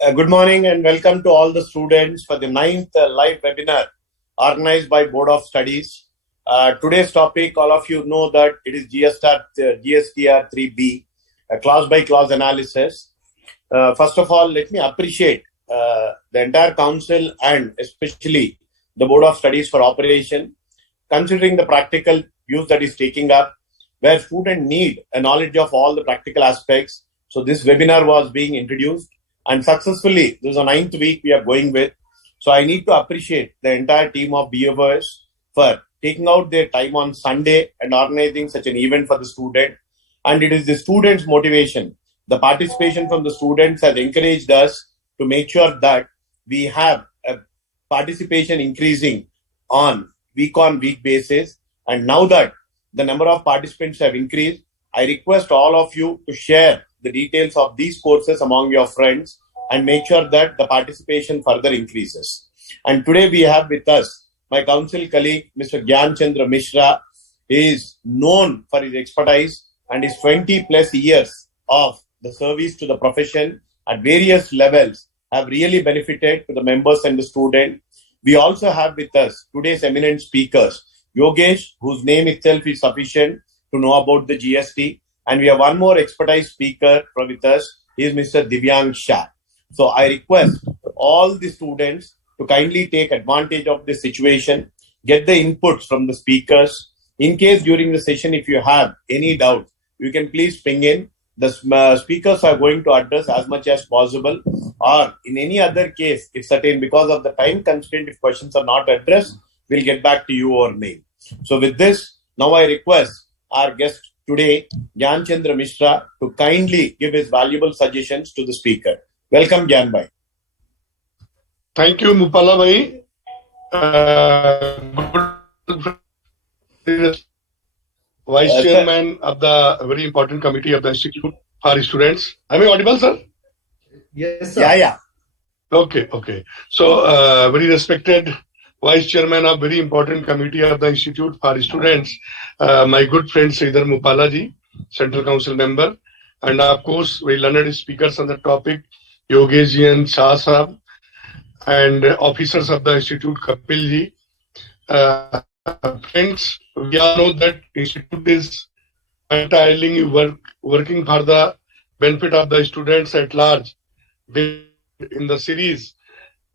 Good morning and welcome to all the students for the 9th live webinar organized by Board of Studies. Today's topic, all of you know that it is GSTR 3B, clause by clause analysis. First of all, let me appreciate the entire council and especially the Board of Studies for operation, considering the practical views that is taking up, where students need a knowledge of all the practical aspects. So this webinar was being introduced. And successfully, this is the 9th week we are going with. So I need to appreciate the entire team of BFOS for taking out their time on Sunday and organizing such an event for the student. And it is the students' motivation. The participation from the students has encouraged us to make sure that we have a participation increasing on week basis. And now that the number of participants have increased, I request all of you to share the details of these courses among your friends and make sure that the participation further increases. And today we have with us my council colleague, Mr. Gyan Chandra Mishra. He is known for his expertise and his 20 plus years of the service to the profession at various levels have really benefited to the members and the student. We also have with us today's eminent speakers, Yogesh, whose name itself is sufficient to know about the GST. And we have one more expertise speaker with us. He is Mr. Divyang Shah. So I request all the students to kindly take advantage of this situation, get the inputs from the speakers. In case during the session, if you have any doubt, you can please ping in. The speakers are going to address as much as possible, or in any other case, if certain because of the time constraint, if questions are not addressed, we'll get back to you or mail. So with this, now I request our guest today, Gyan Chandra Mishra, to kindly give his valuable suggestions to the speaker. Welcome, Gyan Bhai. Thank you, Mupala Bhai. Vice Chairman of the very important committee of the Institute for Students. Am I audible, sir? Yes, sir. Yeah. Okay. So, very respected Vice Chairman of very important committee of the Institute for Students, my good friend Sridhar Mupala ji, Central Council member, and of course, very learned speakers on the topic, Yogesh ji and Shah Sahab, and officers of the Institute, Kapil ji. Friends, we all know that Institute is entirely working for the benefit of the students at large. In the series,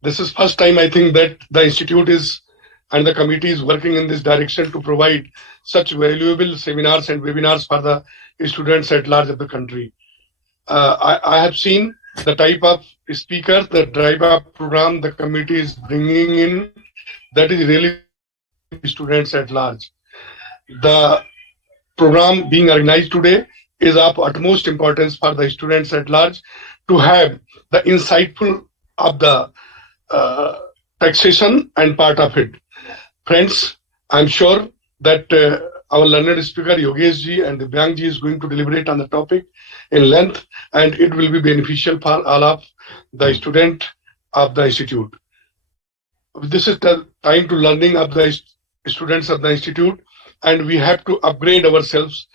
this is first time I think that the Institute is and the committee is working in this direction to provide such valuable seminars and webinars for the students at large of the country. I have seen the type of speakers, the type of program the committee is bringing in, that is really students at large. The program being organized today is of utmost importance for the students at large to have the insightful of the taxation and part of it. Friends, I'm sure that our learned speaker Yogesh ji and Divyang ji is going to deliberate on the topic in length, and it will be beneficial for all of the students of the Institute. This is the time to learning of the students of the Institute, and we have to upgrade ourselves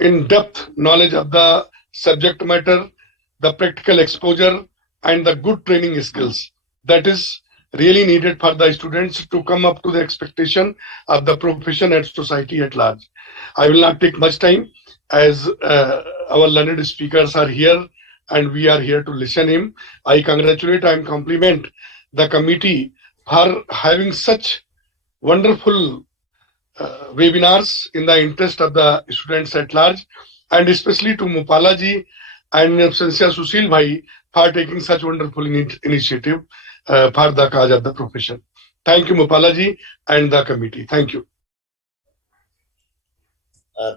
in depth knowledge of the subject matter, the practical exposure, and the good training skills. That is really needed for the students to come up to the expectation of the profession and society at large. I will not take much time as our learned speakers are here and we are here to listen him. I congratulate and compliment the committee for having such wonderful webinars in the interest of the students at large, and especially to Mupala ji and Sansia Sushil Bhai for taking such wonderful initiative for the cause of the profession. Thank you, Mupala ji and the committee. Thank you.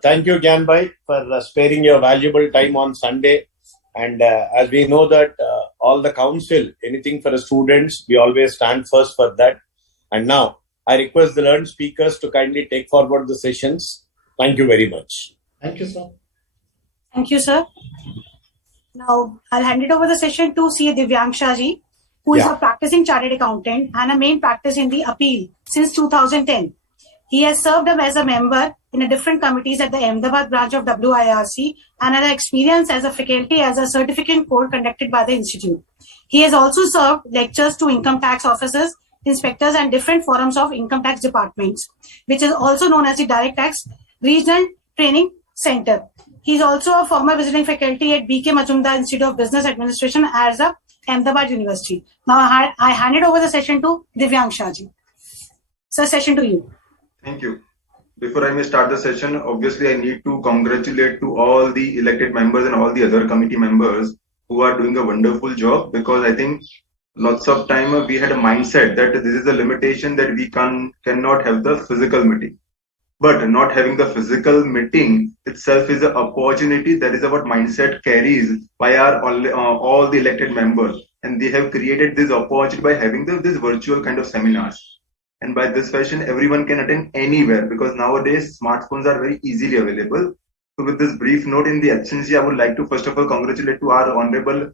Thank you, Gyan Bhai, for sparing your valuable time on Sunday. And as we know that all the council, anything for the students, we always stand first for that. And now, I request the learned speakers to kindly take forward the sessions. Thank you very much. Thank you, sir. Thank you, sir. Now, I'll hand it over the session to C. Divyang Shah ji, who is a practicing chartered accountant and a main practice in the appeal since 2010. He has served as a member in different committees at the Ahmedabad branch of WIRC and had experience as a faculty as a certificate course conducted by the institute. He has also served lectures to income tax officers, inspectors, and different forums of income tax departments, which is also known as the Direct Tax Regional Training Center. He is also a former visiting faculty at B.K. Majumdar Institute of Business Administration as a Ahmedabad University. Now I handed over the session to Divyangsha ji. Sir, session to you. Thank you. Before I may start the session, obviously I need to congratulate to all the elected members and all the other committee members who are doing a wonderful job, because I think lots of time we had a mindset that this is a limitation that we cannot have the physical meeting. But not having the physical meeting itself is an opportunity. That is what mindset carries by all the elected members, and they have created this opportunity by having this virtual kind of seminars. And by this fashion, everyone can attend anywhere, because nowadays smartphones are very easily available. So with this brief note in the absence, I would like to first of all congratulate to our Honorable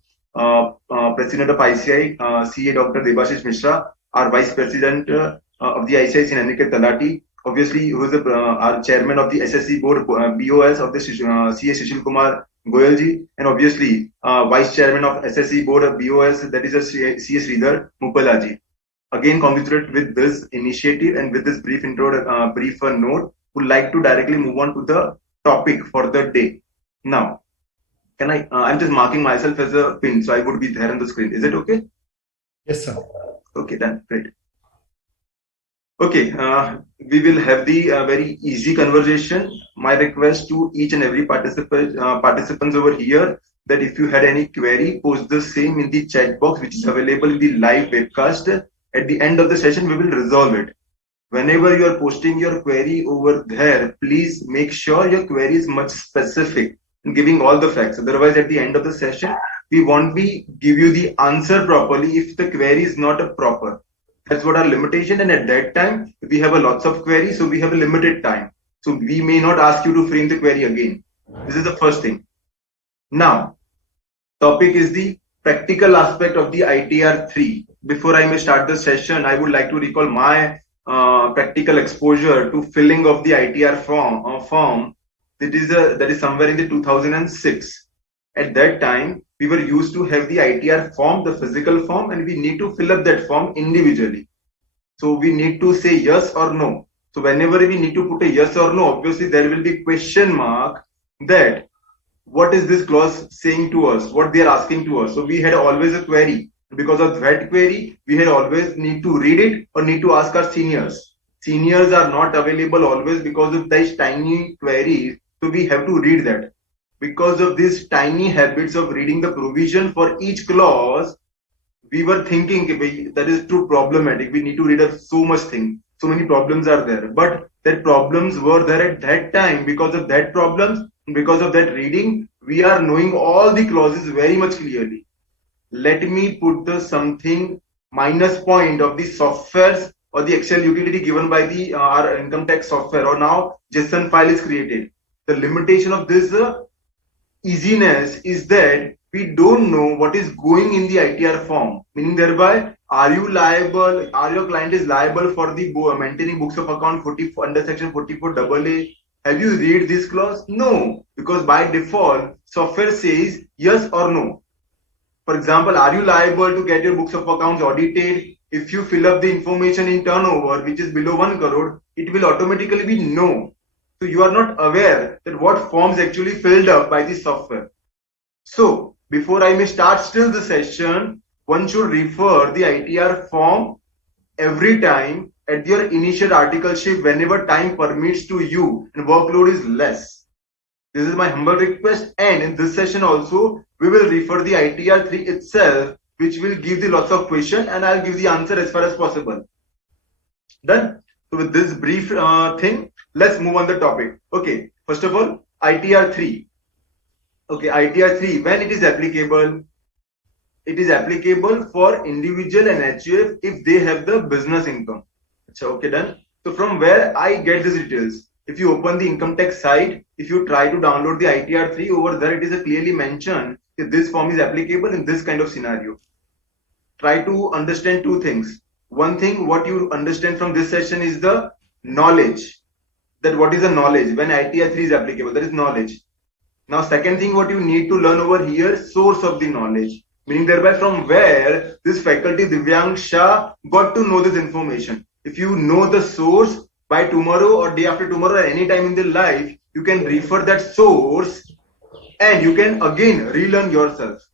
President of ICI, CA Dr. Debashish Mishra, our Vice President of the ICI, Aniket Talati, obviously who is our Chairman of the SSC Board, BOS of the CA Shishil Kumar Goyalji, and obviously Vice Chairman of SSC Board of BOS, that is a CA Sridhar Mupalaji. Again, congratulate with this initiative, and with this brief note, would like to directly move on to the topic for the day. Now, can I'm just marking myself as a pin, so I would be there on the screen. Is it okay? Yes, sir. Okay, then great. Okay, we will have the very easy conversation. My request to each and every participants over here, that if you had any query, post the same in the chat box, which is available in the live webcast. At the end of the session, we will resolve it. Whenever you are posting your query over there, please make sure your query is much specific and giving all the facts. Otherwise, at the end of the session, we won't give you the answer properly if the query is not proper. That's what our limitation. And at that time, we have a lots of queries, so we have a limited time. So we may not ask you to frame the query again. This is the first thing. Now, topic is the practical aspect of the ITR 3. Before I may start the session, I would like to recall my practical exposure to filling of the ITR form. That is somewhere in the 2006. At that time, we were used to have the ITR form, the physical form, and we need to fill up that form individually. So we need to say yes or no. So whenever we need to put a yes or no, obviously there will be question mark that what is this clause saying to us, what they are asking to us. So we had always a query. Because of that query, we had always need to read it or need to ask our seniors. Seniors are not available always because of these tiny queries. So we have to read that. Because of these tiny habits of reading the provision for each clause, we were thinking that is too problematic. We need to read so much thing. So many problems are there. But that problems were there at that time. Because of that problems, because of that reading, we are knowing all the clauses very much clearly. Let me put the something minus point of the softwares or the Excel utility given by the our income tax software, or now JSON file is created. The limitation of this easiness is that we don't know what is going in the ITR form, meaning thereby are you liable, are your client is liable for the maintaining books of account 44 under section 44 AA. Have you read this clause? No, because by default software says yes or no. For example, are you liable to get your books of accounts audited? If you fill up the information in turnover, which is below 1 crore, it will automatically be no. So you are not aware that what forms actually filled up by the software. So before I may start still the session, one should refer the ITR form every time at your initial articleship whenever time permits to you and workload is less. This is my humble request, and in this session also, we will refer the ITR 3 itself, which will give the lots of questions, and I'll give the answer as far as possible. Done? So with this brief thing, let's move on the topic. Okay, first of all, ITR 3. Okay, ITR 3, when it is applicable for individual and HUF if they have the business income. So, okay, done. So from where I get these details? If you open the income tax site, if you try to download the ITR 3, over there it is clearly mentioned that this form is applicable in this kind of scenario. Try to understand two things. One thing, what you understand from this session is the knowledge. That what is the knowledge when ITR 3 is applicable, that is knowledge. Now second thing, what you need to learn over here, source of the knowledge. Meaning thereby from where this faculty Divyang Shah got to know this information. If you know the source, by tomorrow or day after tomorrow or any time in the life, you can refer that source and you can again relearn yourself.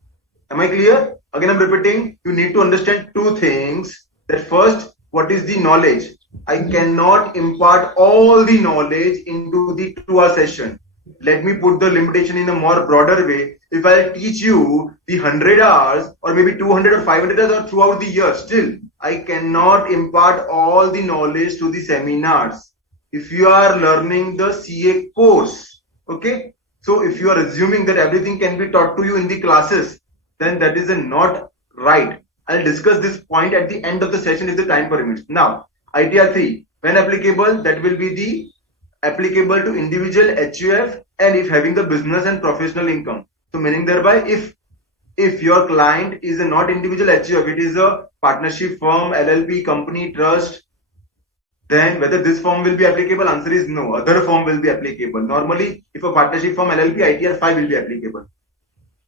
Am I clear? Again, I'm repeating, you need to understand two things. That first, what is the knowledge? I cannot impart all the knowledge into the 2-hour session. Let me put the limitation in a more broader way. If I teach you the 100 hours or maybe 200 or 500 hours or throughout the year, still I cannot impart all the knowledge to the seminars. If you are learning the CA course, okay? So if you are assuming that everything can be taught to you in the classes, then that is not right. I'll discuss this point at the end of the session if the time permits. Now, ITR 3, when applicable, that will be the applicable to individual HUF and if having the business and professional income. So meaning thereby, if your client is a not individual HUF, it is a partnership firm, LLP, company, trust, then whether this form will be applicable, answer is no. Other form will be applicable. Normally, if a partnership firm, LLP, ITR 5 will be applicable.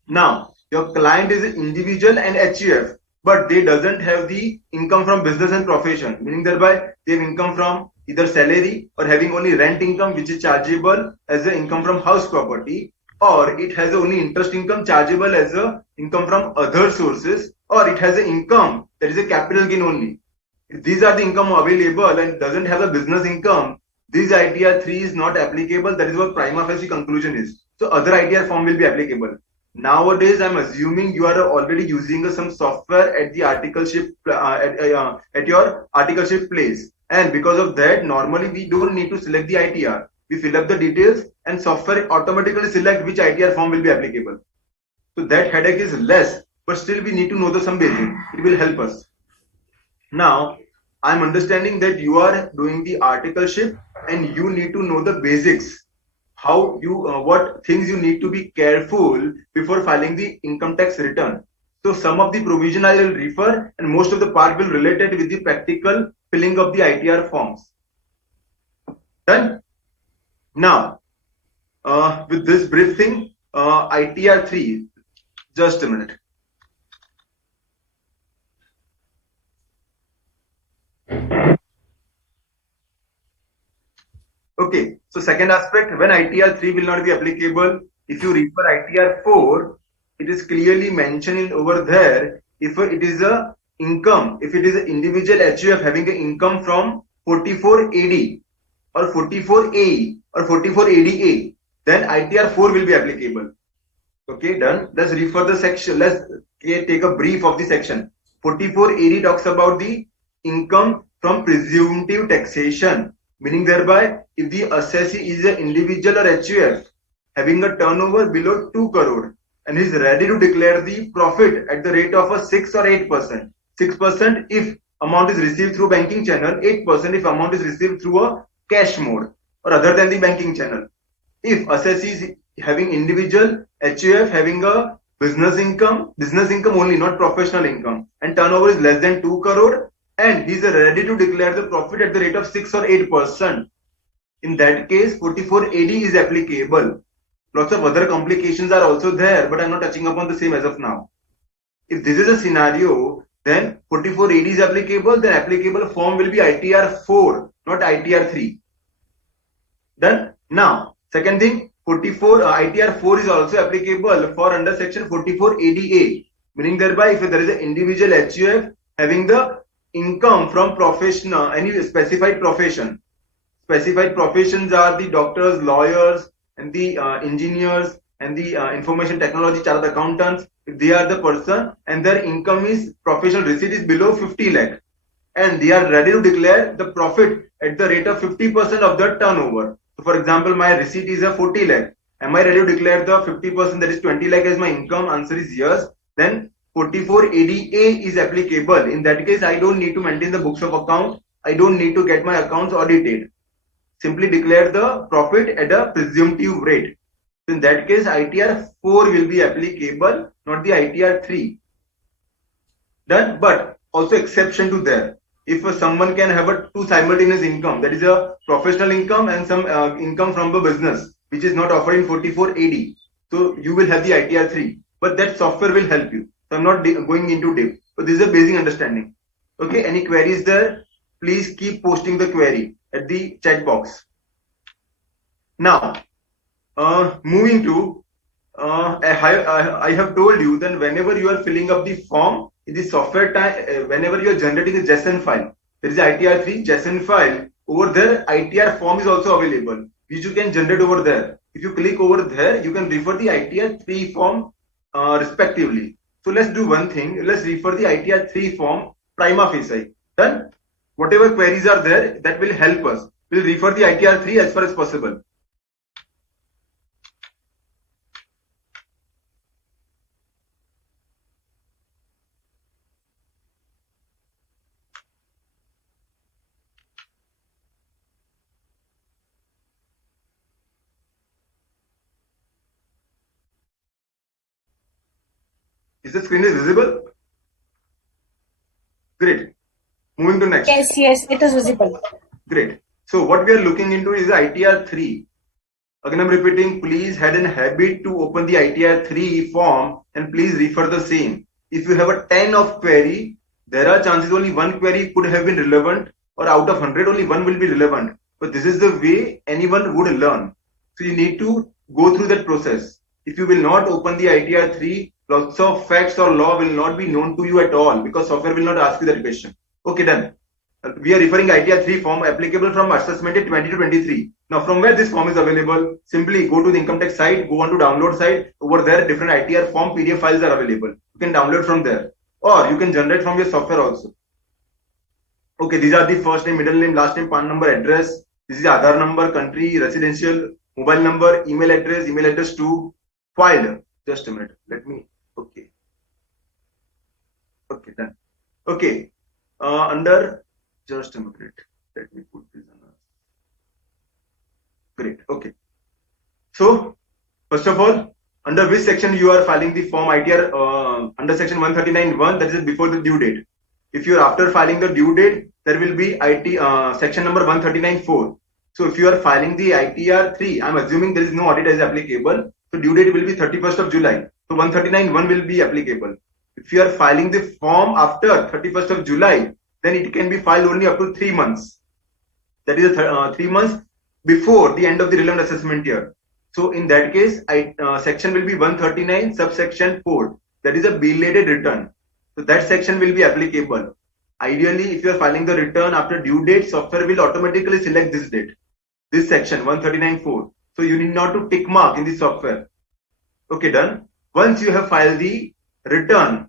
Now, your client is an individual and HUF, but they doesn't have the income from business and profession, meaning thereby they have income from either salary or having only rent income, which is chargeable as an income from house property, or it has only interest income chargeable as a income from other sources, or it has an income that is a capital gain only. If these are the income available and doesn't have a business income, this ITR 3 is not applicable. That is what prima facie conclusion is. So other ITR form will be applicable. Nowadays, I'm assuming you are already using some software at the articleship at your articleship place, and because of that, normally we don't need to select the ITR. We fill up the details, and software automatically select which ITR form will be applicable. So that headache is less, but still we need to know some basic. It will help us. Now, I'm understanding that you are doing the articleship, and you need to know the basics. How you what things you need to be careful before filing the income tax return. So some of the provision I will refer and most of the part will related with the practical filling of the ITR forms. Done? Now, with this brief thing, ITR 3, just a minute. Okay, so second aspect, when ITR 3 will not be applicable, if you refer ITR 4, it is clearly mentioned over there, if it is a income, if it is an individual HUF having an income from 44AD or 44A or 44ADA, then ITR 4 will be applicable. Okay, done. Let's refer the section. Let's take a brief of the section. 44AD talks about the income from presumptive taxation. Meaning thereby, if the assessee is an individual or HUF having a turnover below 2 crore and is ready to declare the profit at the rate of a 6 or 8%. 6% if amount is received through banking channel, 8% if amount is received through a cash mode or other than the banking channel. If assessee is having individual HUF having a business income only, not professional income, and turnover is less than 2 crore, and he is ready to declare the profit at the rate of 6 or 8%. In that case, 44AD is applicable. Lots of other complications are also there, but I'm not touching upon the same as of now. If this is a scenario, then 44AD is applicable, then applicable form will be ITR 4, not ITR 3. Done? Now, second thing, ITR 4 is also applicable for under section 44ADA, meaning thereby if there is an individual HUF having the income from professional, any specified profession. Specified professions are the doctors, lawyers, and the engineers, and the information technology chartered accountants. If they are the person and their income is professional receipt is below 50 lakh, and they are ready to declare the profit at the rate of 50% of their turnover. So for example, my receipt is a 40 lakh. Am I ready to declare the 50%, that is 20 lakh as my income? Answer is yes. Then 44ADA is applicable. In that case, I don't need to maintain the books of account. I don't need to get my accounts audited. Simply declare the profit at a presumptive rate. So in that case, ITR 4 will be applicable, not the ITR 3. Done? But also exception to there. If someone can have a two simultaneous income, that is a professional income and some income from the business, which is not offered in 44AD. So you will have the ITR 3. But that software will help you. So I'm not going into deep. So this is a basic understanding. Okay, any queries there? Please keep posting the query at the chat box. Now, moving to, I have told you that whenever you are filling up the form in the software time, whenever you are generating a JSON file, there is a ITR3 JSON file. Over there, ITR form is also available, which you can generate over there. If you click over there, you can refer the ITR3 form respectively. So let's do one thing. Let's refer the ITR3 form prima facie. Done? Whatever queries are there, that will help us. We'll refer the ITR3 as far as possible. Is the screen is visible? Great. Moving to next. Yes, it is visible. Great. So what we are looking into is the ITR3. Again, I'm repeating, please had a habit to open the ITR3 form and please refer the same. If you have a 10 of query, there are chances only one query could have been relevant, or out of 100, only one will be relevant. But this is the way anyone would learn. So you need to go through that process. If you will not open the ITR3, lots of facts or law will not be known to you at all because software will not ask you that question. Okay, done. We are referring ITR3 form applicable from assessment 20 to 23. Now, from where this form is available, simply go to the income tax site, go on to download site. Over there, different ITR form PDF files are available. You can download from there, or you can generate from your software also. Okay, these are the first name, middle name, last name, PAN number, address. This is the Aadhaar number, country, residential, mobile number, email address to filed. Just a minute. Let me. Okay. Okay, done. Okay. Under. Just a minute. Let me put this on. Great. Okay. So, first of all, under which section you are filing the form ITR? Under section 139(1), that is before the due date. If you are after filing the due date, there will be section number 139(4). So, if you are filing the ITR3, I'm assuming there is no audit as applicable. So, due date will be 31st of July. So, 139(1) will be applicable. If you are filing the form after 31st of July, then it can be filed only up to 3 months. That is 3 months before the end of the relevant assessment year. So in that case, section will be 139 subsection 4. That is a belated return. So that section will be applicable. Ideally, if you are filing the return after due date, software will automatically select this date. This section 139(4). So you need not to tick mark in the software. Okay, done. Once you have filed the return,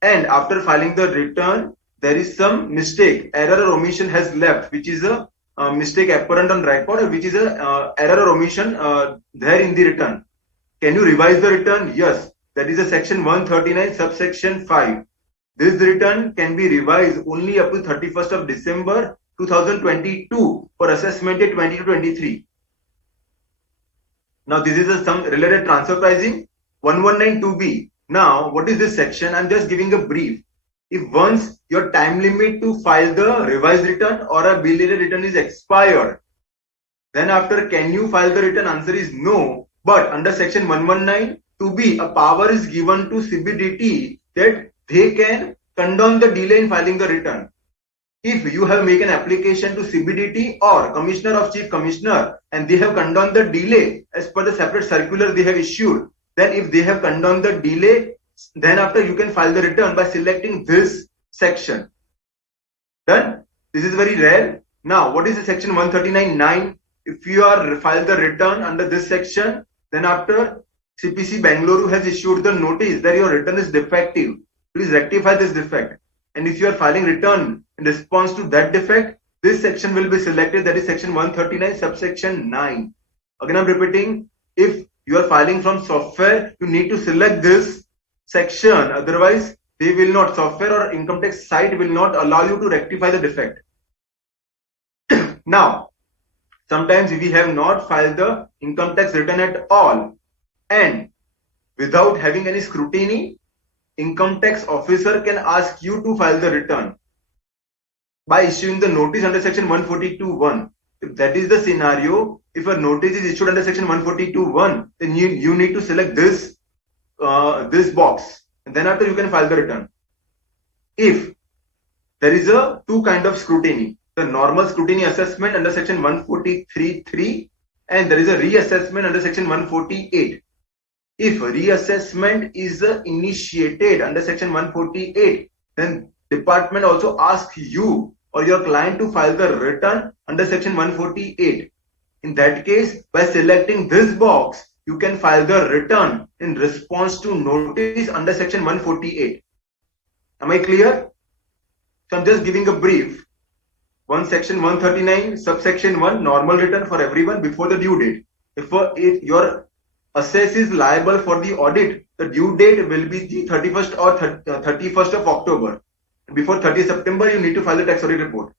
and after filing the return, there is some mistake, error or omission has left, which is a mistake apparent on record, which is a error or omission there in the return. Can you revise the return? Yes, that is a section 139 subsection 5. This return can be revised only up to 31st of December 2022 for assessment 20 to 23. Now this is some related transfer pricing 1192B. Now what is this section? I'm just giving a brief. If once your time limit to file the revised return or a belated return is expired, then after can you file the return? Answer is no. But under section 119(2)(b), a power is given to CBDT that they can condone the delay in filing the return. If you have made an application to CBDT or Commissioner of Chief Commissioner and they have condoned the delay as per the separate circular they have issued, then if they have condoned the delay, then after you can file the return by selecting this section. Done? This is very rare. Now, what is the section 139(9)? If you are filed the return under this section, then after CPC Bangalore has issued the notice that your return is defective, please rectify this defect. And if you are filing return in response to that defect, this section will be selected, that is section 139 subsection 9. Again, I'm repeating, if you are filing from software, you need to select this section, otherwise they will not, software or income tax site will not allow you to rectify the defect. Now, sometimes we have not filed the income tax return at all, and without having any scrutiny, income tax officer can ask you to file the return by issuing the notice under section 142(1). If that is the scenario, if a notice is issued under section 142(1), then you need to select this box. and then after you can file the return. If there is a two kind of scrutiny, the normal scrutiny assessment under section 143(3) and there is a reassessment under section 148. If reassessment is initiated under section 148, then department also asks you or your client to file the return under section 148. In that case, by selecting this box, you can file the return in response to notice under section 148. Am I clear? So I'm just giving a brief. Section 139, subsection 1, normal return for everyone before the due date. If your assess is liable for the audit, the due date will be the 31st or 31st of October. Before 30th September, you need to file the tax audit report.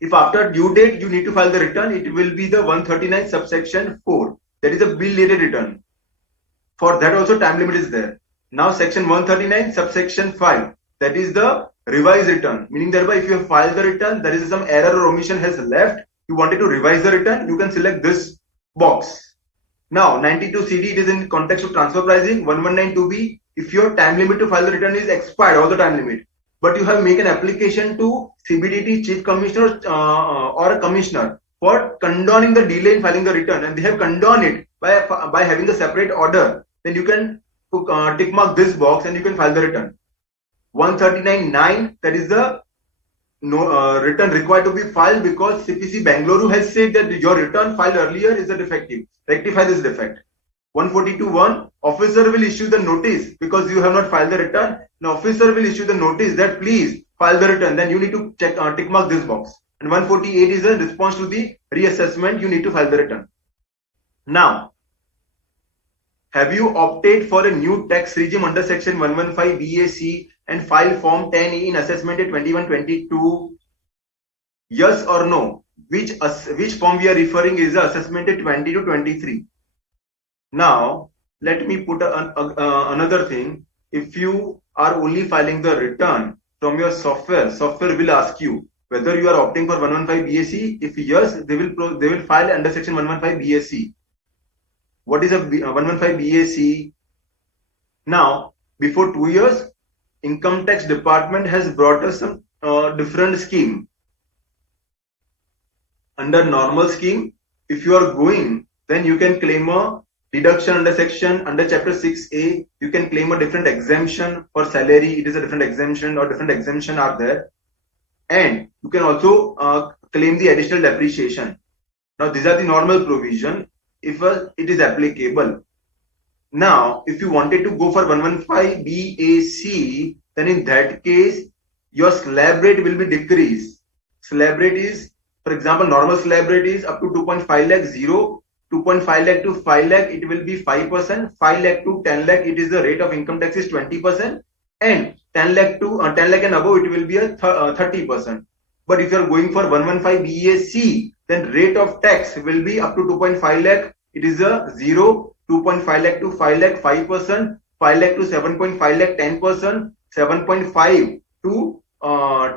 If after due date, you need to file the return, it will be the 139 subsection 4. That is a bill dated return. For that also time limit is there. Now section 139 subsection 5. That is the revised return. Meaning thereby if you have filed the return, there is some error or omission has left. You wanted to revise the return, you can select this box. Now 92 CD, it is in context of transfer pricing. 119 2B, if your time limit to file the return is expired, all the time limit, but you have made an application to CBDT Chief Commissioner or a Commissioner for condoning the delay in filing the return, and they have condoned it by having a separate order, then you can tick mark this box and you can file the return. 139(9), that is the return required to be filed because CPC Bangalore has said that your return filed earlier is a defective. Rectify this defect. 142(1), officer will issue the notice because you have not filed the return. An officer will issue the notice that please file the return. Then you need to check tick mark this box. And 148 is a response to the reassessment. You need to file the return. Now, have you opted for a new tax regime under section 115 BAC and file form 10E in assessment 21-22? Yes or no? Which form we are referring is the assessment 20 to 23. Now, let me put another thing. If you are only filing the return from your software will ask you whether you are opting for 115 BAC. If yes, they will file under section 115 BAC. What is a 115 BAC? Now, before 2 years, Income Tax Department has brought us some different scheme. Under normal scheme, if you are going, then you can claim a deduction under chapter 6A. You can claim a different exemption for salary. It is a different exemption or different exemption are there. And you can also claim the additional depreciation. Now, these are the normal provision if it is applicable. Now, if you wanted to go for 115 BAC, then in that case, your slab rate will be decreased. Slab rate is, for example, normal slab rate is up to 2.5 lakh 0, 2.5 lakh to 5 lakh, it will be 5%, 5 lakh to 10 lakh, it is the rate of income tax is 20%, and 10 lakh and above, it will be a 30%. But if you are going for 115 BAC, then rate of tax will be up to 2.5 lakh, it is a 0, 2.5 lakh to 5 lakh 5%, 5 lakh to 7.5 lakh 10%, 7.5 to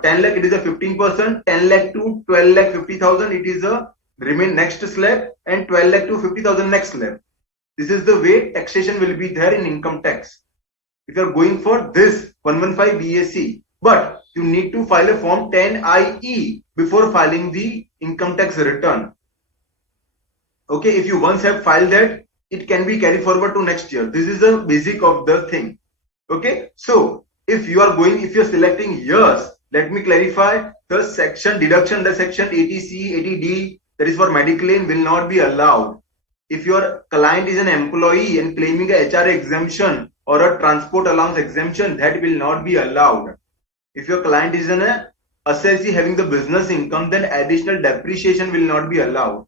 10 lakh it is a 15%, 10 lakh to 12 lakh 50,000 it is a remain next slab, and 12 lakh to 50,000 next slab. This is the way taxation will be there in income tax. If you are going for this 115 BAC, but you need to file a form 10IE before filing the income tax return. Okay, if you once have filed that, it can be carried forward to next year. This is the basic of the thing. Okay, so if you are selecting years, let me clarify the section deduction under section 80C, 80D, that is for mediclaim, will not be allowed. If your client is an employee and claiming a HR exemption or a transport allowance exemption, that will not be allowed. If your client is an assessee having the business income, then additional depreciation will not be allowed.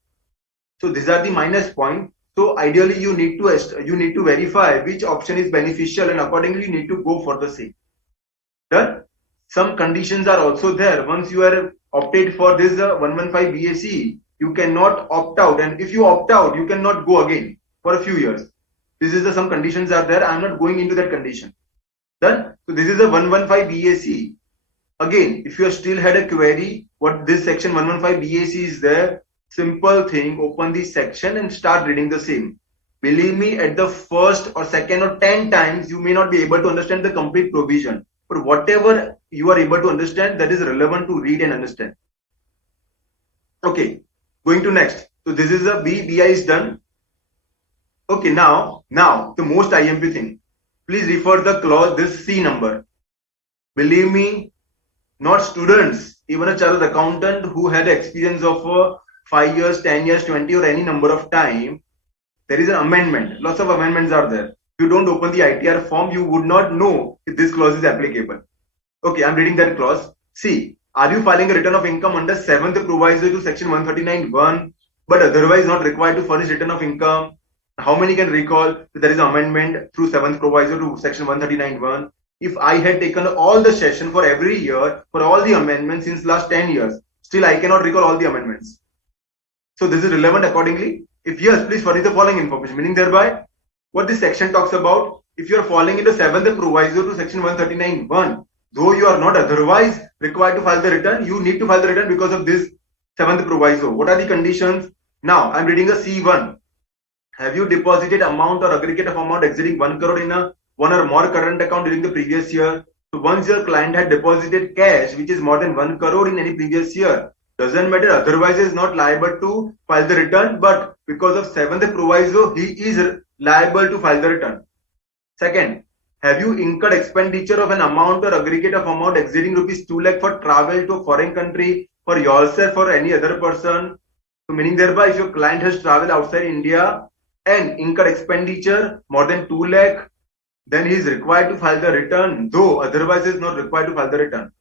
So these are the minus points. So ideally you need to verify which option is beneficial, and accordingly you need to go for the same. Done. Some conditions are also there. Once you are opted for this 115 BAC, you cannot opt out, and if you opt out, you cannot go again for a few years. This is some conditions are there. I am not going into that condition. Done. So this is a 115 BAC. Again, if you still had a query, what this section 115 BAC is there, simple thing, open the section and start reading the same. Believe me, at the first or second or 10 times, you may not be able to understand the complete provision. But whatever you are able to understand, that is relevant to read and understand. Okay, going to next. So this is a B. BI is done. Okay, now the most IMP thing. Please refer the clause, this C number. Believe me, not students, even a chartered accountant who had experience of 5 years, 10 years, 20 or any number of time, there is an amendment. Lots of amendments are there. If you don't open the ITR form, you would not know if this clause is applicable. Okay, I'm reading that clause. See, are you filing a return of income under 7th proviso to section 139(1), but otherwise not required to furnish return of income? How many can recall that there is an amendment through 7th proviso to section 139(1)? If I had taken all the session for every year for all the amendments since last 10 years, still I cannot recall all the amendments. So this is relevant accordingly. If yes, please furnish the following information. Meaning thereby, what this section talks about, if you are falling into 7th proviso to section 139(1), though you are not otherwise required to file the return, you need to file the return because of this 7th proviso. What are the conditions? Now, I'm reading a C1. Have you deposited amount or aggregate of amount exceeding 1 crore in a one or more current account during the previous year? So once your client had deposited cash which is more than 1 crore in any previous year, doesn't matter, otherwise is not liable to file the return, but because of 7th proviso, he is liable to file the return. Second, have you incurred expenditure of an amount or aggregate of amount exceeding rupees 2 lakh for travel to a foreign country for yourself or any other person? So meaning thereby, if your client has traveled outside India and incurred expenditure more than 2 lakh, then he is required to file the return, though otherwise is not required to file the return.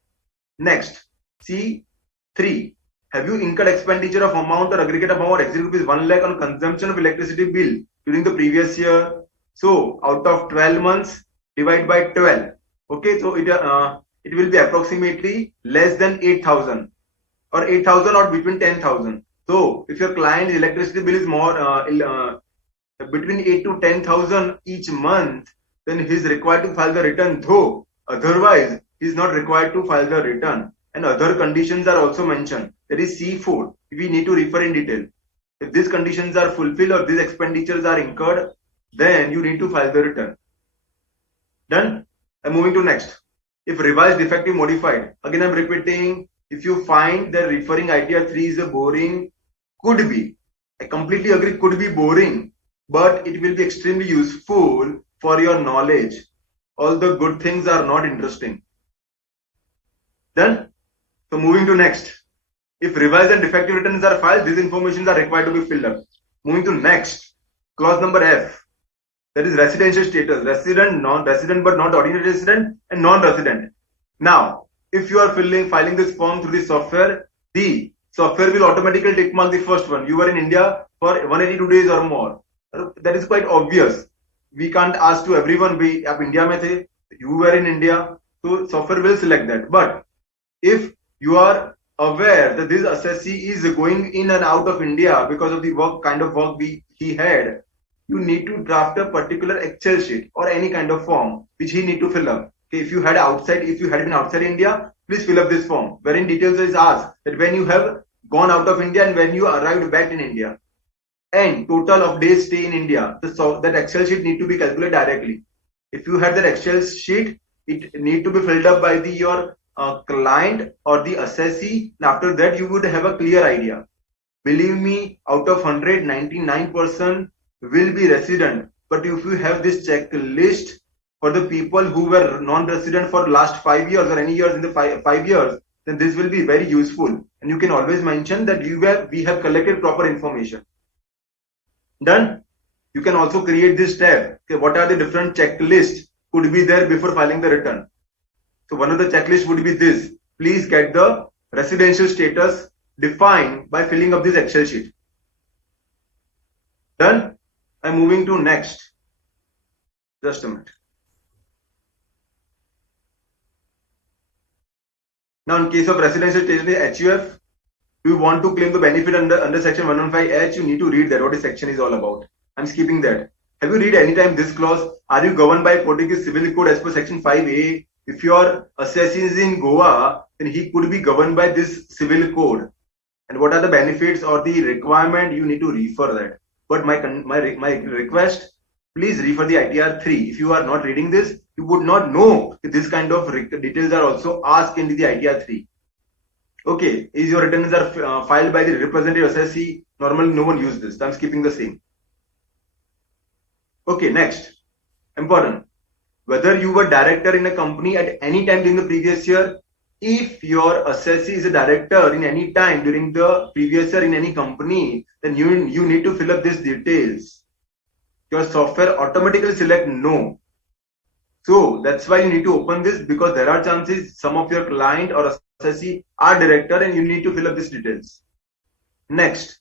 Next, C3. Have you incurred expenditure of amount or aggregate of amount exceeding rupees 1 lakh on consumption of electricity bill during the previous year? So out of 12 months, divide by 12. Okay, so it will be approximately less than 8,000 or 8,000 or between 10,000. So if your client's electricity bill is more between 8 to 10,000 each month, then he is required to file the return, though otherwise he is not required to file the return. And other conditions are also mentioned. That is C4. We need to refer in detail. If these conditions are fulfilled or these expenditures are incurred, then you need to file the return. Done? I'm moving to next. If revised, defective, modified. Again, I'm repeating. If you find that referring idea 3 is a boring, could be. I completely agree, could be boring, but it will be extremely useful for your knowledge. All the good things are not interesting. Done? So moving to next. If revised and defective returns are filed, these informations are required to be filled up. Moving to next. Clause number F. That is residential status. Resident, non-resident but not ordinary resident, and non-resident. Now, if you are filing this form through the software will automatically tick mark the first one. You were in India for 182 days or more. That is quite obvious. We can't ask to everyone, be आप India में थे, you were in India, so software will select that. But if you are aware that this assessee is going in and out of India because of the kind of work he had, you need to draft a particular Excel sheet or any kind of form which he need to fill up. Okay, if you had been outside India, please fill up this form, wherein details is asked that when you have gone out of India and when you arrived back in India, and total of days stay in India. So that Excel sheet need to be calculated directly. If you had that Excel sheet, it need to be filled up by your client or the assessee. And after that, you would have a clear idea. Believe me, out of 100, 99% will be resident. But if you have this checklist for the people who were non-resident for last 5 years or any years in the 5 years, then this will be very useful. And you can always mention that we have collected proper information. Done? You can also create this tab. Okay, what are the different checklists could be there before filing the return? So one of the checklists would be this. Please get the residential status defined by filling up this Excel sheet. Done? I'm moving to next. Just a minute. Now, in case of residential status HUF, you want to claim the benefit under section 115H, you need to read that, what this section is all about. I'm skipping that. Have you read anytime this clause? Are you governed by Portuguese Civil Code as per section 5A? If your assessee is in Goa, then he could be governed by this civil code. And what are the benefits or the requirement? You need to refer that. But my request, please refer the ITR 3. If you are not reading this, you would not know if this kind of details are also asked in the ITR 3. Okay, is your returns are filed by the representative assessee? Normally, no one uses this. So I'm skipping the same. Okay, next. Important. Whether you were director in a company at any time during the previous year, if your assessee is a director in any time during the previous year in any company, then you need to fill up these details. Your software automatically select no. So that's why you need to open this, because there are chances some of your client or assessee are director and you need to fill up these details. Next,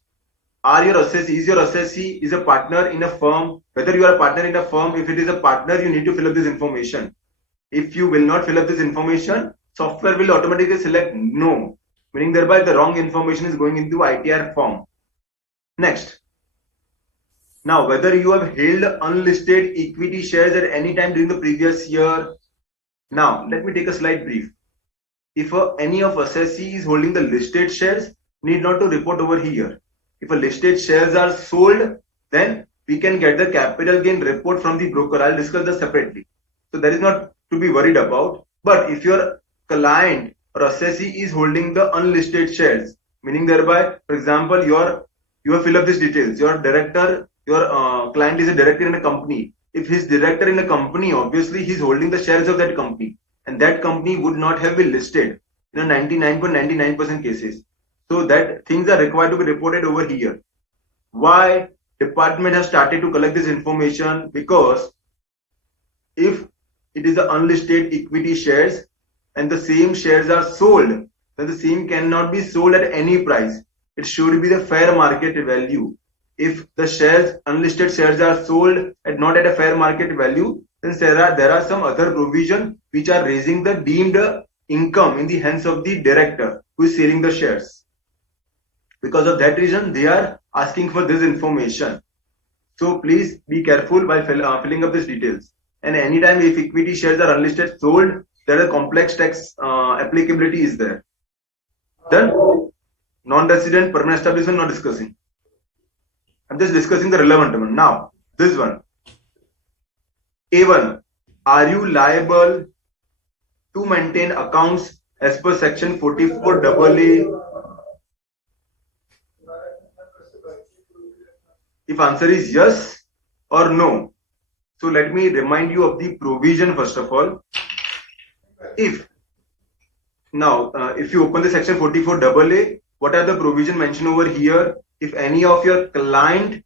is your assessee is a partner in a firm? Whether you are a partner in a firm, if it is a partner, you need to fill up this information. If you will not fill up this information, software will automatically select no, meaning thereby the wrong information is going into ITR form. Next. Now, whether you have held unlisted equity shares at any time during the previous year. Now, let me take a slight brief. If any of assessee is holding the listed shares, need not to report over here. If a listed shares are sold, then we can get the capital gain report from the broker. I'll discuss this separately. So that is not to be worried about. But if your client or assessee is holding the unlisted shares, meaning thereby, for example, you have filled up these details. Your client is a director in a company. If he's director in a company, obviously he's holding the shares of that company, and that company would not have been listed in a 99.99% cases. So that things are required to be reported over here. Why department has started to collect this information? Because if it is the unlisted equity shares and the same shares are sold, then the same cannot be sold at any price. It should be the fair market value. If the unlisted shares are sold at not at a fair market value, then there are some other provision which are raising the deemed income in the hands of the director who is selling the shares. Because of that reason, they are asking for this information. So please be careful while filling up these details. And anytime if equity shares are unlisted sold, there are complex tax applicability is there. Then non-resident permanent establishment not discussing. I'm just discussing the relevant one. Now, this one. A1. Are you liable to maintain accounts as per section 44 AA? If answer is yes or no. So let me remind you of the provision first of all. If you open the section 44 AA, what are the provision mentioned over here? If any of your client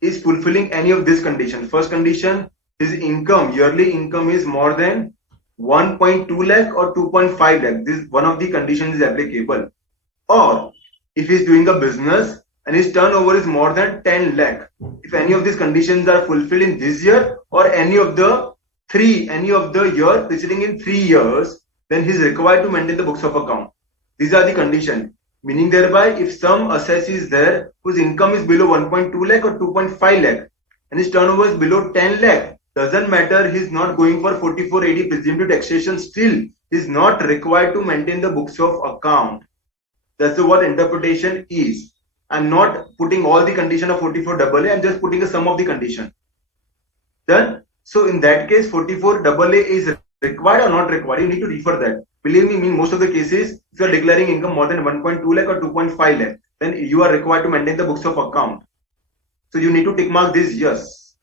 is fulfilling any of this condition. First condition, his yearly income is more than 1.2 lakh or 2.5 lakh. This one of the conditions is applicable. Or if he's doing a business and his turnover is more than 10 lakh. If any of these conditions are fulfilled in this year or any of the year preceding in 3 years, then he is required to maintain the books of account. These are the conditions. Meaning thereby, if some assessee is there whose income is below 1.2 lakh or 2.5 lakh and his turnover is below 10 lakh, doesn't matter, he's not going for 4480 presumptive taxation, still is not required to maintain the books of account. That's what interpretation is. I'm not putting all the condition of 44 AA, I'm just putting a sum of the condition. Done? So in that case, 44 AA is required or not required? You need to refer that. Believe me, in most of the cases, if you are declaring income more than 1.2 lakh or 2.5 lakh, then you are required to maintain the books of account. So you need to tick mark this yes.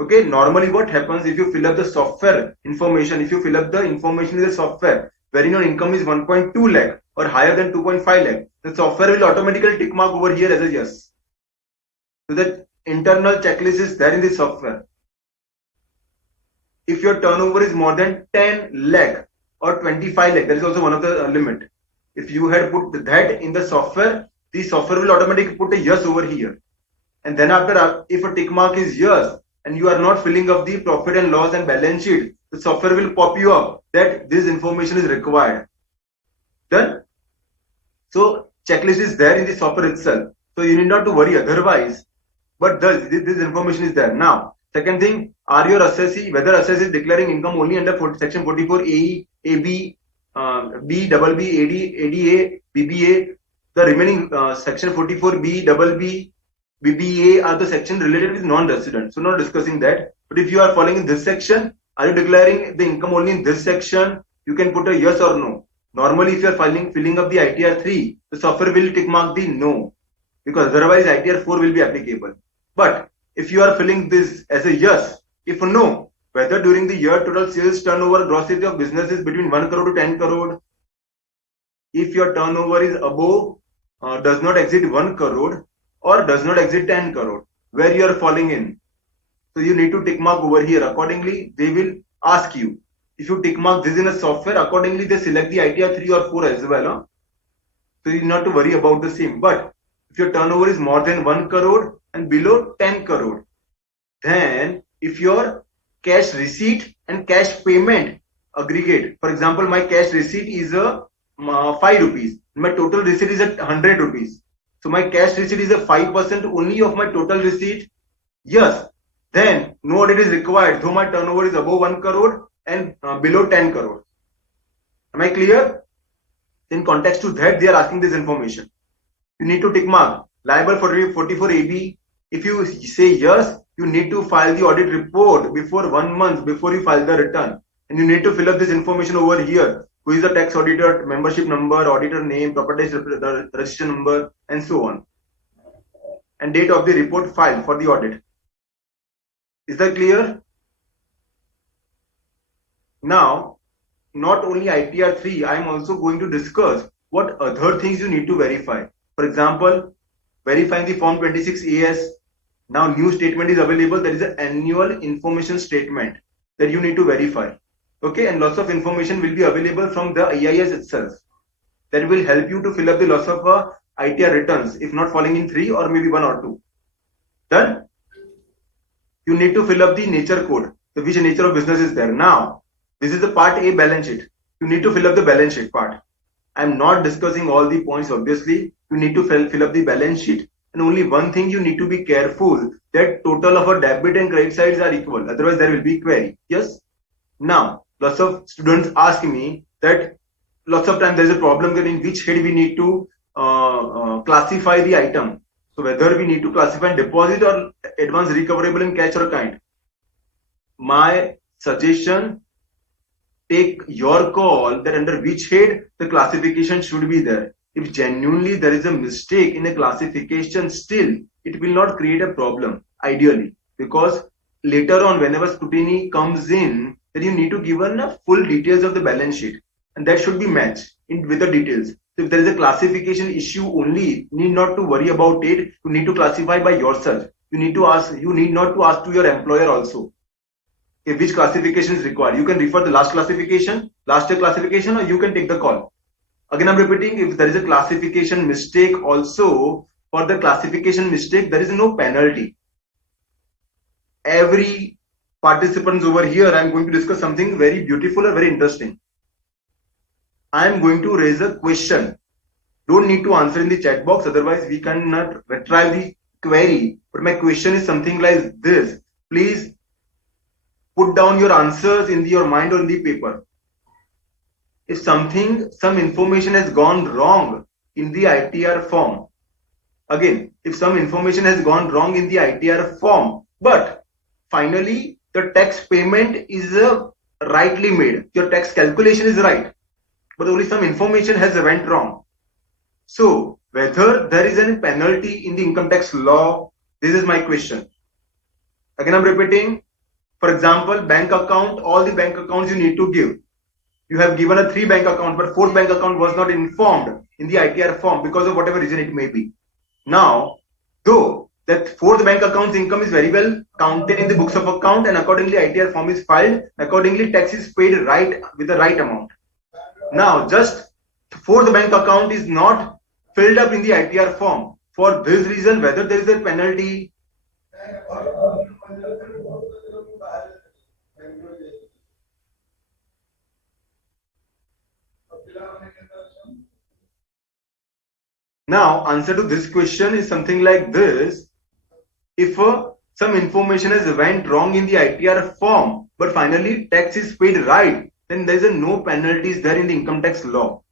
Okay, normally what happens if you fill up the software information, if you fill up the information in the software, wherein your income is 1.2 lakh or higher than 2.5 lakh, the software will automatically tick mark over here as a yes. So that internal checklist is there in the software. If your turnover is more than 10 lakh or 25 lakh, that is also one of the limit. If you had put that in the software will automatically put a yes over here. And then after, if a tick mark is yes, and you are not filling up the profit and loss and balance sheet, the software will pop you up that this information is required. Done? So checklist is there in the software itself. So you need not to worry otherwise. But this information is there. Now, second thing, are your assessee, whether assessee is declaring income only under section 44 AE, AB, B, BB, AD, ADA, BBA, the remaining section 44 B, BB, BBA are the section related with non-resident. So not discussing that. But if you are falling in this section, are you declaring the income only in this section? You can put a yes or no. Normally, if you are filling up the ITR 3, the software will tick mark the no, because otherwise ITR 4 will be applicable. But if you are filling this as a yes, if no, whether during the year total sales turnover gross area of business is between 1 crore to 10 crore, if your turnover is above, does not exceed 1 crore or does not exceed 10 crore, where you are falling in. So you need to tick mark over here. Accordingly, they will ask you. If you tick mark this in a software, accordingly they select the ITR 3 or 4 as well. So you need not to worry about the same. But if your turnover is more than 1 crore and below 10 crore, then if your cash receipt and cash payment aggregate, for example, my cash receipt is 5 rupees, my total receipt is at 100 rupees. So my cash receipt is a 5% only of my total receipt. Yes, then no audit is required, though my turnover is above 1 crore and below 10 crore. Am I clear? In context to that, they are asking this information. You need to tick mark liable for 44 AB. If you say yes, you need to file the audit report before 1 month before you file the return. And you need to fill up this information over here. Who is the tax auditor, membership number, auditor name, property registration number, and so on. And date of the report filed for the audit. Is that clear? Now, not only ITR 3, I am also going to discuss what other things you need to verify. For example, verifying the Form 26 AS. Now, new statement is available. There is an annual information statement that you need to verify. Okay, and lots of information will be available from the EIS itself. That will help you to fill up the lots of ITR returns, if not falling in 3 or maybe 1 or 2. Done? You need to fill up the nature code, which nature of business is there. Now, this is the part A, balance sheet. You need to fill up the balance sheet part. I am not discussing all the points, obviously. You need to fill up the balance sheet. And only one thing you need to be careful, that total of our debit and credit sides are equal. Otherwise, there will be query. Yes? Now, lots of students ask me that lots of times there is a problem that in which head we need to classify the item. So whether we need to classify deposit or advance recoverable in cash or kind. My suggestion, take your call that under which head the classification should be there. If genuinely there is a mistake in a classification, still it will not create a problem, ideally, because later on whenever scrutiny comes in, then you need to give a full details of the balance sheet, and that should be matched with the details. So if there is a classification issue only, you need not to worry about it. You need to classify by yourself. You need not to ask to your employer also which classification is required. You can refer the last year classification, or you can take the call. Again, I'm repeating, if there is a classification mistake also, for the classification mistake, there is no penalty. Every participants over here, I'm going to discuss something very beautiful or very interesting. I'm going to raise a question. Don't need to answer in the chat box, otherwise we cannot retrieve the query. But my question is something like this. Please put down your answers in your mind or in the paper. If some information has gone wrong in the ITR form, again, if some information has gone wrong in the ITR form, but finally the tax payment is rightly made, your tax calculation is right, but only some information has went wrong. So whether there is any penalty in the income tax law, this is my question. Again, I'm repeating. For example, bank account, all the bank accounts you need to give. You have given a 3 bank account, but 4th bank account was not informed in the ITR form because of whatever reason it may be. Now, though that 4th bank account's income is very well counted in the books of account, and accordingly ITR form is filed, accordingly tax is paid right with the right amount. Now, just 4th bank account is not filled up in the ITR form. For this reason, whether there is a penalty, now, answer to this question is something like this. If some information has went wrong in the ITR form, but finally tax is paid right, then there is no penalties there in the income tax law.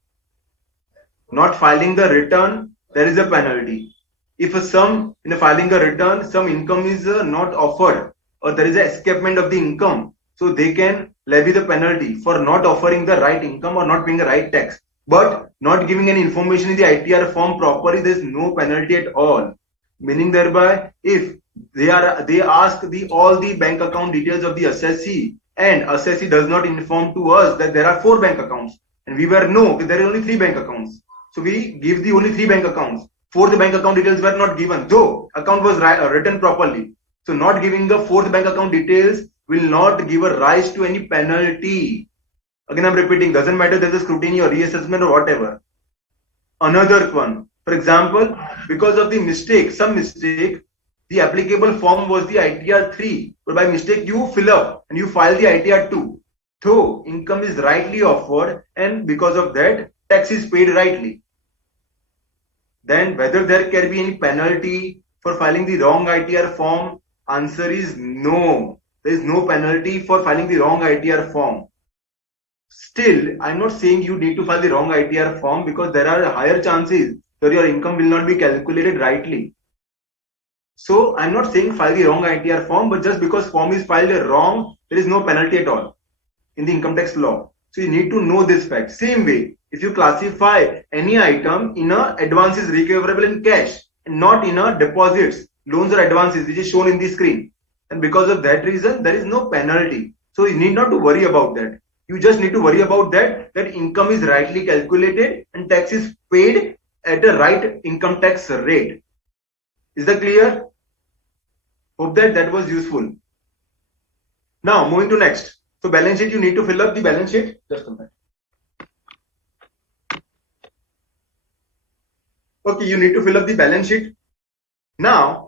Not filing the return, there is a penalty. if a sum in filing a return, some income is not offered or there is an escapement of the income, so they can levy the penalty for not offering the right income or not paying the right tax. But not giving any information in the ITR form properly, there is no penalty at all. Meaning thereby, if they ask all the bank account details of the assessee and assessee does not inform to us that there are 4 bank accounts and we were there are only 3 bank accounts, so we give the only 3 bank accounts. 4th bank account details were not given, though account was written properly. So not giving the 4th bank account details will not give a rise to any penalty. Again, I'm repeating, doesn't matter there's a scrutiny or reassessment or whatever. Another one, for example, because of the mistake, some mistake, the applicable form was the ITR 3, but by mistake you fill up and you file the ITR 2. Though income is rightly offered and because of that tax is paid rightly. Then whether there can be any penalty for filing the wrong ITR form, answer is no. There is no penalty for filing the wrong ITR form. Still, I'm not saying you need to file the wrong ITR form because there are higher chances that your income will not be calculated rightly. So I'm not saying file the wrong ITR form, but just because form is filed wrong, there is no penalty at all in the income tax law. So you need to know this fact. Same way, if you classify any item in a advances recoverable in cash and not in a deposits, loans or advances, which is shown in the screen, and because of that reason, there is no penalty. So you need not to worry about that. You just need to worry about that income is rightly calculated and tax is paid at the right income tax rate. Is that clear? Hope that was useful. Now moving to next. So balance sheet, you need to fill up the balance sheet. Just a minute. Okay, you need to fill up the balance sheet. Now,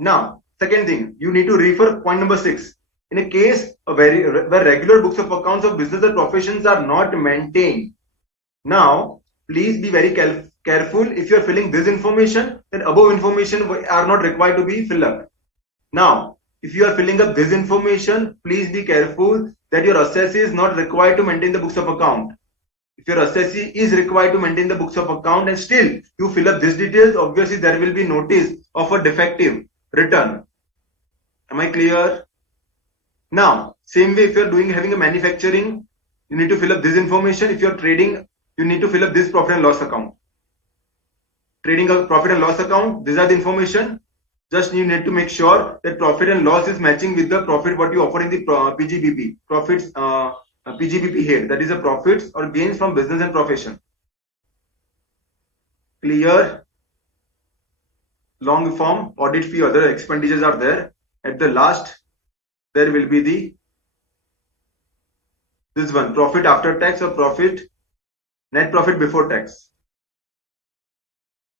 second thing, you need to refer point number 6. In a case where regular books of accounts of business or professions are not maintained. Now, please be very careful. If you are filling this information, then above information are not required to be filled up. Now, if you are filling up this information, please be careful that your assessee is not required to maintain the books of account. If your assessee is required to maintain the books of account and still you fill up these details, obviously there will be notice of a defective return. Am I clear? Now, same way if you are having a manufacturing, you need to fill up this information. If you are trading, you need to fill up this profit and loss account. Trading a profit and loss account, these are the information. Just you need to make sure that profit and loss is matching with the profit what you offer in the PGBP. Profits, PGBP here, that is the profits or gains from business and profession. Clear? Long form, audit fee, other expenditures are there. At the last, there will be this one, profit after tax or profit, net profit before tax.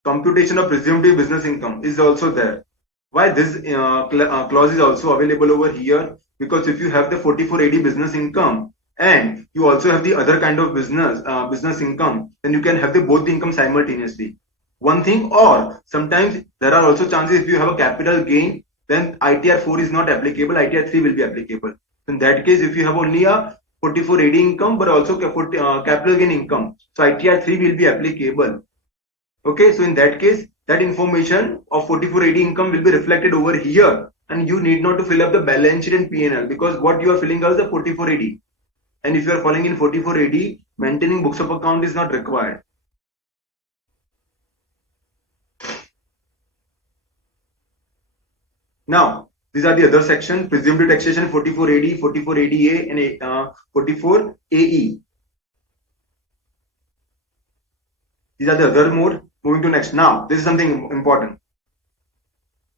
Computation of presumptive business income is also there. Why this clause is also available over here? Because if you have the 44AD business income and you also have the other kind of business income, then you can have both the income simultaneously. One thing, or sometimes there are also chances if you have a capital gain, then ITR 4 is not applicable, ITR 3 will be applicable. In that case, if you have only a 44AD income but also capital gain income, so ITR 3 will be applicable. Okay, so in that case, that information of 44AD income will be reflected over here and you need not to fill up the balance sheet and P&L because what you are filling out is the 44AD. And if you are falling in 44AD, maintaining books of account is not required. Now, these are the other sections, presumptive taxation 44AD, 44ADA and 44AE. These are the other mode. Moving to next. Now, this is something important.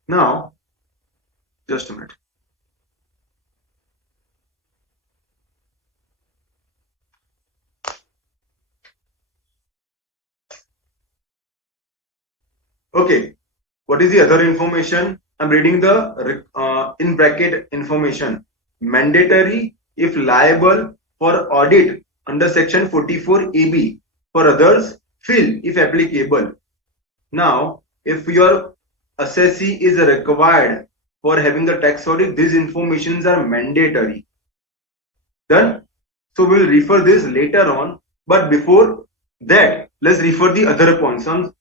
Now, just a minute. Okay, what is the other information? I'm reading the in bracket information. Mandatory if liable for audit under section 44AB. For others, fill if applicable. Now, if your assessee is required for having the tax audit, these informations are mandatory. Done? So we will refer this later on. But before that, let's refer the other points. I'm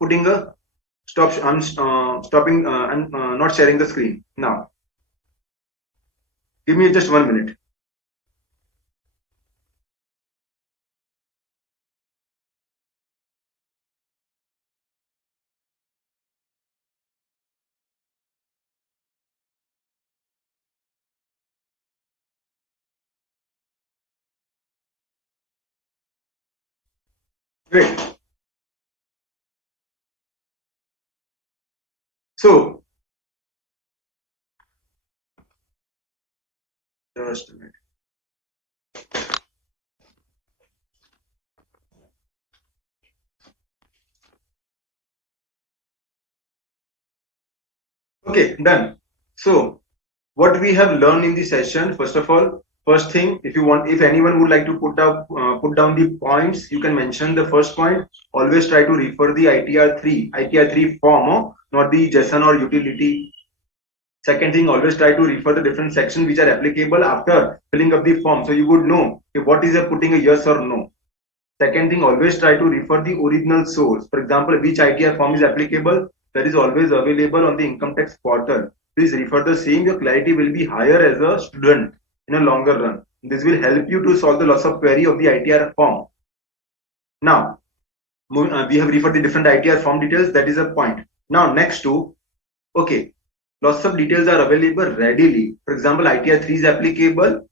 putting a I'm stopping and not sharing the screen now. Give me just 1 minute. Great. So, just a minute. Okay, done. So, what we have learned in the session, first of all, first thing, if anyone would like to put down the points, you can mention the first point. Always try to refer the ITR3 form, not the JSON or utility. Second thing, always try to refer the different sections which are applicable after filling up the form, so you would know what is putting a yes or no. Second thing, always try to refer the original source. For example, which ITR form is applicable, that is always available on the income tax portal. Please refer the same. Your clarity will be higher as a student in a longer run. This will help you to solve the loss of query of the ITR form. Now, we have referred the different ITR form details. That is a point. Now, next to, okay, lots of details are available readily. For example, ITR3 is applicable.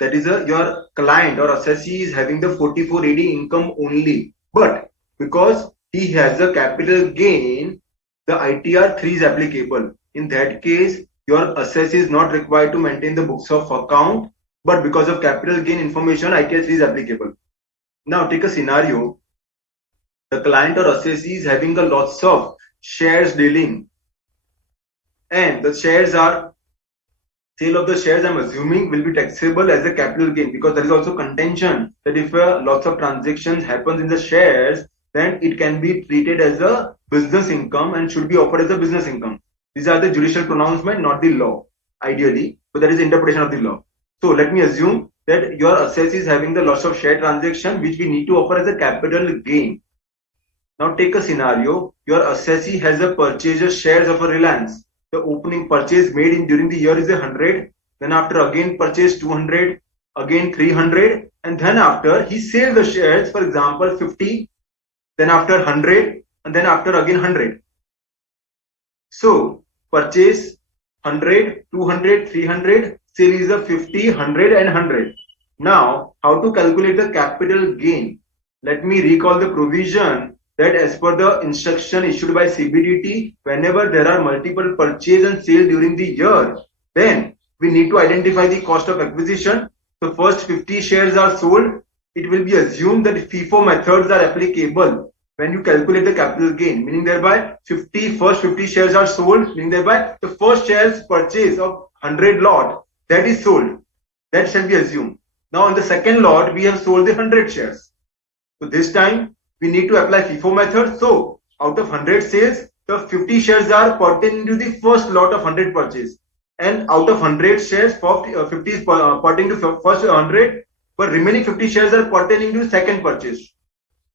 That is your client or assessee is having the 4480 income only, but because he has a capital gain, the ITR3 is applicable. In that case, your assessee is not required to maintain the books of account, but because of capital gain information, ITR3 is applicable. Now take a scenario. The client or assessee is having a lots of shares dealing, and the shares are sale of the shares, I'm assuming, will be taxable as a capital gain, because there is also contention that if lots of transactions happens in the shares, then it can be treated as a business income and should be offered as a business income. These are the judicial pronouncement, not the law, ideally. So that is the interpretation of the law. So let me assume that your assessee is having the loss of share transaction, which we need to offer as a capital gain. Now take a scenario, your assessee has a purchase shares of a Reliance. The opening purchase made in during the year is 100, then after again purchase 200, again 300, and then after he sells the shares, for example 50, then after 100, and then after again 100. So purchase 100, 200, 300, sale is a 50, 100 and 100. Now how to calculate the capital gain? Let me recall the provision that as per the instruction issued by CBDT, whenever there are multiple purchase and sale during the year, then we need to identify the cost of acquisition. So first 50 shares are sold. It will be assumed that FIFO methods are applicable when you calculate the capital gain, meaning thereby first 50 shares are sold, meaning thereby the first shares purchase of 100 lot that is sold. That shall be assumed. Now on the second lot, we have sold the 100 shares. So this time we need to apply FIFO method. So out of 100 sales, the 50 shares are pertaining to the first lot of 100 purchase. And out of 100 shares, 50 is pertaining to first 100, but remaining 50 shares are pertaining to second purchase.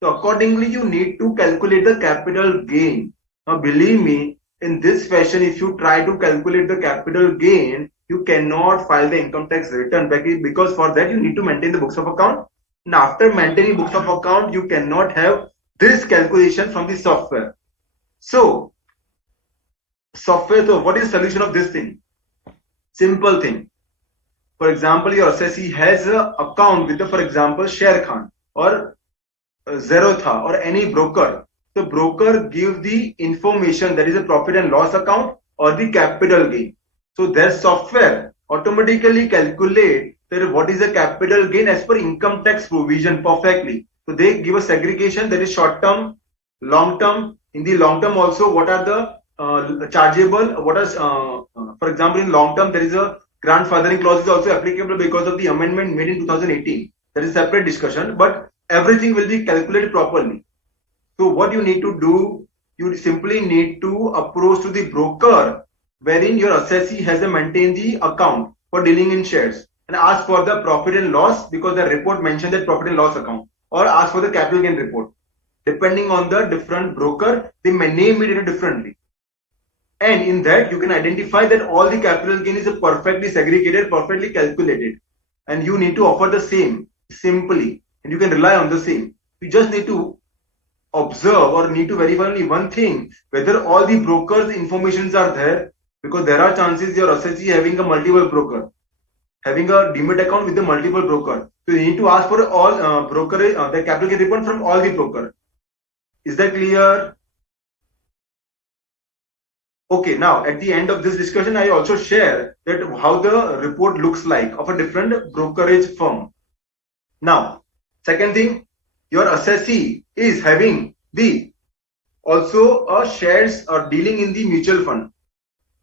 So accordingly, you need to calculate the capital gain. Now believe me, in this fashion, if you try to calculate the capital gain, you cannot file the income tax return because for that you need to maintain the books of account. And after maintaining books of account, you cannot have this calculation from the software. So what is the solution of this thing? Simple thing. For example, your assessee has an account with the, for example, Sharekhan or Zerotha or any broker. The broker gives the information, that is a profit and loss account or the capital gain. So their software automatically calculate that what is the capital gain as per income tax provision perfectly. So they give a segregation, that is short term, long term. In the long term also, what are the chargeable, what is for example in long term there is a grandfathering clause is also applicable because of the amendment made in 2018. That is separate discussion, but everything will be calculated properly. So what you need to do, you simply need to approach to the broker wherein your assessee has to maintain the account for dealing in shares and ask for the profit and loss, because the report mentioned that profit and loss account, or ask for the capital gain report. Depending on the different broker, they may name it differently. And in that, you can identify that all the capital gain is perfectly segregated, perfectly calculated. And you need to offer the same simply. And you can rely on the same. You just need to observe or need to verify only one thing, whether all the brokers' informations are there, because there are chances your assessee having a multiple broker, having a demat account with the multiple broker. So you need to ask for all brokerage, the capital gain report from all the broker. Is that clear? Okay, now at the end of this discussion, I also share that how the report looks like of a different brokerage firm. Now, second thing, your assessee is having the also a shares or dealing in the mutual fund.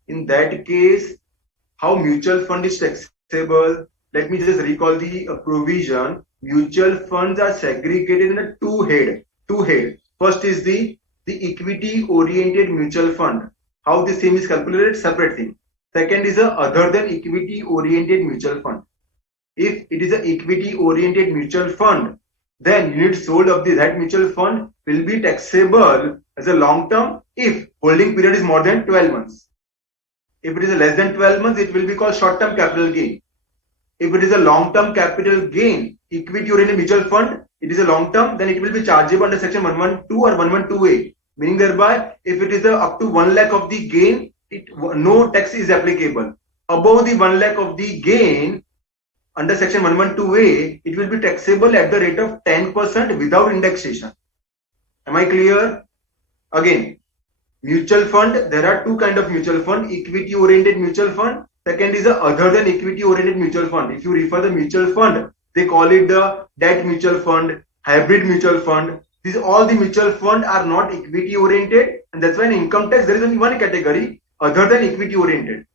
In that case, how mutual fund is taxable? Let me just recall the provision. Mutual funds are segregated in a two head. First is the equity oriented mutual fund. How the same is calculated, separate thing. Second is a other than equity oriented mutual fund. If it is an equity oriented mutual fund, then units sold of that mutual fund will be taxable as a long term if holding period is more than 12 months. If it is less than 12 months, it will be called short term capital gain. If it is a long term capital gain, equity oriented mutual fund, it is a long term, then it will be chargeable under section 112 or 112A. Meaning thereby, if it is up to 1 lakh of the gain, no tax is applicable. Above the 1 lakh of the gain, under section 112A, it will be taxable at the rate of 10% without indexation. Am I clear? Again, mutual fund, there are two kinds of mutual fund, equity oriented mutual fund. Second is a other than equity oriented mutual fund. If you refer the mutual fund, they call it the debt mutual fund, hybrid mutual fund. These all the mutual fund are not equity oriented, and that's why in income tax there is only one category other than equity oriented.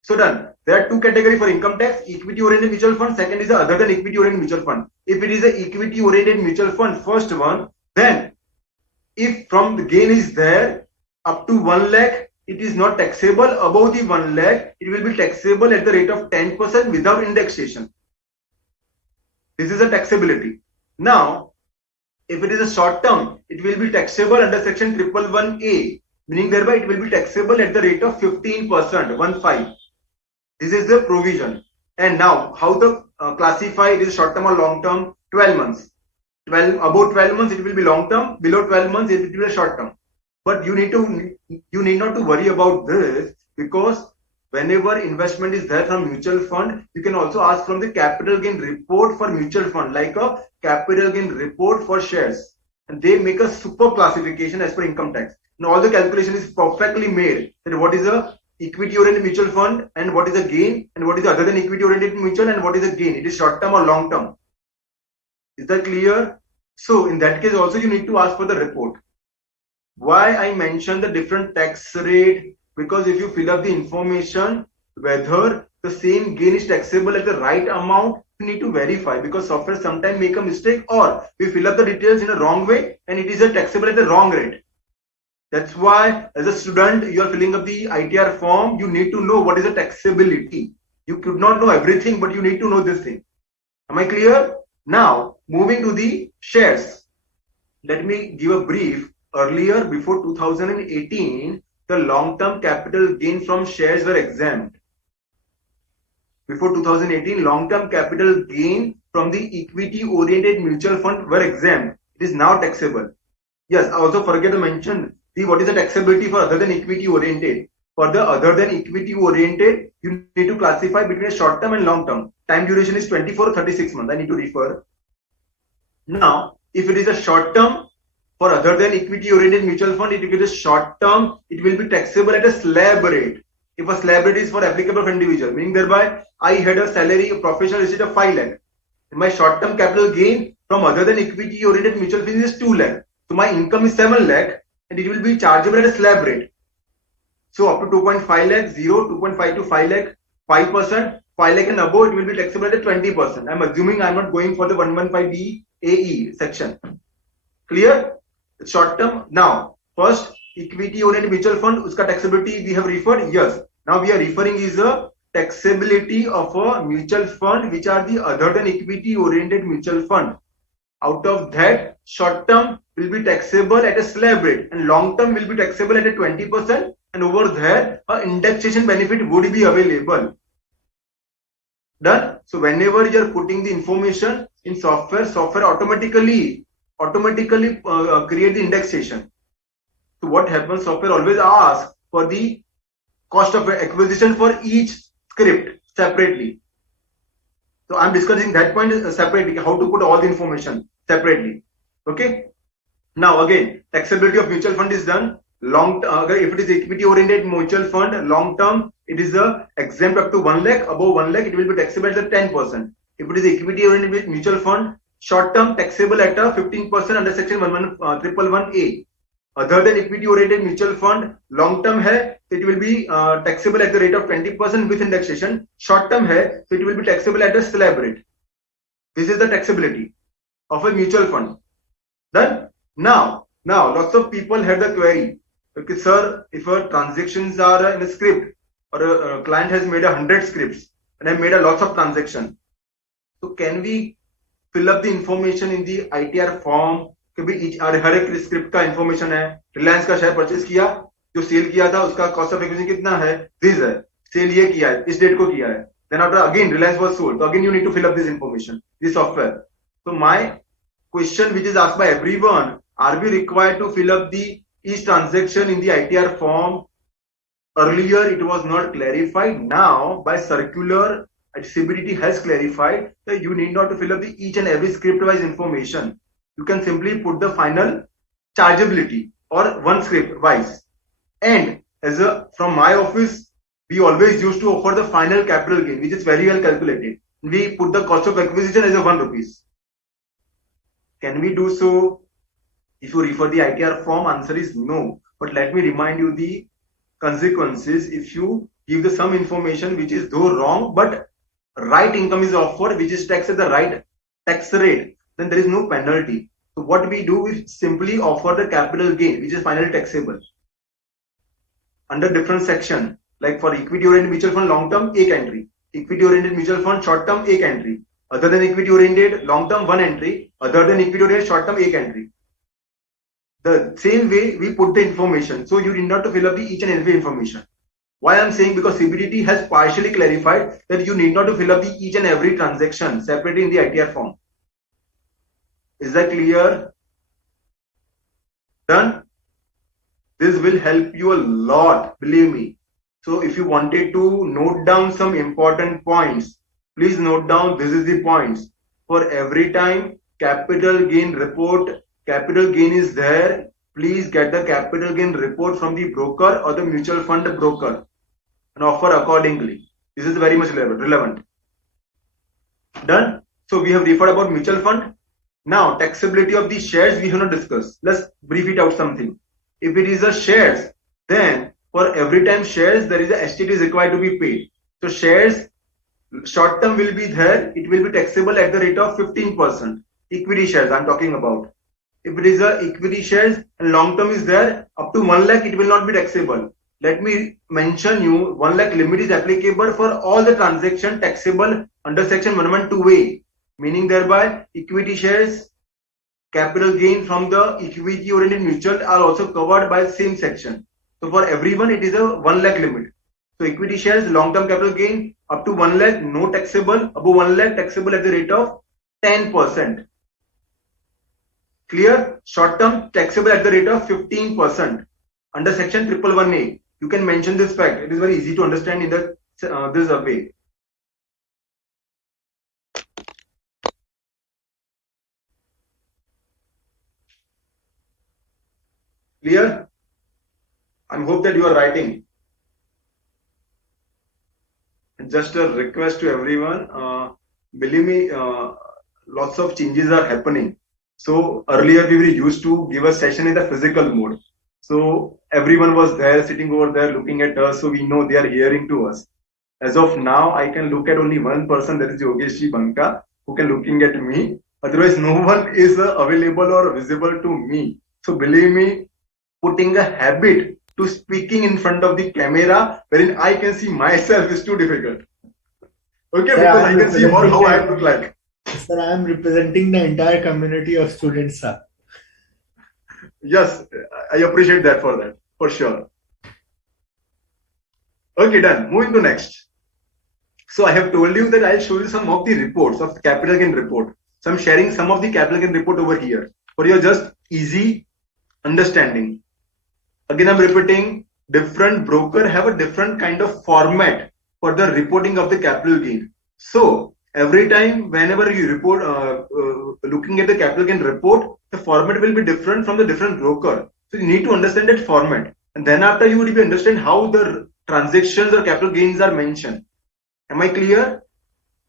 So done. There are two categories for income tax: equity oriented mutual fund. Second is the other than equity oriented mutual fund. If it is a equity oriented mutual fund, first one, then if from the gain is there up to 1 lakh, it is not taxable. Above the 1 lakh, it will be taxable at the rate of 10% without indexation. This is a taxability. Now, if it is a short term, it will be taxable under section 111A, meaning thereby it will be taxable at the rate of 15%, 15. This is the provision. And now, how to classify it is short term or long term? 12 months. Above 12 months, it will be long term. Below 12 months, it will be a short term. But you need not to worry about this, because whenever investment is there from mutual fund, you can also ask from the capital gain report for mutual fund, like a capital gain report for shares, and they make a super classification as per income tax. And all the calculation is perfectly made that what is a equity oriented mutual fund and what is a gain, and what is other than equity oriented mutual and what is a gain. It is short term or long term. Is that clear? So in that case also you need to ask for the report. Why I mentioned the different tax rate? Because if you fill up the information whether the same gain is taxable at the right amount, you need to verify, because software sometimes make a mistake, or we fill up the details in a wrong way and it is a taxable at the wrong rate. That's why as a student you are filling up the ITR form, you need to know what is the taxability. You could not know everything, but you need to know this thing. Am I clear? Now moving to the shares. Let me give a brief. Earlier, before 2018, the long-term capital gain from shares were exempt. Before 2018, long-term capital gain from the equity-oriented mutual fund were exempt. It is now taxable. Yes, I also forget to mention what is the taxability for other than equity-oriented. For the other than equity-oriented, you need to classify between a short-term and long-term. Time duration is 24 or 36 months. I need to refer. Now, if it is a short-term, for other than equity oriented mutual fund, if it is short term, it will be taxable at a slab rate. If a slab rate is for applicable for individual, meaning thereby I had a salary, a professional receipt of 5 lakh. And my short term capital gain from other than equity oriented mutual fund is 2 lakh. So my income is 7 lakh and it will be chargeable at a slab rate. So up to 2.5 lakh, 0, 2.5 to 5 lakh, 5%, 5 lakh and above, it will be taxable at 20%. I'm assuming I'm not going for the 115B AE section. Clear? Short term. Now, first equity oriented mutual fund, uska taxability we have referred. Yes. Now we are referring is a taxability of a mutual fund which are the other than equity oriented mutual fund. Out of that, short term will be taxable at a slab rate and long term will be taxable at a 20%, and over there a indexation benefit would be available. Done. So whenever you are putting the information in software automatically create the indexation. So what happens, software always asks for the cost of acquisition for each script separately. So I'm discussing that point separately, how to put all the information separately. Okay. Now again, taxability of mutual fund is done. Long if it is equity oriented mutual fund, long term it is exempt up to 1 lakh. Above 1 lakh it will be taxable at 10%. If it is equity oriented mutual fund, short term taxable at 15% under section 111A. Other than equity oriented mutual fund, long term hai, it will be taxable at the rate of 20% with indexation. Short term hai, so it will be taxable at a slab rate. This is the taxability of a mutual fund. Done. Now lots of people have the query. Okay, sir, if our transactions are in a script or a client has made 100 scripts and have made a lots of transactions, so can we fill up the information in the ITR form? क्योंकि हर एक script का information है. रिलायंस का share purchase किया, जो cell किया था उसका कॉस्ट ऑफ एक्विजिशन कितना है, दिस है, सेल ये किया है, इस डेट को किया है, then after again Reliance was sold, तो again you need to fill up this information, this software. So my question which is asked by everyone, are we required to fill up the each transaction in the ITR form? Earlier it was not clarified. Now by circular, CBDT has clarified that you need not to fill up the each and every script wise information. You can simply put the final chargeability or one script wise. And as from my office, we always used to offer the final capital gain, which is very well calculated. We put the cost of acquisition as a 1 rupees. Can we do so? If you refer the ITR form, answer is no. But let me remind you the consequences. If you give the some information which is though wrong, but right income is offered, which is taxed at the right tax rate, then there is no penalty. So what we do is simply offer the capital gain, which is finally taxable. Under different section, like for equity oriented mutual fund long term, एक entry. Equity oriented mutual fund short term, एक entry. Other than equity oriented long term, 1 entry. Other than equity oriented short term, एक entry. The same way we put the information. So you need not to fill up the each and every information. Why I'm saying? Because CBDT has partially clarified that you need not to fill up the each and every transaction separately in the ITR form. Is that clear? Done? This will help you a lot, believe me. So if you wanted to note down some important points, please note down this is the points. For every time capital gain report, capital gain is there, please get the capital gain report from the broker or the mutual fund broker and offer accordingly. This is very much relevant. Done? So we have referred about mutual fund. Now taxability of the shares we have not discussed. Let's brief it out something. If it is a shares, then for every time shares there is a STT is required to be paid. So shares short term will be there, it will be taxable at the rate of 15%. Equity shares I'm talking about. If it is a equity shares and long term is there, up to 1 lakh it will not be taxable. Let me mention you 1 lakh limit is applicable for all the transaction taxable under section 112A, meaning thereby equity shares, capital gain from the equity oriented mutual are also covered by the same section. So for everyone it is a 1 lakh limit. So equity shares, long term capital gain up to 1 lakh no taxable, above 1 lakh taxable at the rate of 10%. Clear? Short term taxable at the rate of 15% under section 111A. You can mention this fact. It is very easy to understand in the this way. Clear? I hope that you are writing. Just a request to everyone. Believe me, lots of changes are happening. So earlier we were used to give a session in the physical mode. So everyone was there, sitting over there, looking at us. So we know they are hearing to us. As of now, I can look at only one person, that is Yogesh Banka, who can looking at me. Otherwise, no one is available or visible to me. So believe me, putting a habit to speaking in front of the camera, wherein I can see myself, is too difficult. Okay, sir, because I can see how I look like. Sir, I am representing the entire community of students, sir. Yes, I appreciate that for sure. Okay, done. Moving to next. So I have told you that I'll show you some of the reports of capital gain report. So I'm sharing some of the capital gain report over here for your just easy understanding. Again, I'm repeating, different broker have a different kind of format for the reporting of the capital gain. So every time whenever you report, looking at the capital gain report, the format will be different from the different broker. So you need to understand that format. And then after you will be understand how the transactions or capital gains are mentioned. Am I clear?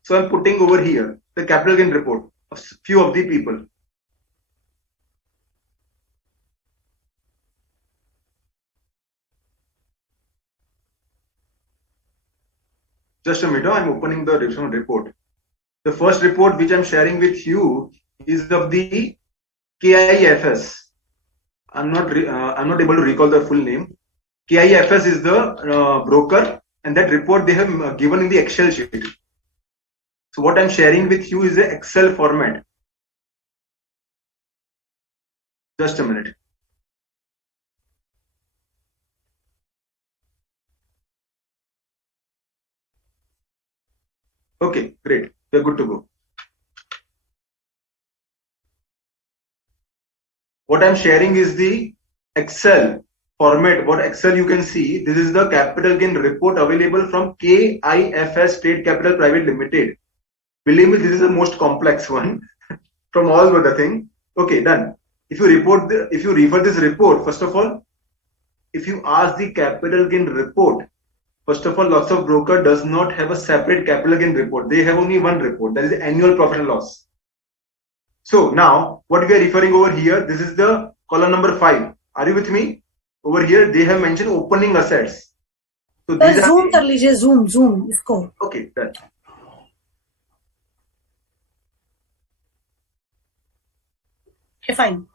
So I'm putting over here the capital gain report of few of the people. Just a minute, I'm opening the different report. The first report which I'm sharing with you is of the KIFS. I'm not able to recall the full name. KIFS is the broker, and that report they have given in the Excel sheet. So what I'm sharing with you is the Excel format. Just a minute. Okay, great. We're good to go. What I'm sharing is the Excel format. What Excel you can see, this is the capital gain report available from KIFS State Capital Private Limited. Believe me, this is the most complex one from all the thing. Okay, done. If you refer this report, first of all, if you ask the capital gain report, first of all, lots of broker does not have a separate capital gain report. They have only one report, that is the annual profit and loss. So now what we are referring over here, this is the column number 5. Are you with me? Over here they have mentioned opening assets. So these zoom कर लीजिए, zoom इसको. Okay, done. Okay, fine.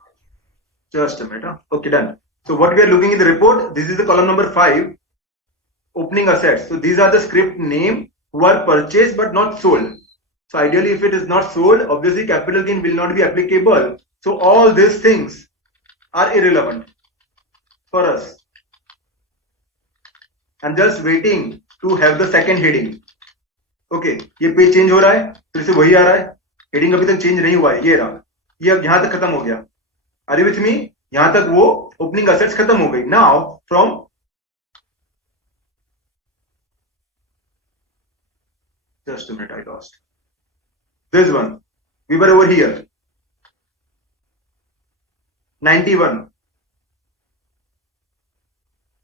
Just a minute. Okay, done. So what we are looking in the report, this is the column number 5, opening assets. So these are the script name who are purchased but not sold. So ideally, if it is not sold, obviously capital gain will not be applicable. So all these things are irrelevant for us. I'm just waiting to have the second heading. Okay, ये page change हो रहा है, फिर से वही आ रहा है. Heading अभी तक चेंज नहीं हुआ है, ये रहा. ये अब यहां तक खत्म हो गया. Are you with me? यहां तक वो ओपनिंग असेट्स खत्म हो गई. Now from just a minute, I lost. This one, we were over here. 91.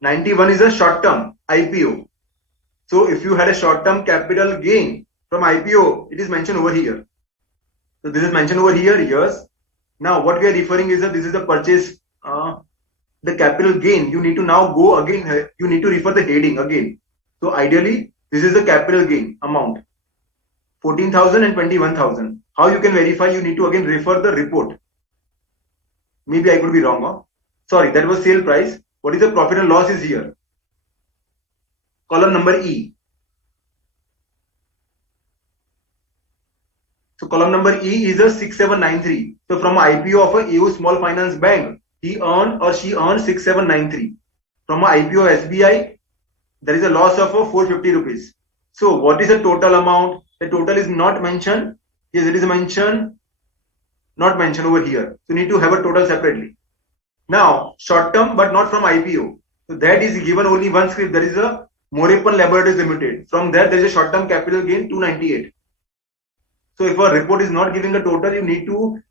91 is a short-term IPO. So if you had a short-term capital gain from IPO, it is mentioned over here. So this is mentioned over here, yes. Now what we are referring is that this is the purchase, the capital gain. You need to now go again, you need to refer the heading again. So ideally, this is the capital gain amount. 14,000 and 21,000. How you can verify? You need to again refer the report. Maybe I could be wrong. Huh? Sorry, that was sale price. What is the profit and loss is here? Column number E. So column number E is a 6793. So from IPO of a EU small finance bank, he earned or she earned 6793. From a IPO SBI, there is a loss of 450 rupees. So what is the total amount? The total is not mentioned. Yes, it is mentioned, not mentioned over here. So you need to have a total separately. Now, short term, but not from IPO. So that is given only one script. There is a Morepan Laboratories Limited. From there is a short term capital gain 298. So if a report is not giving a total, you need to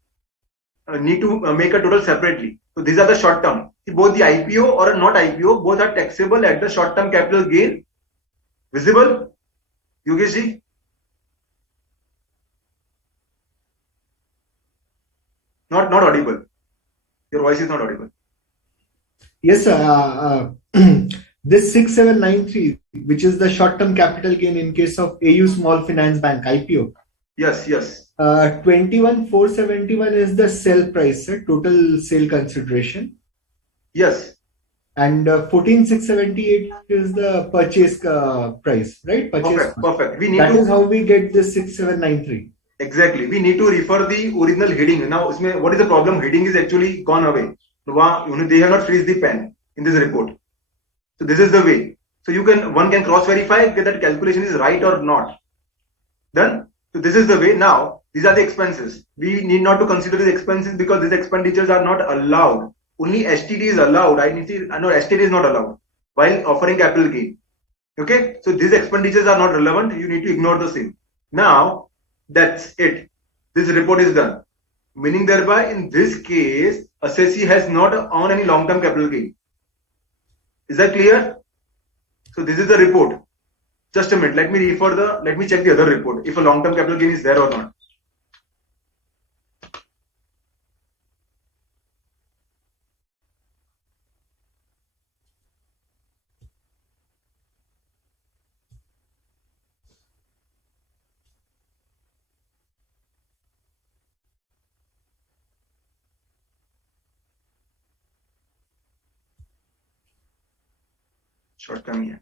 make a total separately. So these are the short term. Both the IPO or not IPO, both are taxable at the short term capital gain. Visible? Yogesh ji? Not audible. Your voice is not audible. Yes, sir. This 6793, which is the short-term capital gain in case of AU Small Finance Bank IPO. Yes. 21,471 is the sell price, sir, total sale consideration. Yes. And 14,678 is the purchase price, right? Purchase. Perfect. That is how we get this 6793. Exactly. We need to refer the original heading. Now, what is the problem? Heading is actually gone away. They have not freezed the pen in this report. So this is the way. So one can cross verify that calculation is right or not. Done. So this is the way. Now these are the expenses. We need not to consider these expenses because these expenditures are not allowed. Only STD is allowed. STD is not allowed while offering capital gain. Okay. So these expenditures are not relevant. You need to ignore the same. Now that's it. This report is done. Meaning thereby in this case, assessee has not earned any long-term capital gain. Is that clear? So this is the report. Just a minute. Let me check the other report. If a long-term capital gain is there or not. Short-term here.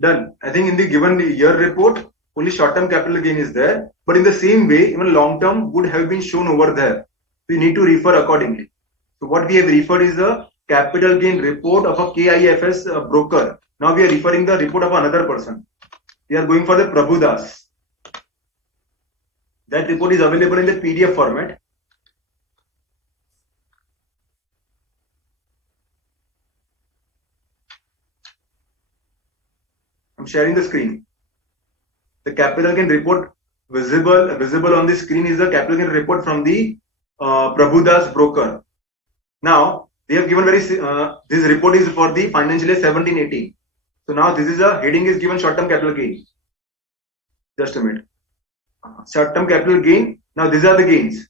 Done. I think in the given year report, only short-term capital gain is there. But in the same way, even long-term would have been shown over there. We need to refer accordingly. So what we have referred is the capital gain report of a KIFS broker. Now we are referring the report of another person. We are going for the Prabhudas. That report is available in the PDF format. I'm sharing the screen. The capital gain report visible on the screen is the capital gain report from the Prabhudas broker. Now they have given this report is for the financial year 17-18. So now this is a heading is given short-term capital gain. Just a minute. Short-term capital gain. Now these are the gains.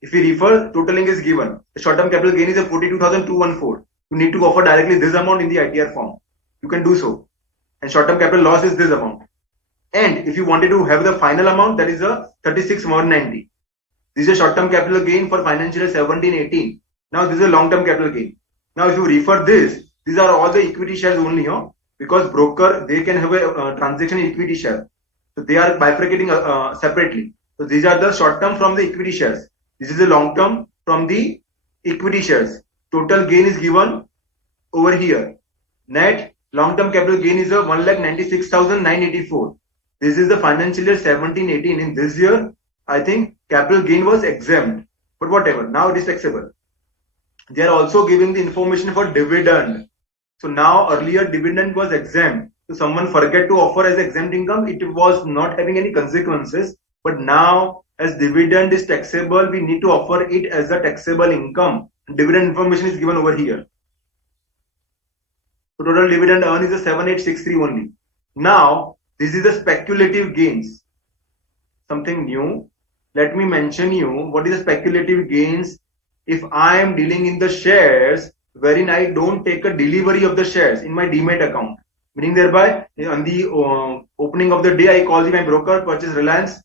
If we refer, totaling is given. The short-term capital gain is a 42,214. You need to offer directly this amount in the ITR form. You can do so. And short-term capital loss is this amount. And if you wanted to have the final amount, that is a 36,190. This is a short-term capital gain for financial year 17-18. Now this is a long-term capital gain. Now if you refer this, these are all the equity shares only, because broker, they can have a transaction in equity share. So they are bifurcating separately. So these are the short-term from the equity shares. This is the long-term from the equity shares. Total gain is given over here. Net long-term capital gain is a 1,96,984. This is the financial year 17-18. In this year, I think capital gain was exempt. But whatever, now it is taxable. They are also giving the information for dividend. So now earlier dividend was exempt. So someone forget to offer as exempt income, it was not having any consequences. But now as dividend is taxable, we need to offer it as a taxable income. Dividend information is given over here. So total dividend earned is a 7863 only. Now this is the speculative gains. Something new. Let me mention you what is the speculative gains. If I am dealing in the shares wherein I don't take a delivery of the shares in my demat account, meaning thereby on the opening of the day I call my broker, purchase Reliance,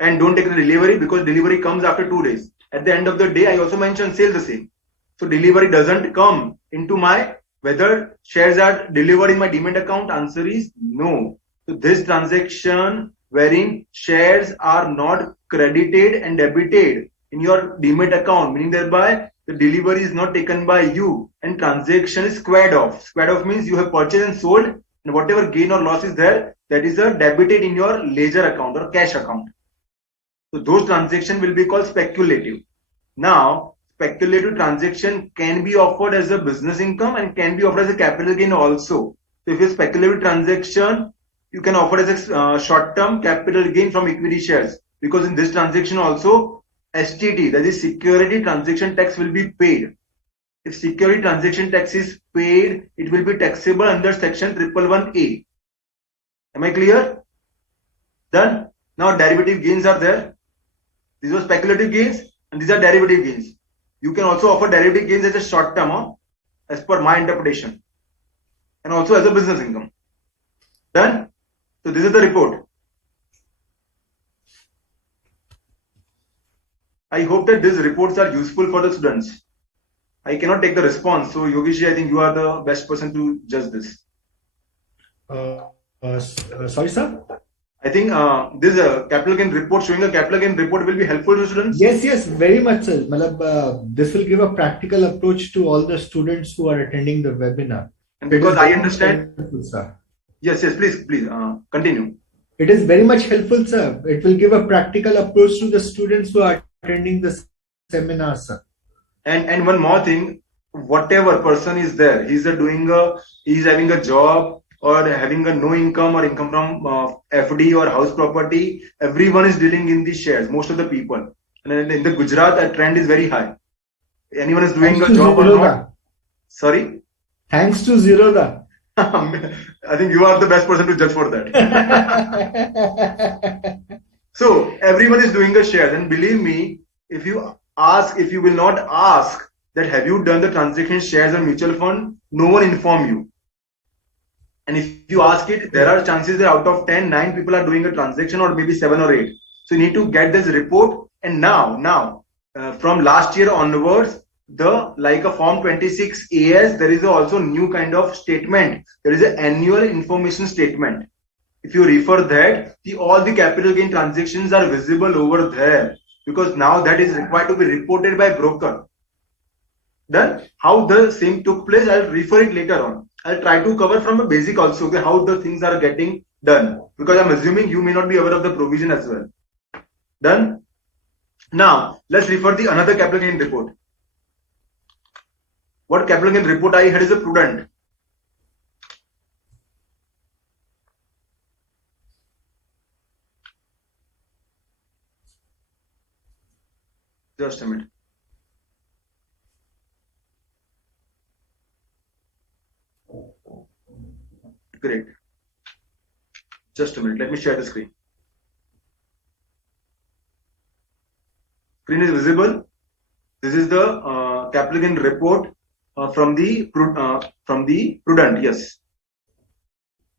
and don't take the delivery because delivery comes after 2 days. At the end of the day, I also mention sale the same. So delivery doesn't come into my, whether shares are delivered in my demat account, answer is no. So this transaction wherein shares are not credited and debited in your demat account, meaning thereby the delivery is not taken by you and transaction is squared off. Squared off means you have purchased and sold, and whatever gain or loss is there, that is debited in your ledger account or cash account. So those transactions will be called speculative. Now, speculative transaction can be offered as a business income and can be offered as a capital gain also. So if it's speculative transaction, you can offer as a short-term capital gain from equity shares, because in this transaction also STT, that is security transaction tax, will be paid. If security transaction tax is paid, it will be taxable under section 111A. Am I clear? Done. Now derivative gains are there. These are speculative gains and these are derivative gains. You can also offer derivative gains as a short term, as per my interpretation, and also as a business income. Done. So this is the report. I hope that these reports are useful for the students. I cannot take the response. So Yogesh, I think you are the best person to judge this. Sorry, sir. I think this capital gain report, showing a capital gain report, will be helpful to students. Yes, very much, sir. This will give a practical approach to all the students who are attending the webinar. And because I understand. Helpful, sir. Yes, please continue. It is very much helpful, sir. It will give a practical approach to the students who are attending the seminar, sir. And one more thing, whatever person is there, he's having a job or having a no income or income from FD or house property, everyone is dealing in these shares, most of the people. And in the Gujarat, that trend is very high. Anyone is doing a job or not? Sorry? Thanks to Zerodha. I think you are the best person to judge for that. So everyone is doing a share, and believe me, if you will not ask that have you done the transaction shares or mutual fund, no one inform you. And if you ask it, there are chances that out of 10, 9 people are doing a transaction, or maybe 7 or 8. So you need to get this report. And now, from last year onwards, like a Form 26 AS, there is also new kind of statement. There is an annual information statement. If you refer that, all the capital gain transactions are visible over there, because now that is required to be reported by broker. Then how the same took place, I'll refer it later on. I'll try to cover from a basic also, okay, how the things are getting done, because I'm assuming you may not be aware of the provision as well. Done. Now let's refer the another capital gain report. What capital gain report I had is a prudent. Just a minute. Great. Just a minute. Let me share the screen. Screen is visible. This is the capital gain report from the prudent. Yes.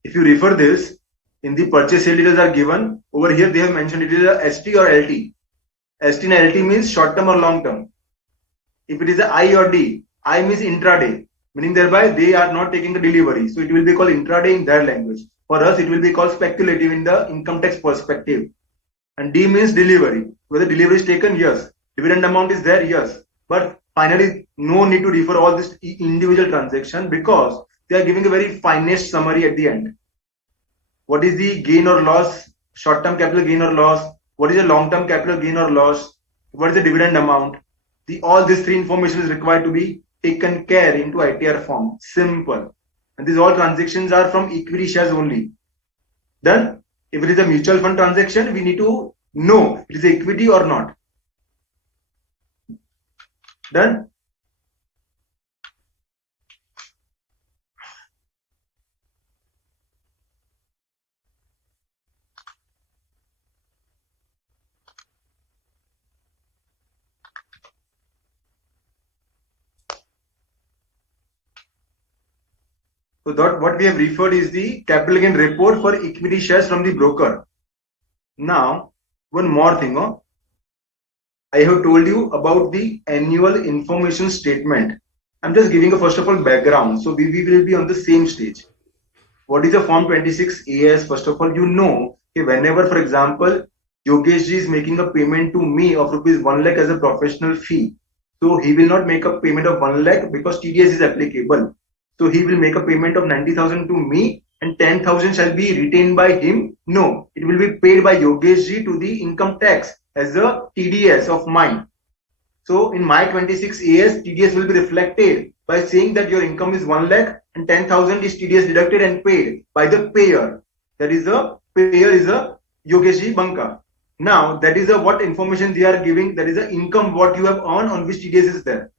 If you refer this, in the purchase sale details are given over here. They have mentioned it is a ST or LT. ST and LT means short term or long term. If it is a I or D, I means intraday, meaning thereby they are not taking the delivery. So it will be called intraday in their language. For us, it will be called speculative in the income tax perspective. And D means delivery. Whether delivery is taken, yes. Dividend amount is there, yes. But finally, no need to refer all this individual transaction, because they are giving a very finest summary at the end. What is the gain or loss, short-term capital gain or loss? What is the long-term capital gain or loss? What is the dividend amount? All these three information is required to be taken care into ITR form. Simple. And these all transactions are from equity shares only. Then, if it is a mutual fund transaction, we need to know it is equity or not. Done. So that what we have referred is the capital gain report for equity shares from the broker. Now, one more thing. I have told you about the annual information statement. I'm just giving a first of all background. So we will be on the same stage. What is the Form 26 AS? First of all, you know, whenever, for example, Yogesh ji is making a payment to me of rupees 1 lakh as a professional fee. So he will not make a payment of 1 lakh because TDS is applicable. So he will make a payment of 90,000 to me, and 10,000 shall be retained by him. No, it will be paid by Yogesh ji to the income tax as a TDS of mine. So in my 26 AS, TDS will be reflected by saying that your income is 1 lakh and 10,000 is TDS deducted and paid by the payer. That is the payer is a Yogesh ji Banka. Now that is what information they are giving. That is the income what you have earned on which TDS is there.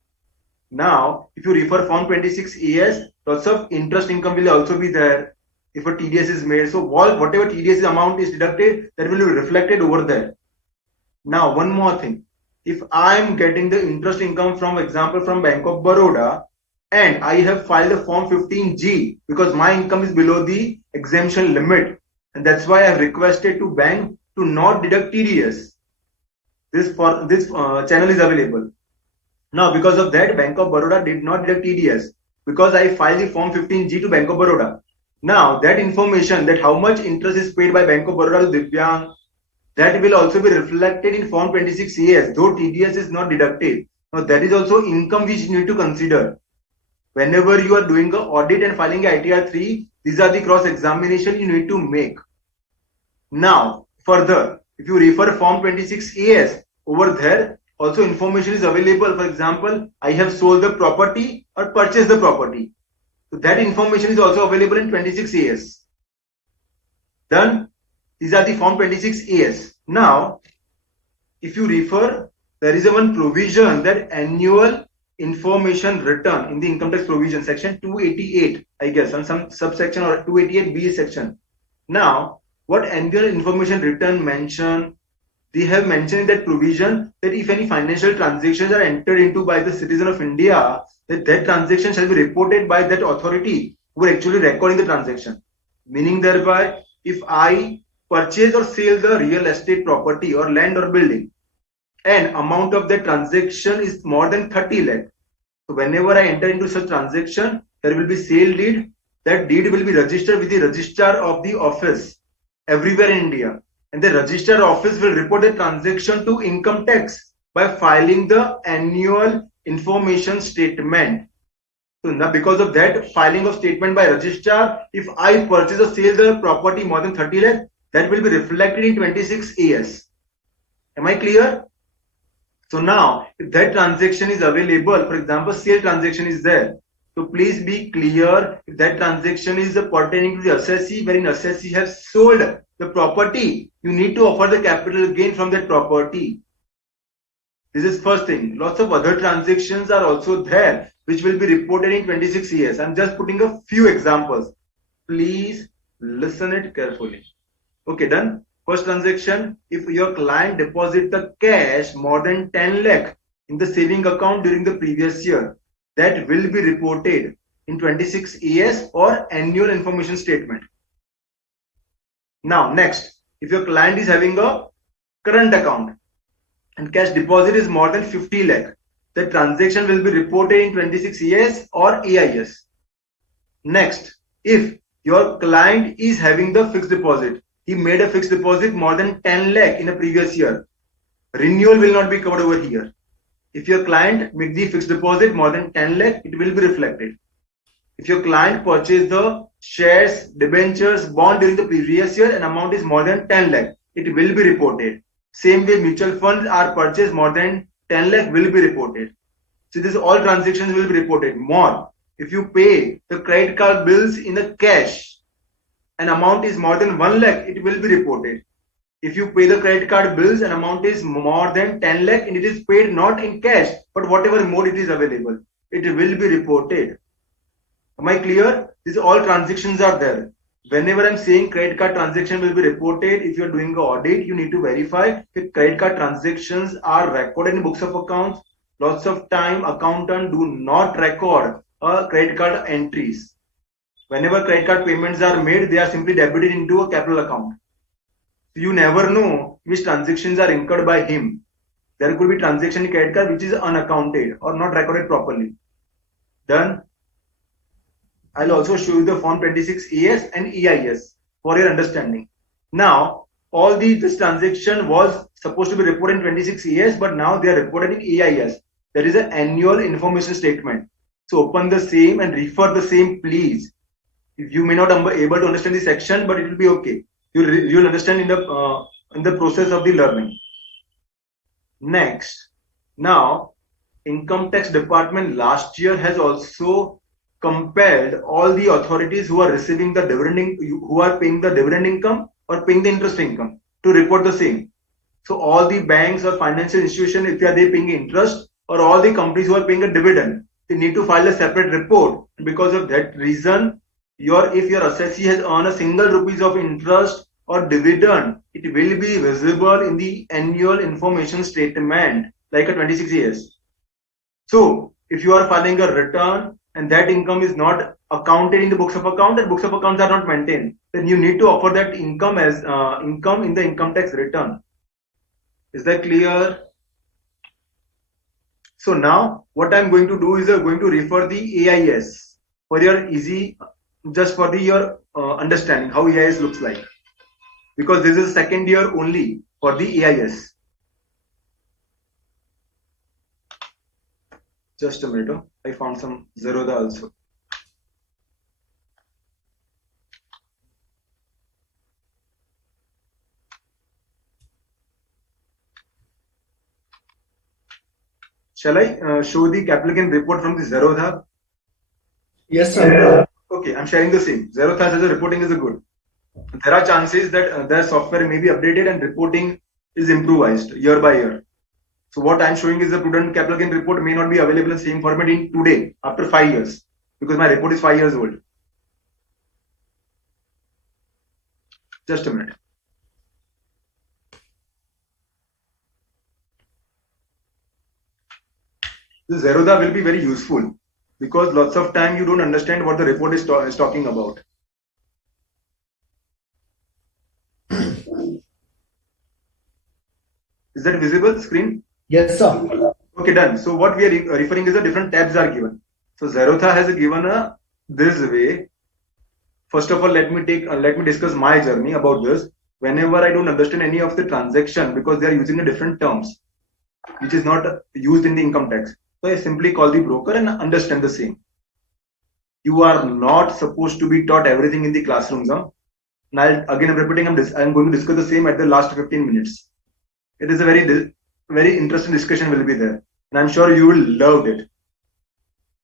Now, if you refer Form 26 AS, lots of interest income will also be there if a TDS is made. So whatever TDS amount is deducted, that will be reflected over there. Now, one more thing. If I am getting the interest income from example from Bank of Baroda, and I have filed a Form 15G because my income is below the exemption limit, and that's why I have requested to bank to not deduct TDS. This channel is available. Now, because of that, Bank of Baroda did not deduct TDS because I filed the Form 15G to Bank of Baroda. Now, that information, that how much interest is paid by Bank of Baroda to Divyang, that will also be reflected in Form 26AS, though TDS is not deducted. Now, that is also income which you need to consider. Whenever you are doing an audit and filing a ITR 3, these are the cross examination you need to make. Now, further, if you refer Form 26AS, over there, also information is available. For example, I have sold the property or purchased the property. So that information is also available in 26AS. Done. These are the Form 26AS. Now, if you refer, there is a one provision that annual information return in the income tax provision, section 288, I guess, on some subsection or 288B section. Now, what annual information return mention? They have mentioned in that provision that if any financial transactions are entered into by the citizen of India, that transaction shall be reported by that authority who are actually recording the transaction. Meaning thereby, if I purchase or sell the real estate property or land or building, and amount of that transaction is more than 30 lakh. So whenever I enter into such transaction, there will be sale deed. That deed will be registered with the registrar of the office everywhere in India. And the registrar office will report the transaction to income tax by filing the annual information statement. So now because of that filing of statement by registrar, if I purchase or sell the property more than 30 lakh, that will be reflected in 26AS. Am I clear? So now, if that transaction is available, for example, sale transaction is there. So please be clear if that transaction is pertaining to the assessee, wherein assessee has sold the property, you need to offer the capital gain from that property. This is first thing. Lots of other transactions are also there, which will be reported in 26AS. I'm just putting a few examples. Please listen it carefully. Okay, done. First transaction, if your client deposit the cash more than 10 lakh in the saving account during the previous year, that will be reported in 26AS or annual information statement. Now, next, if your client is having a current account and cash deposit is more than 50 lakh, the transaction will be reported in 26AS or AIS. Next, if your client is having the fixed deposit, he made a fixed deposit more than 10 lakh in a previous year, renewal will not be covered over here. If your client made the fixed deposit more than 10 lakh, it will be reflected. If your client purchased the shares, debentures, bond during the previous year and amount is more than 10 lakh, it will be reported. Same way mutual funds are purchased more than 10 lakh will be reported. So this all transactions will be reported. More, if you pay the credit card bills in a cash, and amount is more than 1 lakh, it will be reported. If you pay the credit card bills and amount is more than 10 lakh and it is paid not in cash, but whatever mode it is available, it will be reported. Am I clear? These all transactions are there. Whenever I'm saying credit card transaction will be reported, if you're doing an audit, you need to verify if credit card transactions are recorded in books of accounts. Lots of time, accountant do not record credit card entries. Whenever credit card payments are made, they are simply debited into a capital account. You never know which transactions are incurred by him. There could be transaction in credit card which is unaccounted or not recorded properly. Done. I'll also show you the Form 26AS and EIS for your understanding. Now, all this transaction was supposed to be reported in 26AS, but now they are reported in EIS. There is an annual information statement. So open the same and refer the same, please. If you may not be able to understand the section, but it will be okay. You'll understand in the process of the learning. Next, now Income Tax Department last year has also compelled all the authorities who are receiving the dividend, who are paying the dividend income or paying the interest income, to report the same. So all the banks or financial institutions, if they are paying interest, or all the companies who are paying a dividend, they need to file a separate report. Because of that reason, if your assessee has earned a single rupees of interest or dividend, it will be visible in the annual information statement like a 26AS. So if you are filing a return and that income is not accounted in the books of account and books of accounts are not maintained, then you need to offer that income as income in the income tax return. Is that clear? So now what I'm going to do is going to refer the AIS for your easy, just for your understanding how AIS looks like, because this is second year only for the AIS. Just a minute. I found some Zerodha also. Shall I show the capital gain report from the Zerodha? Yes, sir. Okay, I'm sharing the same. Zerodha says the reporting is a good. There are chances that their software may be updated and reporting is improvised year by year. So what I'm showing is the prudent capital gain report may not be available in same format in today after 5 years, because my report is 5 years old. Just a minute. The Zerodha will be very useful because lots of time you don't understand what the report is talking about. Is that visible screen? Yes, sir. Okay, done. So what we are referring is the different tabs are given. So Zerodha has given this way. First of all, let me discuss my journey about this. Whenever I don't understand any of the transaction because they are using a different terms, which is not used in the income tax, so I simply call the broker and understand the same. You are not supposed to be taught everything in the classrooms. Now, again, I'm repeating, I'm going to discuss the same at the last 15 minutes. It is a very interesting discussion will be there. And I'm sure you will love it.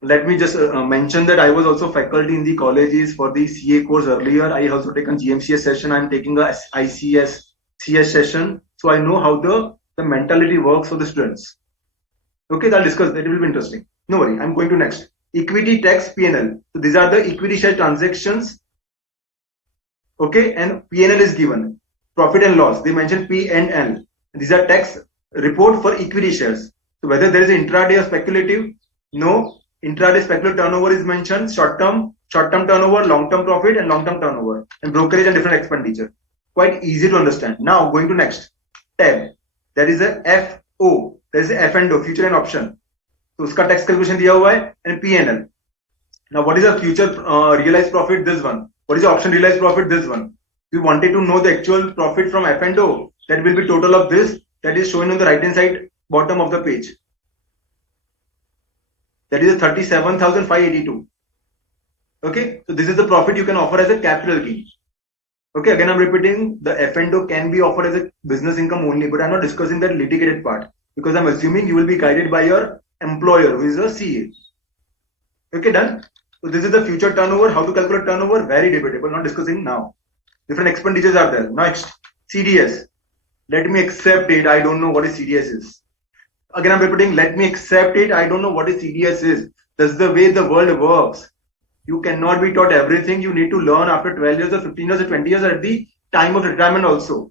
Let me just mention that I was also faculty in the colleges for the CA course earlier. I also taken GMCS session. I'm taking a ICS CS session. So I know how the mentality works for the students. Okay, I'll discuss that. It will be interesting. No worry. I'm going to next. Equity tax P&L. So these are the equity share transactions. Okay, and P&L is given. Profit and loss. They mention P&L. These are tax report for equity shares. So whether there is intraday or speculative, no. Intraday speculative turnover is mentioned. Short-term turnover, long-term profit, and long-term turnover, and brokerage and different expenditure. Quite easy to understand. Now going to next tab. There is a FO. There is a F and O, future and option. So uska tax calculation दिया हुआ है, and P&L. Now what is the future realized profit? This one. What is the option realized profit? This one. We wanted to know the actual profit from F and O. That will be total of this. That is shown on the right hand side bottom of the page. That is 37,582. Okay, so this is the profit you can offer as a capital gain. Okay, again I'm repeating, the F&O can be offered as a business income only, but I'm not discussing that litigated part because I'm assuming you will be guided by your employer who is a CA. Okay, done. So this is the future turnover. How to calculate turnover? Very debatable. Not discussing now. Different expenditures are there. Next, CDS. Let me accept it. I don't know what is CDS is. Again, I'm repeating, let me accept it. I don't know what is CDS is. That's the way the world works. You cannot be taught everything. You need to learn after 12 years or 15 years or 20 years at the time of retirement also.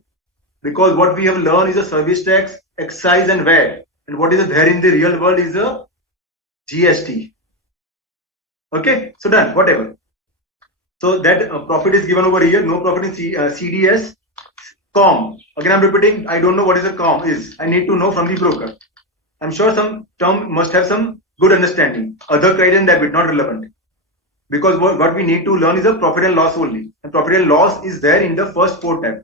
Because what we have learned is a service tax, excise and VAT. And what is there in the real world is a GST. Okay, so done, whatever. So that profit is given over here. No profit in CDS. COM. Again, I'm repeating, I don't know what is a COM is. I need to know from the broker. I'm sure some term must have some good understanding. Other credit and debit, not relevant. Because what we need to learn is a profit and loss only. And profit and loss is there in the first 4 tab.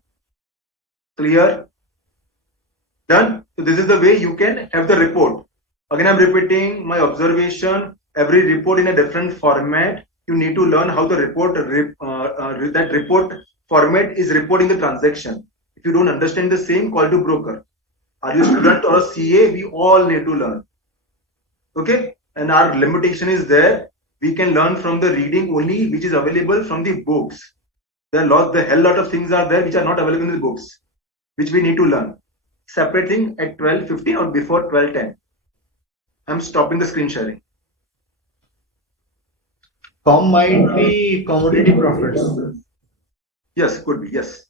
Clear? Done? So this is the way you can have the report. Again, I'm repeating my observation. Every report in a different format. You need to learn how the report, that report format is reporting the transaction. If you don't understand the same, call to broker. Are you a student or a CA? We all need to learn. Okay? And our limitation is there. We can learn from the reading only, which is available from the books. The hell lot of things are there which are not available in the books, which we need to learn. Separate thing at 12:15 or before 12:10. I'm stopping the screen sharing. COM might be commodity profits. Yes, could be. Yes.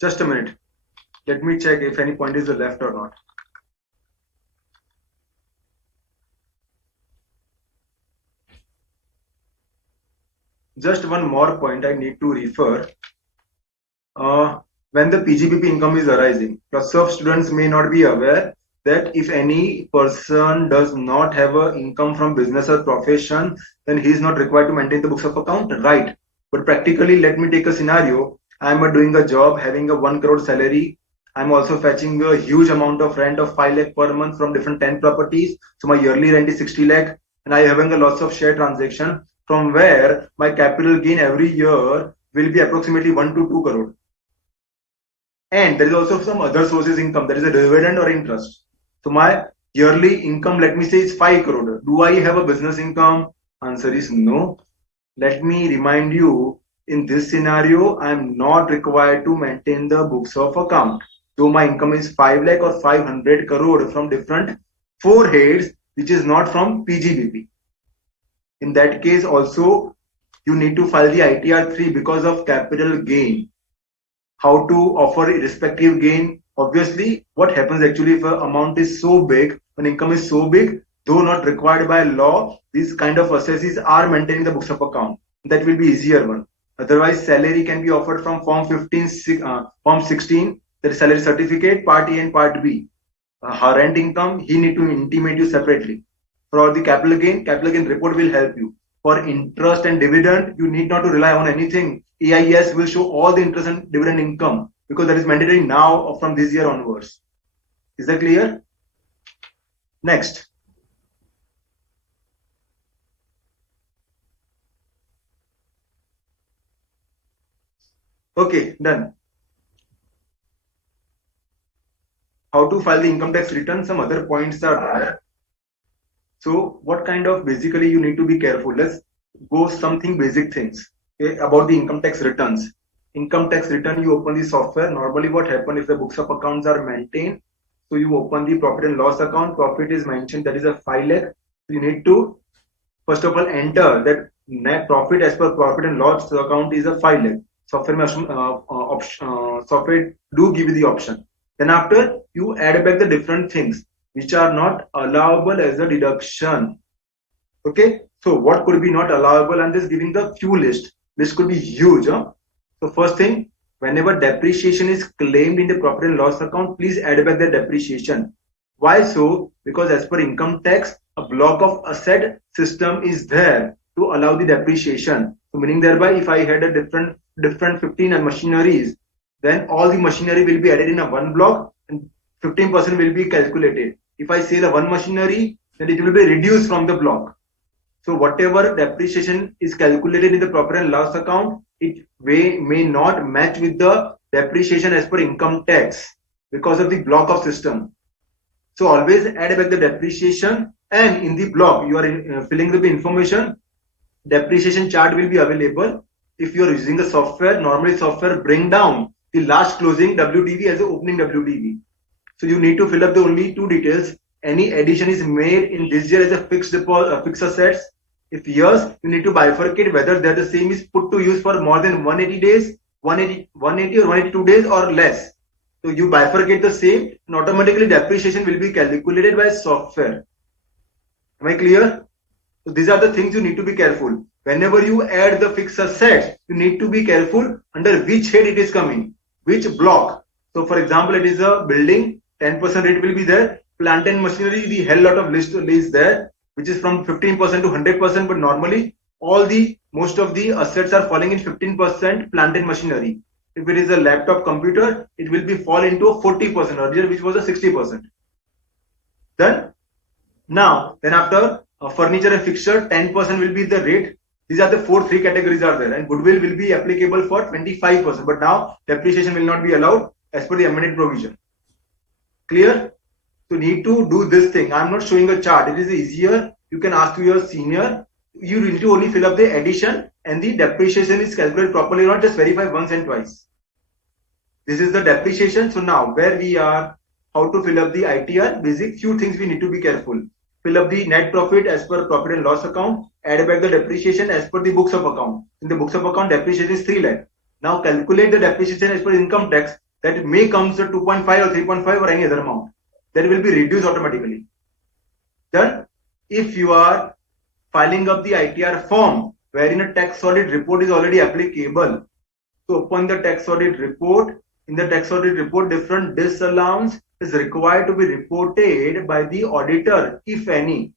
Just a minute. Let me check if any point is left or not. just one more point I need to refer. When the PGBP income is arising, lots of students may not be aware that if any person does not have an income from business or profession, then he is not required to maintain the books of account, right? But practically, let me take a scenario. I am doing a job having a 1 crore salary. I'm also fetching a huge amount of rent of 5 lakh per month from different 10 properties. So my yearly rent is 60 lakh, and I having a lots of share transaction from where my capital gain every year will be approximately 1 to 2 crore. And there is also some other sources income. There is a dividend or interest. So my yearly income, let me say, is 5 crore. Do I have a business income? Answer is no. Let me remind you, in this scenario, I am not required to maintain the books of account. Though my income is 5 lakh or 500 crore from different 4 heads, which is not from PGBP. In that case also, you need to file the ITR 3 because of capital gain. How to offer respective gain? Obviously, what happens actually if an amount is so big, when income is so big, though not required by law, these kind of assesses are maintaining the books of account. That will be easier one. Otherwise, salary can be offered from form 16, that is salary certificate, part A and part B. Rent income, he need to intimate you separately. For the capital gain report will help you. For interest and dividend, you need not to rely on anything. EIS will show all the interest and dividend income because that is mandatory now from this year onwards. Is that clear? Next. Okay, done. How to file the income tax return? Some other points are there. So what kind of, basically you need to be careful. Let's go something basic things, okay, about the income tax returns. Income tax return, you open the software. Normally what happens if the books of accounts are maintained? So you open the profit and loss account. Profit is mentioned, that is a 5 lakh. So you need to first of all enter that net profit as per profit and loss account is a 5 lakh. Software software do give you the option. Then after you add back the different things which are not allowable as a deduction. Okay, so what could be not allowable? I'm just giving the few list. This could be huge. So first thing, whenever depreciation is claimed in the profit and loss account, please add back the depreciation. Why so? Because as per income tax, a block of asset system is there to allow the depreciation. So meaning thereby, if I had a different 15 machineries, then all the machinery will be added in a one block and 15% will be calculated. If I say the one machinery, then it will be reduced from the block. So whatever depreciation is calculated in the profit and loss account, it may not match with the depreciation as per income tax because of the block of system. So always add back the depreciation, and in the block you are filling the information. Depreciation chart will be available. If you are using the software, normally software bring down the last closing WDV as the opening WDV. So you need to fill up the only two details. Any addition is made in this year as a fixed deposit, fixed assets. If yes, you need to bifurcate whether that the same is put to use for more than 180 days, 180 or 182 days or less. So you bifurcate the same and automatically depreciation will be calculated by software. Am I clear? So these are the things you need to be careful. Whenever you add the fixed assets, you need to be careful under which head it is coming, which block. So for example, it is a building, 10% rate will be there. Plant and machinery, the hell lot of list is there, which is from 15% to 100%, but normally most of the assets are falling in 15% plant and machinery. If it is a laptop computer, it will be fall into a 40% earlier, which was a 60%. Then after furniture and fixture, 10% will be the rate. These are the three categories are there, and goodwill will be applicable for 25%. But now depreciation will not be allowed as per the amended provision. Clear? So need to do this thing. I'm not showing a chart. It is easier. You can ask to your senior. You need to only fill up the addition and the depreciation is calculated properly, not just verify once and twice. This is the depreciation. So now where we are, how to fill up the ITR, basic few things we need to be careful. Fill up the net profit as per profit and loss account, add back the depreciation as per the books of account. In the books of account, depreciation is 3 lakh. Now calculate the depreciation as per income tax, that may come to 2.5 or 3.5 or any other amount. That will be reduced automatically. Then if you are filing up the ITR form, wherein a tax audit report is already applicable. So upon the tax audit report, in the tax audit report, different disallowance is required to be reported by the auditor, if any.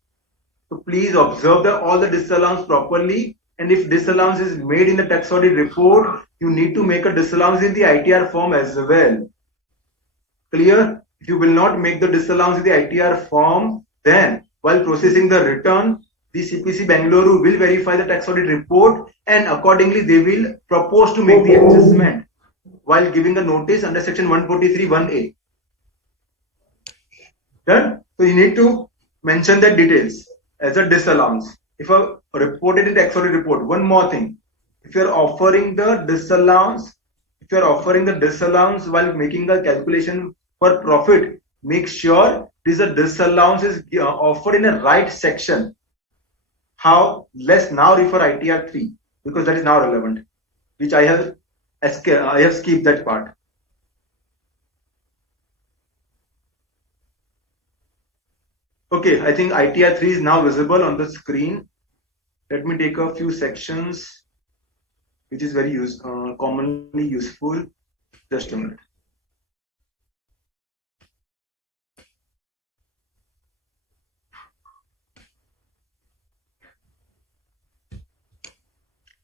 So please observe all the disallowance properly. And if disallowance is made in the tax audit report, you need to make a disallowance in the ITR form as well. Clear? If you will not make the disallowance in the ITR form, then while processing the return, the CPC Bangalore will verify the tax audit report and accordingly they will propose to make the adjustment while giving the notice under section 143(1)(a). Done? So you need to mention the details as a disallowance. If I reported in the tax audit report, one more thing. If you are offering the disallowance, while making a calculation for profit, make sure this disallowance is offered in a right section. How? Let's now refer ITR 3 because that is now relevant, which I have skipped that part. Okay, I think ITR 3 is now visible on the screen. Let me take a few sections which is very commonly useful. Just a minute.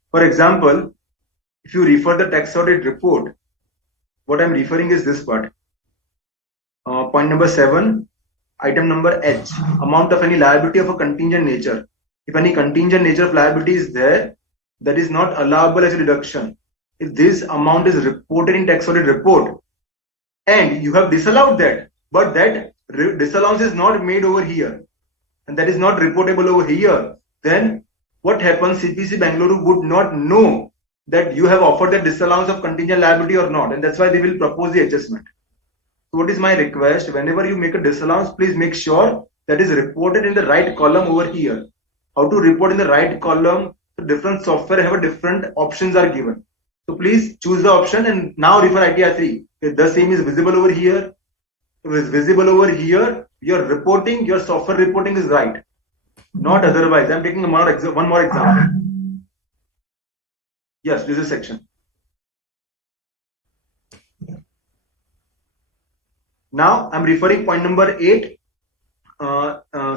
For example, if you refer the tax audit report, what I'm referring is this part. Point number 7, item number H, amount of any liability of a contingent nature. If any contingent nature of liability is there, that is not allowable as a deduction. If this amount is reported in tax audit report and you have disallowed that, but that disallowance is not made over here and that is not reportable over here, then what happens? CPC Bangalore would not know that you have offered the disallowance of contingent liability or not, and that's why they will propose the adjustment. So what is my request? Whenever you make a disallowance, please make sure that is reported in the right column over here. How to report in the right column? The different software have a different options are given. So please choose the option and now refer ITR 3. If the same is visible over here, if it is visible over here, your reporting, your software reporting is right. Not otherwise. I'm taking one more example. Yes, this is section. Now I'm referring point number 8,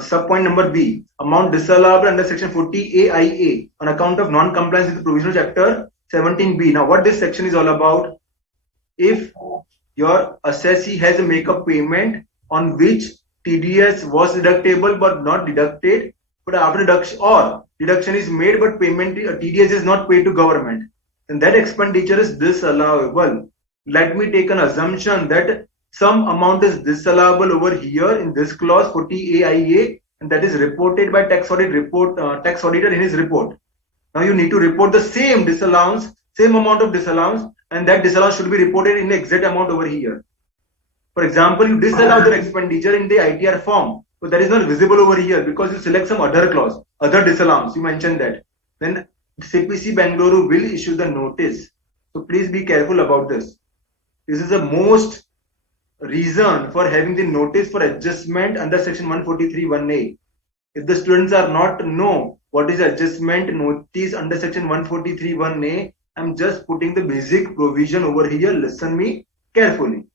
sub point number B, amount disallowable under section 40A(IA) on account of non-compliance with the provisional chapter 17B. Now what this section is all about? If your assessee has a make-up payment on which TDS was deductible but not deducted, but after deduction or deduction is made but payment TDS is not paid to government, and that expenditure is disallowable. Let me take an assumption that some amount is disallowable over here in this clause 40A(IA), and that is reported by tax auditor in his report. Now you need to report the same disallowance, same amount of disallowance, and that disallowance should be reported in the exact amount over here. For example, you disallow the expenditure in the ITR form, but that is not visible over here because you select some other clause, other disallowance, you mentioned that. Then CPC Bangalore will issue the notice. So please be careful about this. This is the most reason for having the notice for adjustment under section 143(1)(a). If the students are not know what is adjustment notice under section 143(1)(a), I'm just putting the basic provision over here. Listen me carefully.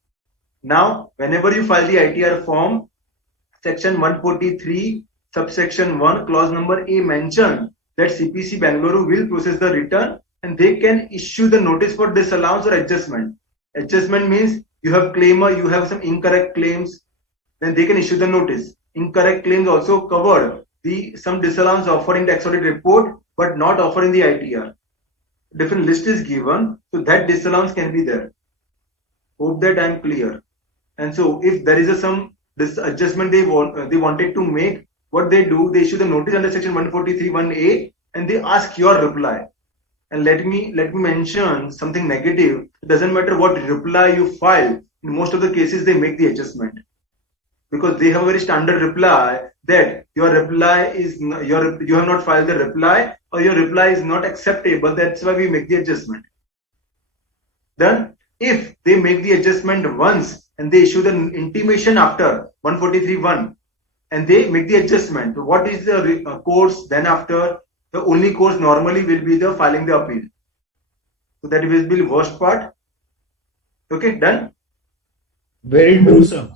Now, whenever you file the ITR form, section 143 subsection 1 clause number A mentioned that CPC Bangalore will process the return and they can issue the notice for disallowance or adjustment. Adjustment means you have claimer, you have some incorrect claims, then they can issue the notice. Incorrect claims also covered some disallowance offered in tax audit report but not offered in the ITR. Different list is given, so that disallowance can be there. Hope that I'm clear. And so if there is this adjustment they wanted to make, what they do, they issue the notice under section 143(1)(a) and they ask your reply. And let me mention something negative. It doesn't matter what reply you file. In most of the cases, they make the adjustment because they have a very standard reply that your reply is you have not filed the reply or your reply is not acceptable. That's why we make the adjustment. Then, if they make the adjustment once and they issue the intimation after 143(1) and they make the adjustment, what is the course then after? The only course normally will be the filing the appeal. So that will be the worst part. Okay, done? Very true, sir.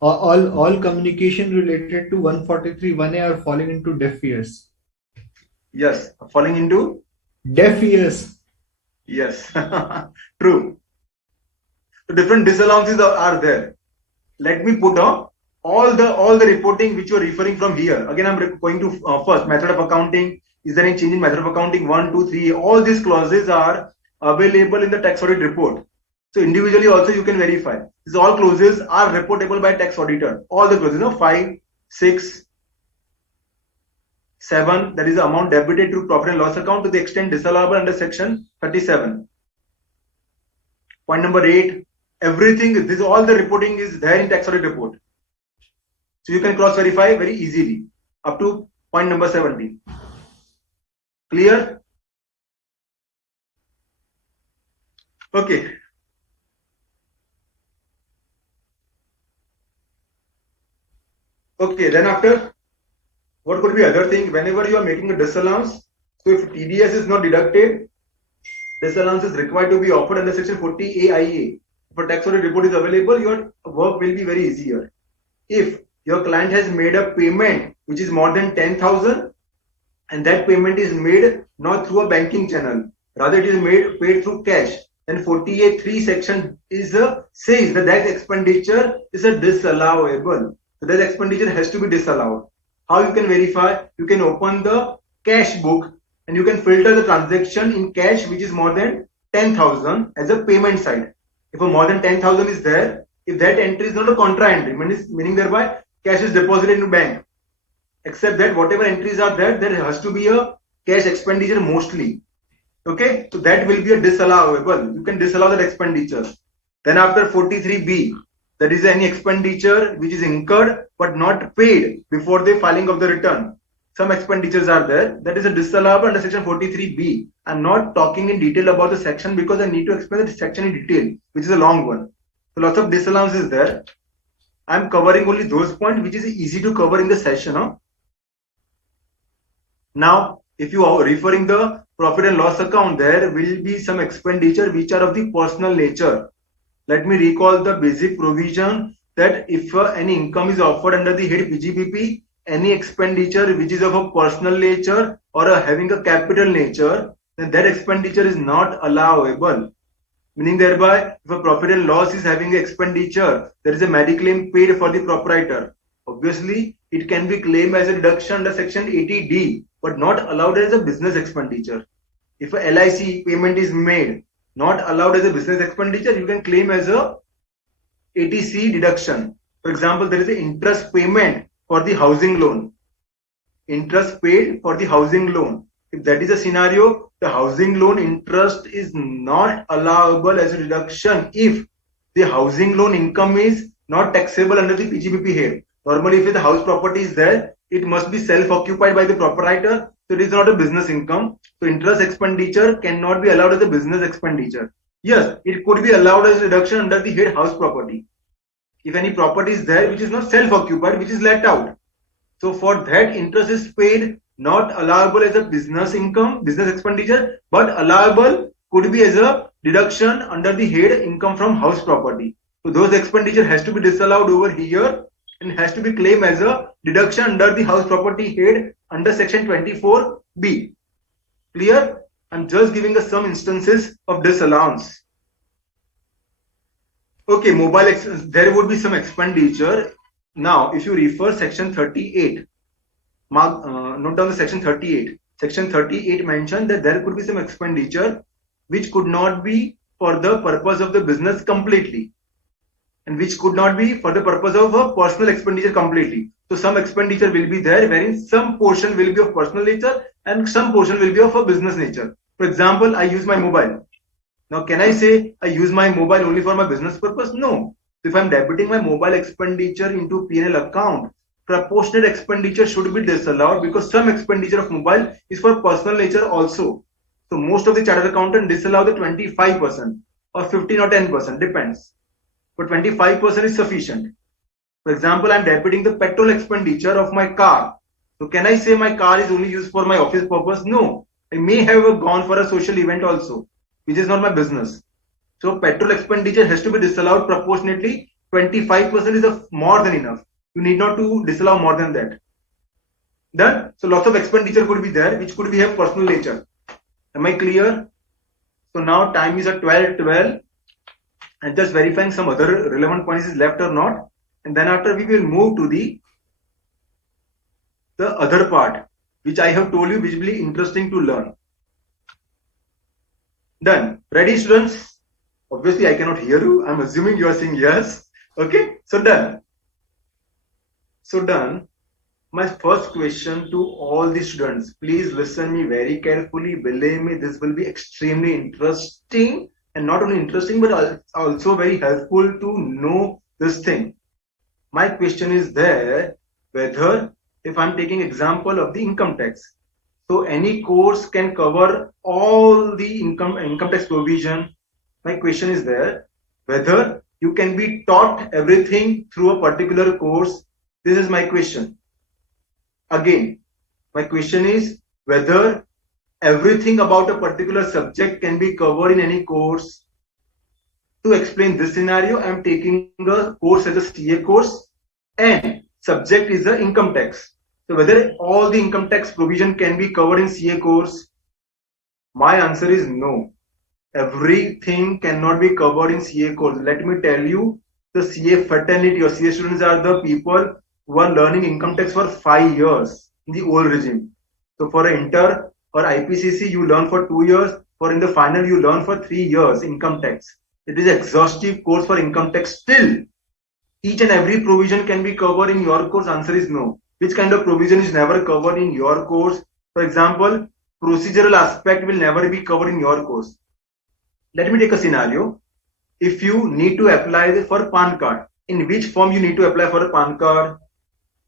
All communication related to 143 1A are falling into deaf ears. Yes, falling into? Deaf ears. Yes, true. So different disallowances are there. Let me put on all the reporting which you are referring from here. Again, I'm going to first method of accounting. Is there any change in method of accounting? 1, 2, 3. All these clauses are available in the tax audit report. So individually also you can verify. These all clauses are reportable by tax auditor. All the clauses, 5, 6, 7. That is the amount debited to profit and loss account to the extent disallowable under section 37. Point number 8. Everything, this all the reporting is there in tax audit report. So you can cross verify very easily up to point number 17. Clear? Okay. Okay, then after, what could be other thing? Whenever you are making a disallowance, so if TDS is not deducted, disallowance is required to be offered under section 40 AIA. If a tax audit report is available, your work will be very easier. If your client has made a payment which is more than 10,000 and that payment is made not through a banking channel, rather it is paid through cash, then 48(3) section is says that expenditure is a disallowable. So that expenditure has to be disallowed. How you can verify? You can open the cash book and you can filter the transaction in cash which is more than 10,000 as a payment side. If a more than 10,000 is there, if that entry is not a contra entry, meaning thereby cash is deposited in bank, except that whatever entries are there, there has to be a cash expenditure mostly. Okay, so that will be a disallowable. You can disallow that expenditure. Then after 43B, that is any expenditure which is incurred but not paid before the filing of the return. Some expenditures are there. That is a disallowable under section 43B. I'm not talking in detail about the section because I need to explain the section in detail, which is a long one. So lots of disallowances there. I'm covering only those points which is easy to cover in the session. Huh? Now, if you are referring the profit and loss account, there will be some expenditure which are of the personal nature. Let me recall the basic provision that if any income is offered under the head PGBP, any expenditure which is of a personal nature or having a capital nature, then that expenditure is not allowable. Meaning thereby, if a profit and loss is having expenditure, there is a mediclaim paid for the proprietor. Obviously, it can be claimed as a deduction under section 80D, but not allowed as a business expenditure. If a LIC payment is made, not allowed as a business expenditure, you can claim as a 80C deduction. For example, there is an interest payment for the housing loan. Interest paid for the housing loan. If that is a scenario, the housing loan interest is not allowable as a deduction if the housing loan income is not taxable under the PGBP head. Normally, if the house property is there, it must be self-occupied by the proprietor. So it is not a business income. So interest expenditure cannot be allowed as a business expenditure. Yes, it could be allowed as a deduction under the head house property. If any property is there which is not self-occupied, which is let out. So for that, interest is paid, not allowable as a business income, business expenditure, but allowable could be as a deduction under the head income from house property. So those expenditure has to be disallowed over here and has to be claimed as a deduction under the house property head under section 24B. Clear? I'm just giving us some instances of disallowance. Okay, there would be some expenditure. Now, if you refer section 38, note down the section 38. Section 38 mentioned that there could be some expenditure which could not be for the purpose of the business completely, and which could not be for the purpose of a personal expenditure completely. So some expenditure will be there wherein some portion will be of personal nature and some portion will be of a business nature. For example, I use my mobile. Now, can I say I use my mobile only for my business purpose? No. If I'm debiting my mobile expenditure into P&L account, proportionate expenditure should be disallowed because some expenditure of mobile is for personal nature also. So most of the chartered accountant disallow the 25% or 15 or 10%, depends. But 25% is sufficient. For example, I'm debiting the petrol expenditure of my car So can I say my car is only used for my office purpose? No. I may have gone for a social event also, which is not my business. So petrol expenditure has to be disallowed proportionately. 25% is more than enough. You need not to disallow more than that. Done. So lots of expenditure could be there, which could be have personal nature. Am I clear? So now time is at 12:12, and just verifying some other relevant points is left or not. And then after we will move to the other part, which I have told you, which will be interesting to learn. Done. Ready, students? Obviously, I cannot hear you. I'm assuming you are saying yes. Okay. So done. So done. My first question to all the students, please listen me very carefully. Believe me, this will be extremely interesting, and not only interesting, but also very helpful to know this thing. My question is there, whether if I'm taking example of the income tax, so any course can cover all the income tax provision. My question is there, whether you can be taught everything through a particular course. This is my question. Again, my question is whether everything about a particular subject can be covered in any course. To explain this scenario, I am taking a course as a CA course, and subject is the income tax. So whether all the income tax provision can be covered in CA course? My answer is no. Everything cannot be covered in CA course. Let me tell you, the CA fraternity or CA students are the people who are learning income tax for 5 years in the old regime. So for inter or IPCC, you learn for 2 years. For in the final, you learn for 3 years income tax. It is exhaustive course for income tax. Still, each and every provision can be covered in your course. Answer is no. Which kind of provision is never covered in your course? For example, procedural aspect will never be covered in your course. Let me take a scenario. If you need to apply for PAN card, in which form you need to apply for a PAN card?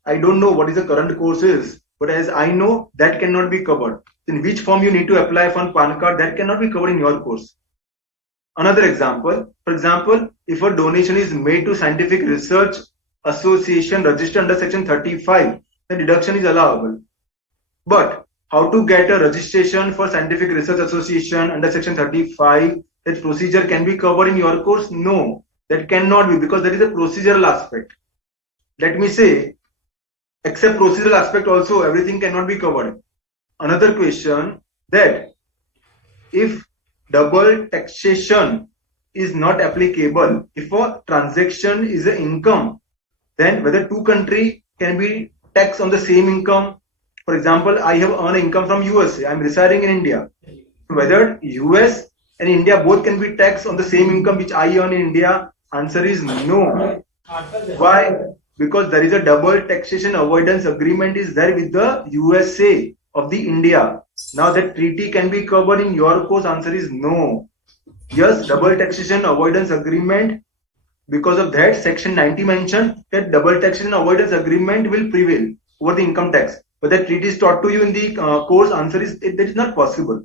I don't know what is the current course is, but as I know, that cannot be covered. In which form you need to apply for PAN card, that cannot be covered in your course. Another example, for example, if a donation is made to Scientific Research Association registered under Section 35, then deduction is allowable. But how to get a registration for Scientific Research Association under Section 35, that procedure can be covered in your course? No, that cannot be, because that is a procedural aspect. Let me say, except procedural aspect also, everything cannot be covered. Another question, that if double taxation is not applicable, if a transaction is an income, then whether two countries can be taxed on the same income. For example, I have earned income from USA, I'm residing in India. Whether US and India both can be taxed on the same income which I earn in India? Answer is no. Why? Because there is a double taxation avoidance agreement is there with the USA of the India. Now that treaty can be covered in your course? Answer is no. Yes, double taxation avoidance agreement. Because of that, Section 90 mentioned that double taxation avoidance agreement will prevail over the income tax. But that treaty is taught to you in the course? Answer is that is not possible.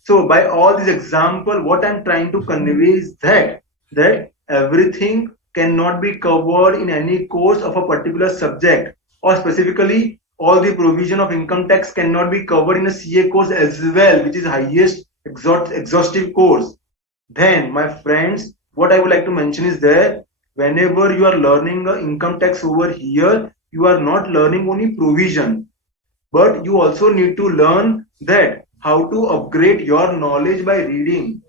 So by all these examples, what I'm trying to convey is that everything cannot be covered in any course of a particular subject, or specifically all the provision of income tax cannot be covered in a CA course as well, which is highest exhaustive course. Then my friends, what I would like to mention is that whenever you are learning income tax over here, you are not learning only provision, but you also need to learn that how to upgrade your knowledge by reading.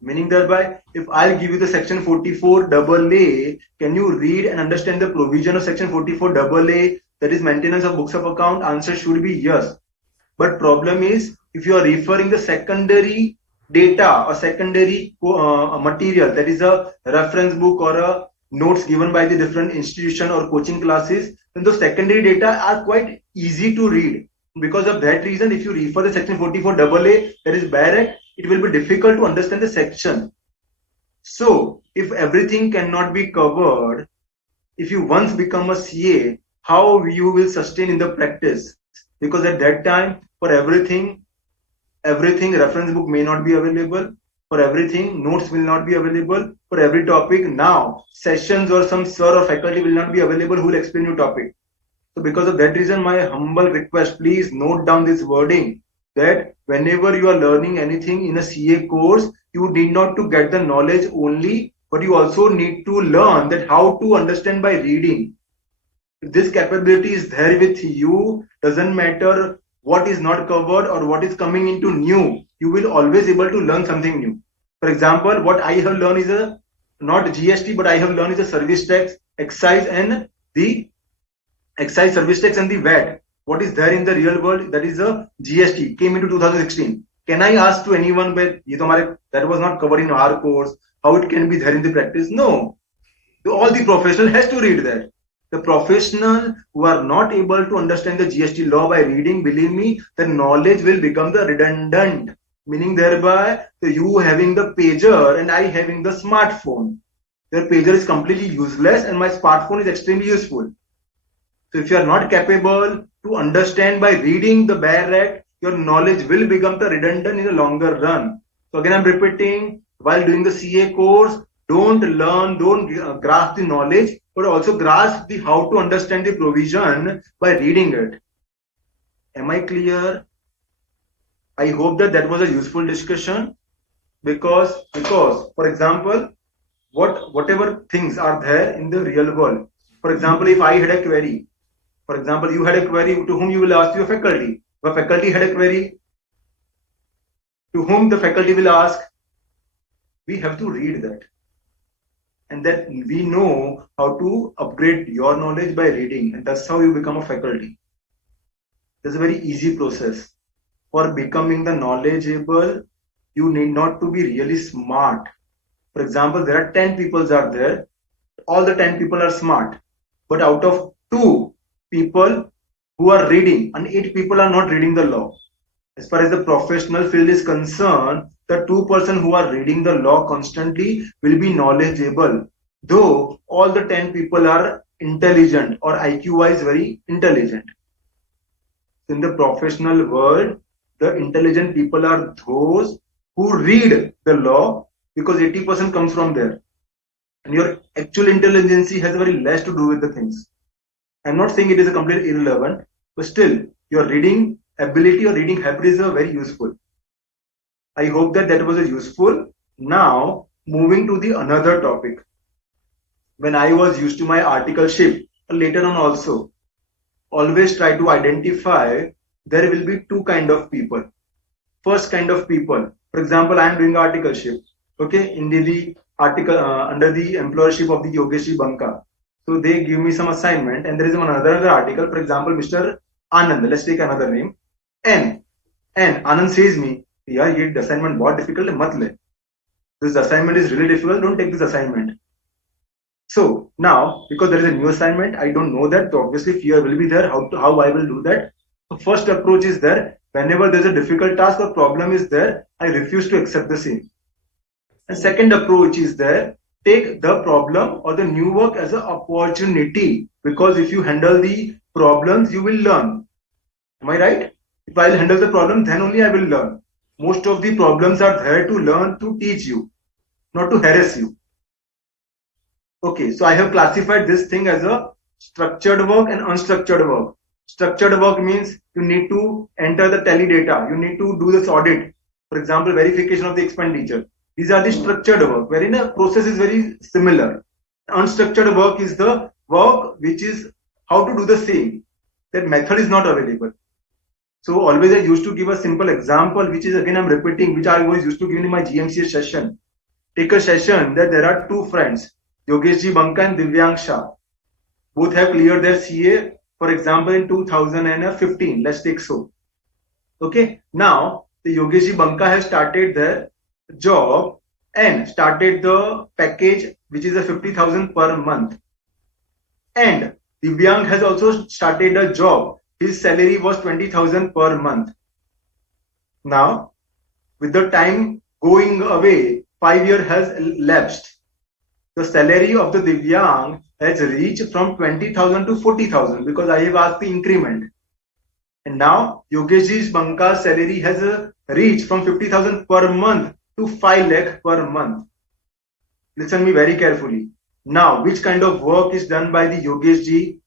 Meaning thereby, if I'll give you the Section 44 AA, can you read and understand the provision of Section 44 AA, that is maintenance of books of account? Answer should be yes. But problem is, if you are referring the secondary data or secondary material, that is a reference book or a notes given by the different institution or coaching classes, then those secondary data are quite easy to read. Because of that reason, if you refer the Section 44 AA, that is direct, it will be difficult to understand the section. So if everything cannot be covered, if you once become a CA, how you will sustain in the practice? Because at that time, for everything reference book may not be available. For everything, notes will not be available. For every topic, now sessions or some sir or faculty will not be available who will explain your topic. So because of that reason, my humble request, please note down this wording that whenever you are learning anything in a CA course, you need not to get the knowledge only, but you also need to learn that how to understand by reading. If this capability is there with you, doesn't matter what is not covered or what is coming into new, you will always able to learn something new. For example, what I have learned is not GST, but I have learned is a service tax, excise and the excise service tax and the VAT. What is there in the real world? That is a GST, came into 2016. Can I ask to anyone that was not covered in our course, how it can be there in the practice? No. All the professional has to read that. The professional who are not able to understand the GST law by reading, believe me, the knowledge will become the redundant. Meaning thereby, you having the pager and I having the smartphone. Your pager is completely useless and my smartphone is extremely useful. So if you are not capable to understand by reading the bare act, your knowledge will become the redundant in the longer run. So again, I'm repeating, while doing the CA course, don't grasp the knowledge, but also grasp the how to understand the provision by reading it. Am I clear? I hope that was a useful discussion because for example, whatever things are there in the real world. For example, if I had a query, for example, you had a query, to whom you will ask your faculty. The faculty had a query, to whom the faculty will ask. We have to read that. And that we know how to upgrade your knowledge by reading. And that's how you become a faculty. It's a very easy process. For becoming the knowledgeable, you need not to be really smart. For example, there are 10 people are there. All the 10 people are smart. But out of 2 people who are reading and 8 people are not reading the law. As far as the professional field is concerned, the 2 persons who are reading the law constantly will be knowledgeable. Though all the 10 people are intelligent or IQ wise very intelligent. In the professional world, the intelligent people are those who read the law because 80% comes from there. And your actual intelligence has very less to do with the things. I'm not saying it is a completely irrelevant, but still your reading ability or reading habit is very useful. I hope that was useful. Now moving to the another topic. When I was used to my articleship, later on also, always try to identify there will be 2 kind of people. First kind of people, for example, I am doing articleship, okay, in the article under the employership of the Yogesh Banka. So they give me some assignment and there is another article, for example, Mr. Anand, let's take another name, N. Anand says me, yeah, ये assignment बहुत difficult है, मत ले. This assignment is really difficult, don't take this assignment. So now, because there is a new assignment, I don't know that, so obviously fear will be there, how I will do that. So first approach is there, whenever there's a difficult task or problem is there, I refuse to accept the same. And second approach is there, take the problem or the new work as an opportunity, because if you handle the problems, you will learn. Am I right? If I'll handle the problem, then only I will learn. Most of the problems are there to learn, to teach you, not to harass you. Okay, so I have classified this thing as a structured work and unstructured work. Structured work means you need to enter the tally data. You need to do this audit. For example, verification of the expenditure. These are the structured work, wherein the process is very similar. Unstructured work is the work which is how to do the same. That method is not available. So always I used to give a simple example, which is again I'm repeating, which I always used to give in my GMCA session. Take a session that there are 2 friends, Yogesh Banka and Divyang Shah. Both have cleared their CA, for example, in 2015. Let's take so. Okay. Now, the Yogesh Banka has started their job and started the package, which is a 50,000 per month. And Divyang has also started a job. His salary was 20,000 per month. Now, with the time going away, 5 years has elapsed. The salary of the Divyang has reached from 20,000 to 40,000 because I have asked the increment. And now Yogesh Banka's salary has reached from 50,000 per month to 5 lakh per month. Listen me very carefully. Now, which kind of work is done by the Yogesh ji?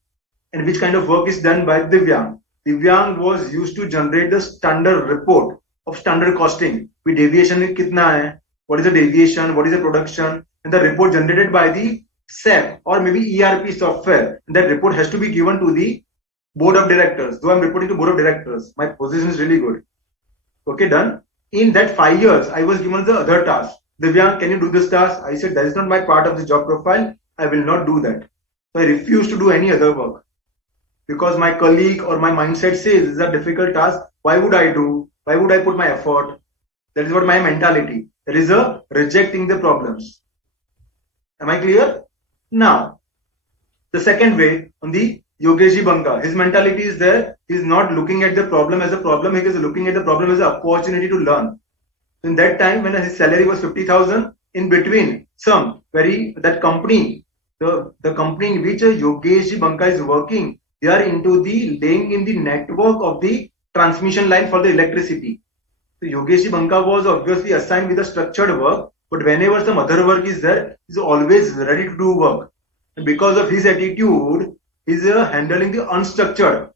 and which kind of work is done by Divyang. Divyang was used to generate the standard report of standard costing. With deviation kitna hai, what is the deviation, what is the production, and the report generated by the SAP or maybe ERP software. And that report has to be given to the board of directors. Though I'm reporting to board of directors, my position is really good. Okay, done. In that 5 years, I was given the other task. Divyang, can you do this task? I said, that is not my part of the job profile. I will not do that. So I refuse to do any other work. Because my colleague or my mindset says this is a difficult task. Why would I do? Why would I put my effort? That is what my mentality. There is a rejecting the problems. Am I clear? Now, the second way on the Yogesh Banka, his mentality is there. He is not looking at the problem as a problem. He is looking at the problem as an opportunity to learn. In that time, when his salary was 50,000, in between that company, the company in which Yogesh Banka is working, they are into the laying in the network of the transmission line for the electricity. So Yogesh Banka was obviously assigned with a structured work, but whenever some other work is there, he's always ready to do work. And because of his attitude, he's handling the unstructured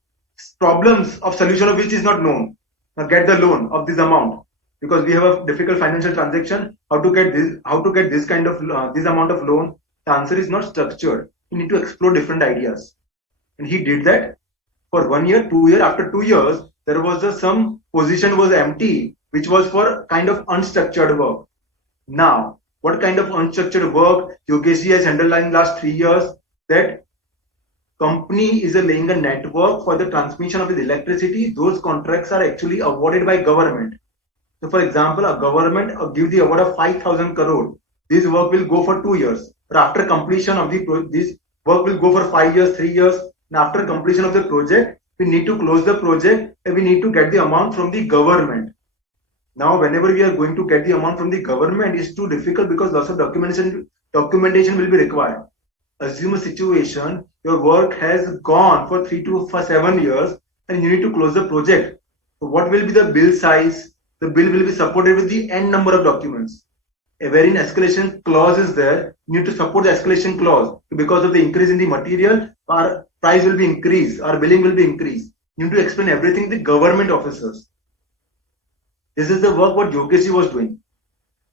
problems of solution of which is not known. Now get the loan of this amount because we have a difficult financial transaction. How to get this kind of this amount of loan? The answer is not structured. You need to explore different ideas. And he did that for 1 year, 2 years. After 2 years, there was some position was empty, which was for kind of unstructured work. Now, what kind of unstructured work Yogesh has handled in last 3 years? That company is laying a network for the transmission of the electricity. Those contracts are actually awarded by government. So, for example, a government give the award of 5,000 crore. This work will go for 2 years. But after completion of this work will go for 5 years, 3 years. And after completion of the project, we need to close the project and we need to get the amount from the government. Now, whenever we are going to get the amount from the government, it's too difficult because lots of documentation will be required. Assume a situation, your work has gone for 3 to 7 years and you need to close the project. So what will be the bill size? The bill will be supported with the n number of documents. A wherein escalation clause is there, you need to support the escalation clause. Because of the increase in the material, our price will be increased, our billing will be increased. You need to explain everything to the government officers. This is the work what Yogesh was doing.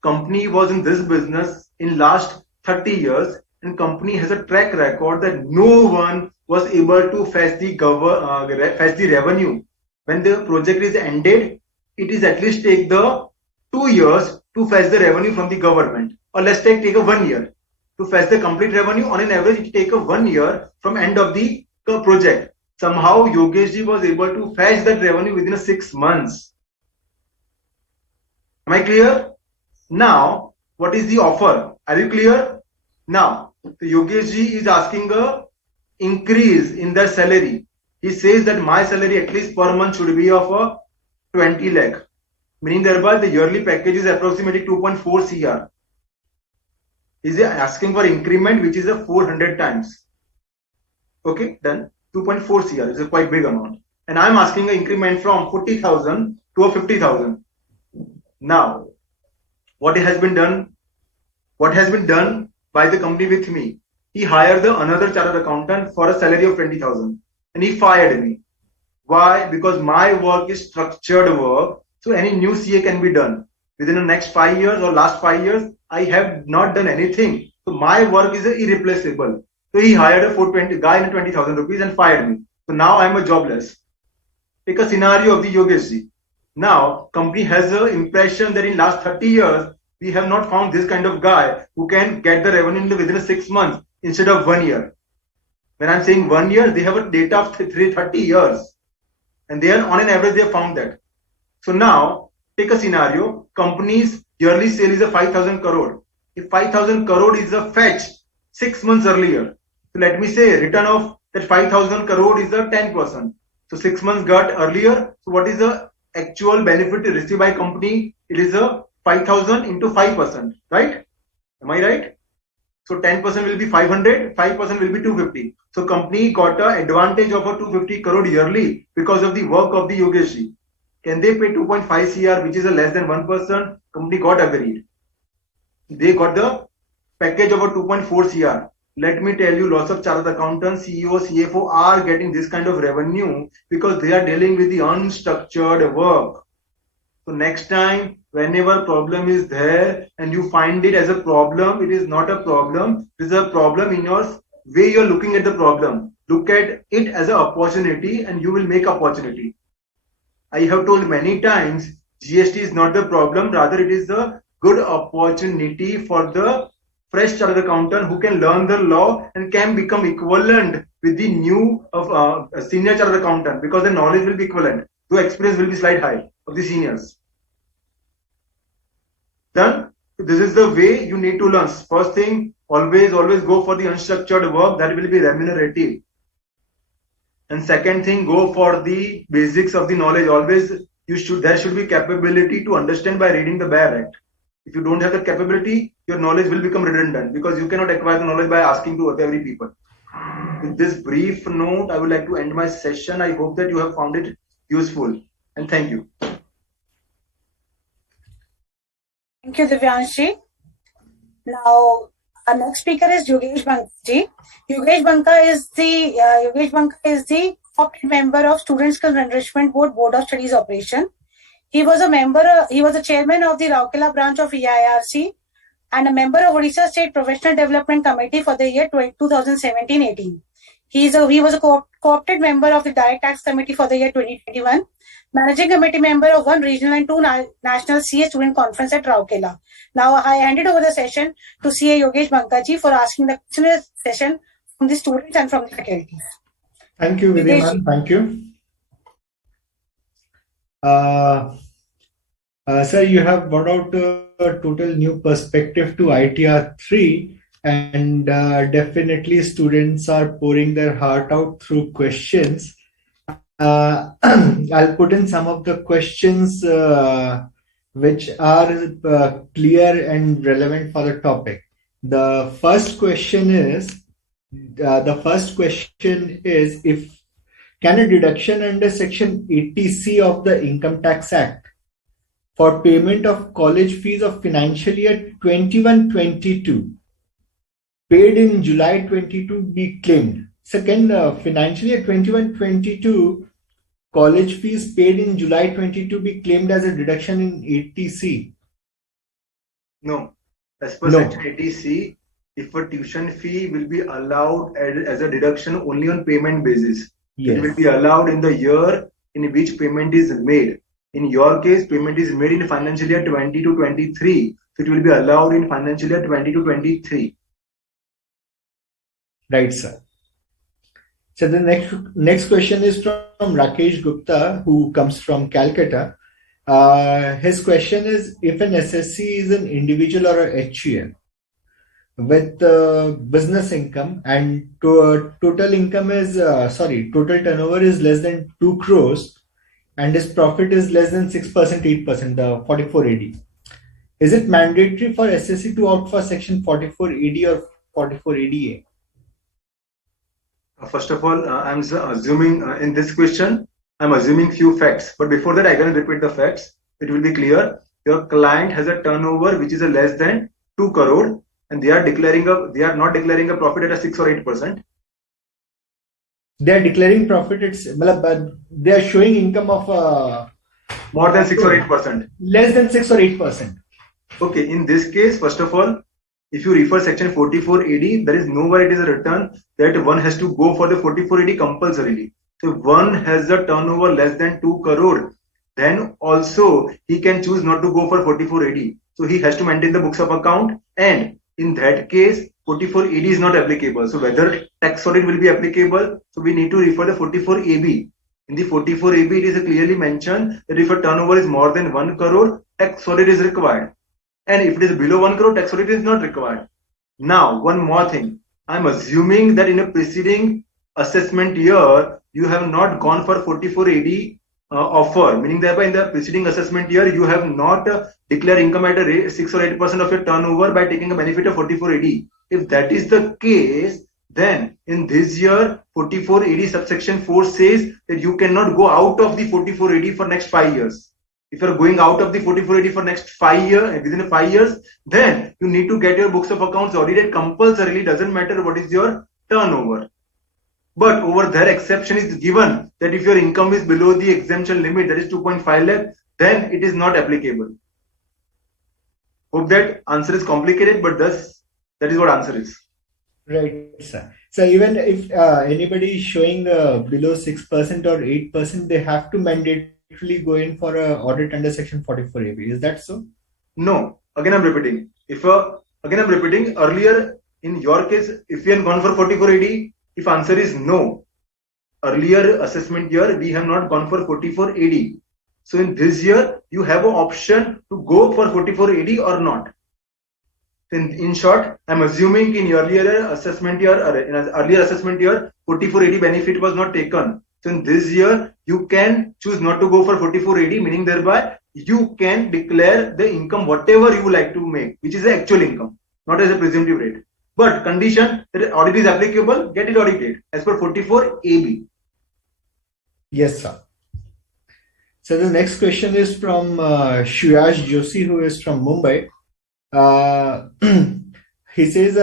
Company was in this business in last 30 years and company has a track record that no one was able to fetch the revenue. When the project is ended, it is at least take the 2 years to fetch the revenue from the government. Or let's take a 1 year. To fetch the complete revenue, on an average, it take a 1 year from end of the project. Somehow Yogesh was able to fetch that revenue within 6 months. Am I clear? Now, what is the offer? Are you clear? Now, Yogesh is asking a increase in their salary. He says that my salary at least per month should be of a 20 lakh. Meaning thereby the yearly package is approximately 2.4 CR. He is asking for increment which is a 400 times. Okay, done. 2.4 CR is a quite big amount. And I am asking an increment from 40,000 to a 50,000. Now, what has been done? What has been done by the company with me? He hired another chartered accountant for a salary of 20,000 and he fired me. Why? Because my work is structured work. So any new CA can be done. Within the next 5 years or last 5 years, I have not done anything. So my work is irreplaceable. So he hired a 420 guy in 20,000 rupees and fired me. So now I am a jobless. Take a scenario of the Yogesh. Now, company has an impression that in last 30 years, we have not found this kind of guy who can get the revenue within 6 months instead of 1 year. When I'm saying 1 year, they have a data of 30 years. And they are on an average, they have found that. So now, take a scenario, company's yearly sale is a 5,000 crore. If 5,000 crore is a fetch 6 months earlier, so let me say return of that 5,000 crore is a 10%. So 6 months got earlier. So what is the actual benefit received by company? It is a 5,000 into 5%, right? Am I right? So 10% will be 500, 5% will be 250. So company got an advantage of a 250 crore yearly because of the work of the Yogesh. Can they pay 2.5 CR, which is a less than 1%? Company got agreed. They got the package of a 2.4 CR. let me tell you, lots of chartered accountants, CEO, CFO are getting this kind of revenue because they are dealing with the unstructured work. So next time, whenever problem is there and you find it as a problem, it is not a problem. It is a problem in your way you're looking at the problem. Look at it as an opportunity and you will make opportunity. I have told many times, GST is not the problem, rather it is a good opportunity for the fresh chartered accountant who can learn the law and can become equivalent with the new senior chartered accountant, because the knowledge will be equivalent, the experience will be slight high of the seniors. Done. This is the way you need to learn. First thing, always go for the unstructured work that will be remunerative. And second thing, go for the basics of the knowledge. Always there should be capability to understand by reading the bare act. If you don't have that capability, your knowledge will become redundant because you cannot acquire the knowledge by asking to every people. With this brief note, I would like to end my session. I hope that you have found it useful, and thank you. Thank you, Divyanshi. Now, our next speaker is Yogesh Banka. Yogesh Banka is the co-opted member of Student Skills Enrichment Board of Studies Operation. He was a chairman of the Rourkela branch of EIRC and a member of Odisha State Professional Development Committee for the year 2017-18. He was a co-opted member of the Direct Tax Committee for the year 2021, managing committee member of 1 regional and 2 national CA student conference at Rourkela. Now I handed over the session to CA Yogesh Banka for asking the question session from the students and from the faculty. Thank you, Vidyaman. Thank you. Sir, you have brought out a total new perspective to ITR 3, and definitely students are pouring their heart out through questions. I'll put in some of the questions which are clear and relevant for the topic. The first question is, if can a deduction under Section 80C of the Income Tax Act for payment of college fees of financial year 21-22 paid in July 22 be claimed? Second, financial year 21-22 college fees paid in July 22 be claimed as a deduction in 80C? No. As per Section 80C, if a tuition fee will be allowed as a deduction only on payment basis, it will be allowed in the year in which payment is made. In your case, payment is made in financial year 20-23, so it will be allowed in financial year 20-23. Right, sir. So the next question is from Rakesh Gupta, who comes from Calcutta. His question is, if an SSC is an individual or a HUL with business income and total income is total turnover is less than 2 crores and his profit is less than 6%, 8%, the 44AD, is it mandatory for SSC to opt for Section 44AD or 44ADA? First of all, I'm assuming in this question, I'm assuming few facts. But before that, I can repeat the facts. It will be clear. Your client has a turnover which is a less than 2 crore, and they are not declaring a profit at a 6 or 8%. They are declaring profit. They are showing income of more than 6 or 8%. Less than 6 or 8%. Okay. In this case, first of all, if you refer Section 44AD, there is nowhere it is written that one has to go for the 44AD compulsorily. So if one has a turnover less than 2 crore, then also he can choose not to go for 44AD. So he has to maintain the books of account, and in that case, 44AD is not applicable. So whether tax audit will be applicable, so we need to refer the 44AB. In the 44AB, it is clearly mentioned that if a turnover is more than 1 crore, tax audit is required. And if it is below 1 crore, tax audit is not required. Now, one more thing. I'm assuming that in a preceding assessment year, you have not gone for 44AD offer, meaning that in the preceding assessment year, you have not declared income at a rate 6 or 8% of your turnover by taking a benefit of 44AD. If that is the case, then in this year, 44AD subsection 4 says that you cannot go out of the 44AD for next 5 years. If you're going out of the 4480 for next 5 years, within 5 years, then you need to get your books of accounts audited compulsorily. Doesn't matter what is your turnover. But over there, exception is given that if your income is below the exemption limit, that is 2.5 lakh, then it is not applicable. Hope that answer is complicated, but thus that is what answer is. Right, sir. So even if anybody is showing below 6% or 8%, they have to mandatorily go in for an audit under Section 44AB. Is that so? No. Again, I'm repeating. Earlier, in your case, if you have gone for 4480, if answer is no, earlier assessment year, we have not gone for 4480. So in this year, you have an option to go for 4480 or not. In short, I'm assuming in earlier assessment year, 4480 benefit was not taken. So in this year, you can choose not to go for 4480, meaning thereby you can declare the income whatever you would like to make, which is the actual income, not as a presumptive rate. But condition that audit is applicable, get it audited as per 44AB. Yes, sir. So the next question is from Shuyash Joshi, who is from Mumbai. He says,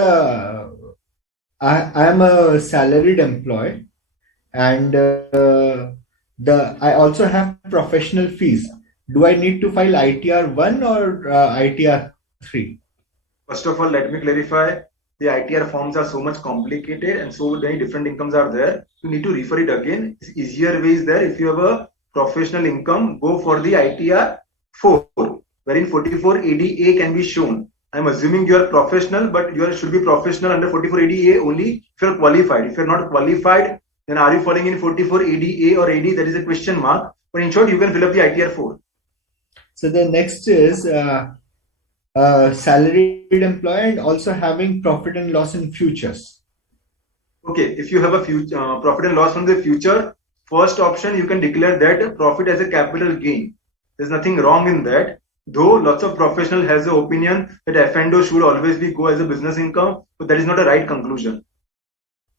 I am a salaried employee, and I also have professional fees. Do I need to file ITR 1 or ITR 3? First of all, let me clarify. The ITR forms are so much complicated and so many different incomes are there. You need to refer it again. It's easier way is there. If you have a professional income, go for the ITR 4, wherein 4480A can be shown. I'm assuming you are professional, but you should be professional under 4480A only if you're qualified. If you're not qualified, then are you falling in 4480A or AD? That is a question mark. But in short, you can fill up the ITR 4. So the next is salaried employee and also having profit and loss in futures. Okay, if you have a profit and loss from the future, first option you can declare that profit as a capital gain. There's nothing wrong in that. Though lots of professional has the opinion that F&O should always be go as a business income, but that is not a right conclusion.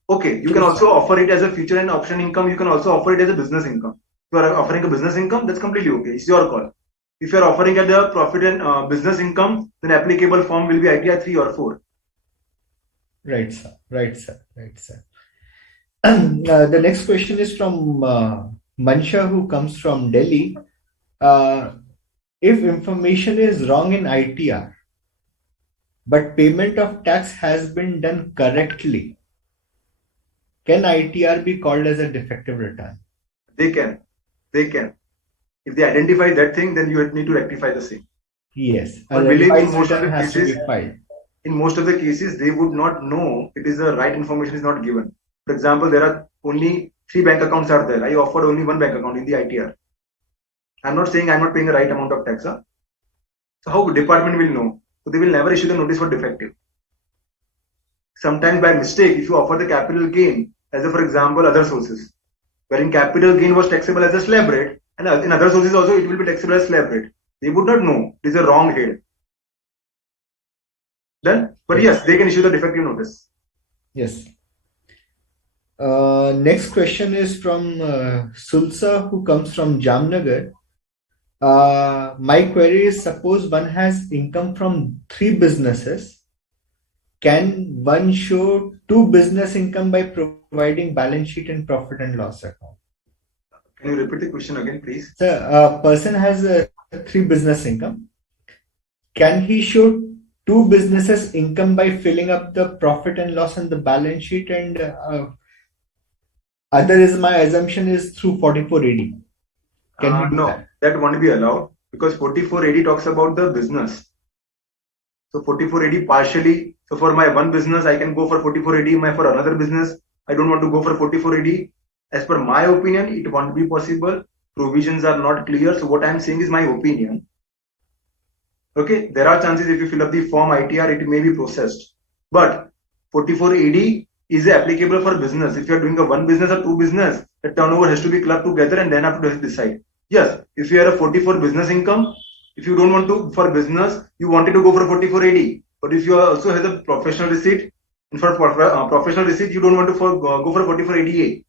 Okay, you can also offer it as a future and option income. You can also offer it as a business income. If you are offering a business income, that's completely okay. It's your call. If you are offering at the profit and business income, then applicable form will be ITR 3 or 4. Right, sir. The next question is from Mansha, who comes from Delhi. If information is wrong in ITR, but payment of tax has been done correctly, can ITR be called as a defective return? They can. If they identify that thing, then you need to rectify the same. Yes. But believe in most of the cases, they would not know it is the right information is not given. For example, there are only 3 bank accounts are there. I offered only 1 bank account in the ITR. I'm not saying I'm not paying the right amount of tax. So how department will know? So they will never issue the notice for defective. Sometimes by mistake, if you offer the capital gain as a, for example, other sources, wherein capital gain was taxable as a slab rate, and in other sources also it will be taxable as slab rate. They would not know it is a wrong head. Then, but yes, they can issue the defective notice. Yes. Next question is from Sulsa, who comes from Jamnagar. My query is, suppose one has income from 3 businesses. Can one show 2 business income by providing balance sheet and profit and loss account? Can you repeat the question again, please? So, a person has 3 business income. Can he show 2 businesses income by filling up the profit and loss on the balance sheet, and other is, my assumption is, through 4480? Can he do no, that won't be allowed because 4480 talks about the business. So 4480 partially. So for my one business, I can go for 4480. For another business, I don't want to go for 4480. As per my opinion, it won't be possible. Provisions are not clear. So what I'm saying is my opinion. Okay, there are chances if you fill up the form ITR, it may be processed. But 4480 is applicable for business. If you're doing a 1 business or 2 business, the turnover has to be clubbed together and then have to decide. Yes, if you have a 44 business income, if you don't want to for business, you wanted to go for 4480. But if you also have a professional receipt, and for professional receipt, you don't want to go for 4480A.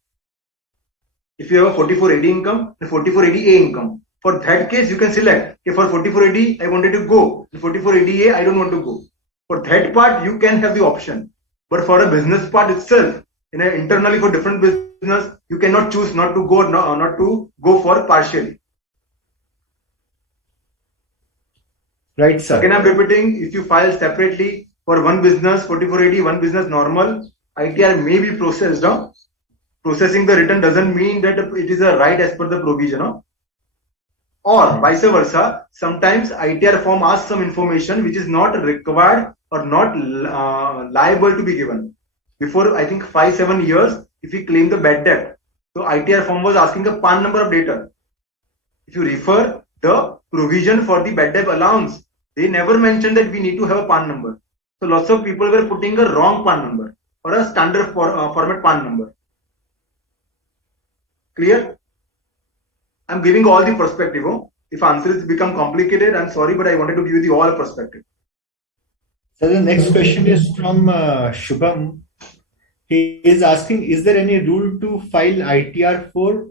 If you have a 4480 income and 4480A income, For that case, you can select. Okay, for 4480, I wanted to go. 4480A, I don't want to go. For that part, you can have the option. But for a business part itself, internally for different business, you cannot choose not to go, not to go for partially. Right, sir. Again, I'm repeating, if you file separately for one business, 4480, one business normal, ITR may be processed. Processing the return doesn't mean that it is a right as per the provision. Or vice versa, sometimes ITR form asks some information which is not required or not liable to be given. Before, I think 5-7 years, if we claim the bad debt, so ITR form was asking a PAN number of debtor. If you refer the provision for the bad debt allowance, they never mentioned that we need to have a PAN number. So lots of people were putting a wrong PAN number or a standard format PAN number. Clear? I'm giving all the perspective. If answers become complicated, I'm sorry, but I wanted to give you the all perspective. So the next question is from Shubham. He is asking, is there any rule to file ITR for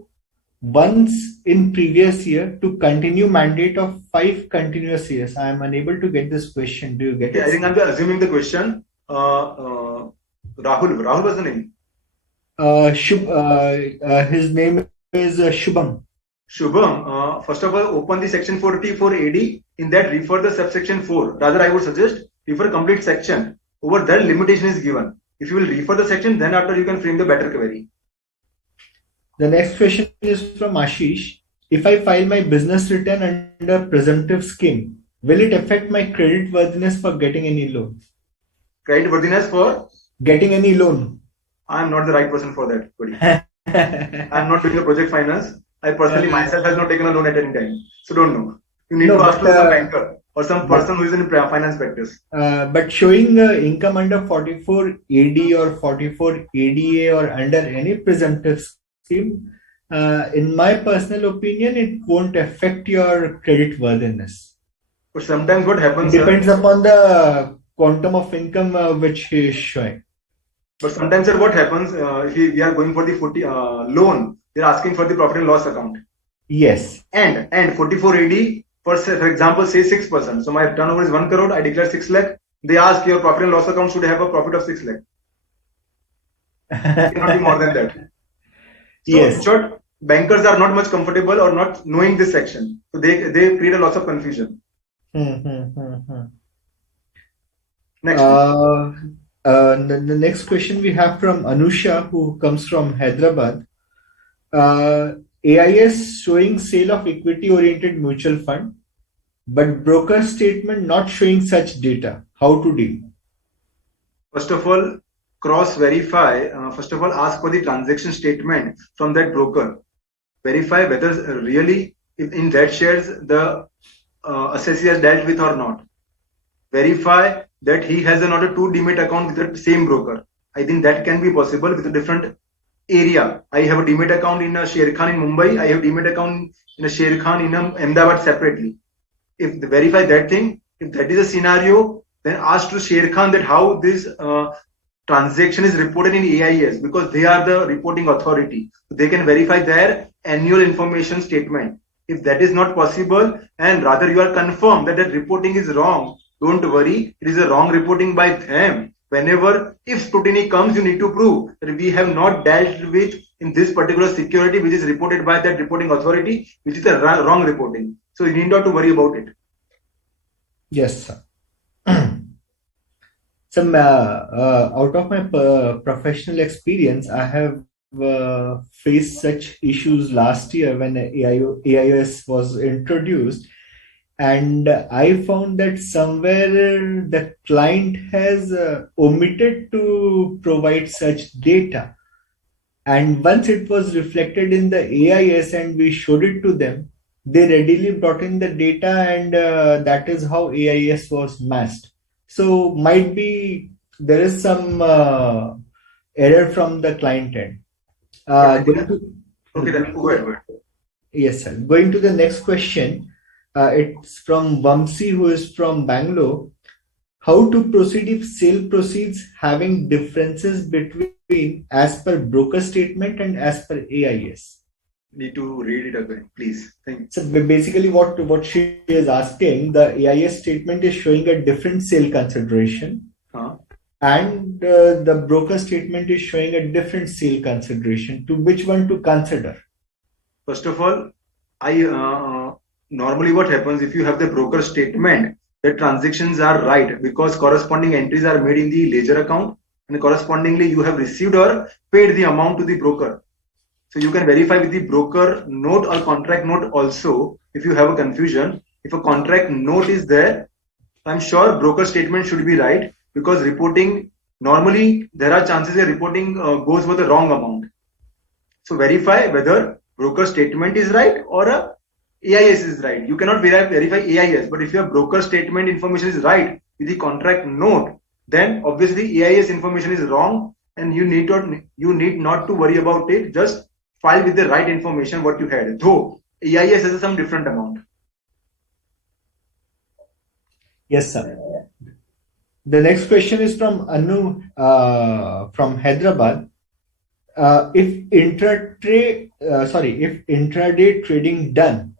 once in previous year to continue mandate of 5 continuous years? I am unable to get this question. Do you get it? I think I'm assuming the question. Rahul was the name. His name is Shubham. Shubham, first of all, open the section 44 AD. In that, refer the subsection 4. Rather, I would suggest refer complete section. Over there, limitation is given. If you will refer the section, then after you can frame the better query. The next question is from Ashish. If I file my business return under presumptive scheme, will it affect my credit worthiness for getting any loan? Credit worthiness for? Getting any loan. I am not the right person for that, buddy. I am not doing a project finance. I personally myself has not taken a loan at any time. So don't know. You need to ask to some banker or some person who is in finance practice. But showing income under 44 AD or 44 ADA or under any presumptive scheme, in my personal opinion, it won't affect your credit worthiness. But sometimes what happens, it depends upon the quantum of income which he is showing. But sometimes, sir, what happens if we are going for the loan, they're asking for the profit and loss account. Yes. And 44 AD, for example, say 6%. So my turnover is 1 crore, I declare 6 lakh. They ask your profit and loss account should have a profit of 6 lakh. It cannot be more than that. So yes. In short, bankers are not much comfortable or not knowing this section. So they create a lot of confusion. Next. The next question we have from Anusha, who comes from Hyderabad. AIS showing sale of equity-oriented mutual fund, but broker statement not showing such data. How to deal? First of all, cross-verify. First of all, ask for the transaction statement from that broker. Verify whether really in that shares the assessee has dealt with or not. Verify that he has not a 2 demat account with the same broker. I think that can be possible with a different area. I have a demat account in a Sher Khan in Mumbai. I have demat account in a Sher Khan in Ahmedabad separately. If they verify that thing, if that is a scenario, then ask to Sher Khan that how this transaction is reported in AIS, because they are the reporting authority. They can verify their annual information statement. If that is not possible, and rather you are confirmed that that reporting is wrong, don't worry, it is a wrong reporting by them. Whenever, if scrutiny comes, you need to prove that we have not dealt with in this particular security which is reported by that reporting authority, which is a wrong reporting. So you need not to worry about it. Yes, sir. Out of my professional experience, I have faced such issues last year when AIS was introduced. And I found that somewhere the client has omitted to provide such data. And once it was reflected in the AIS and we showed it to them, they readily brought in the data, and that is how AIS was masked. So might be there is some error from the client end. Okay, then go ahead. Yes, sir. Going to the next question. It's from Vamsi, who is from Bangalore. How to proceed if sale proceeds having differences between as per broker statement and as per AIS? need to read it again, please. Thank you. So basically, what she is asking, the AIS statement is showing a different sale consideration, and the broker statement is showing a different sale consideration. To which one to consider? First of all, I normally what happens if you have the broker statement, the transactions are right because corresponding entries are made in the ledger account, and correspondingly you have received or paid the amount to the broker. So you can verify with the broker note or contract note also if you have a confusion. If a contract note is there, I'm sure broker statement should be right because reporting, normally there are chances that reporting goes for the wrong amount. So verify whether broker statement is right or a AIS is right. You cannot verify AIS, but if your broker statement information is right with the contract note, then obviously AIS information is wrong and you need not to worry about it. Just file with the right information what you had, though AIS has some different amount. Yes, sir. The next question is from Anu from Hyderabad. If intraday trading done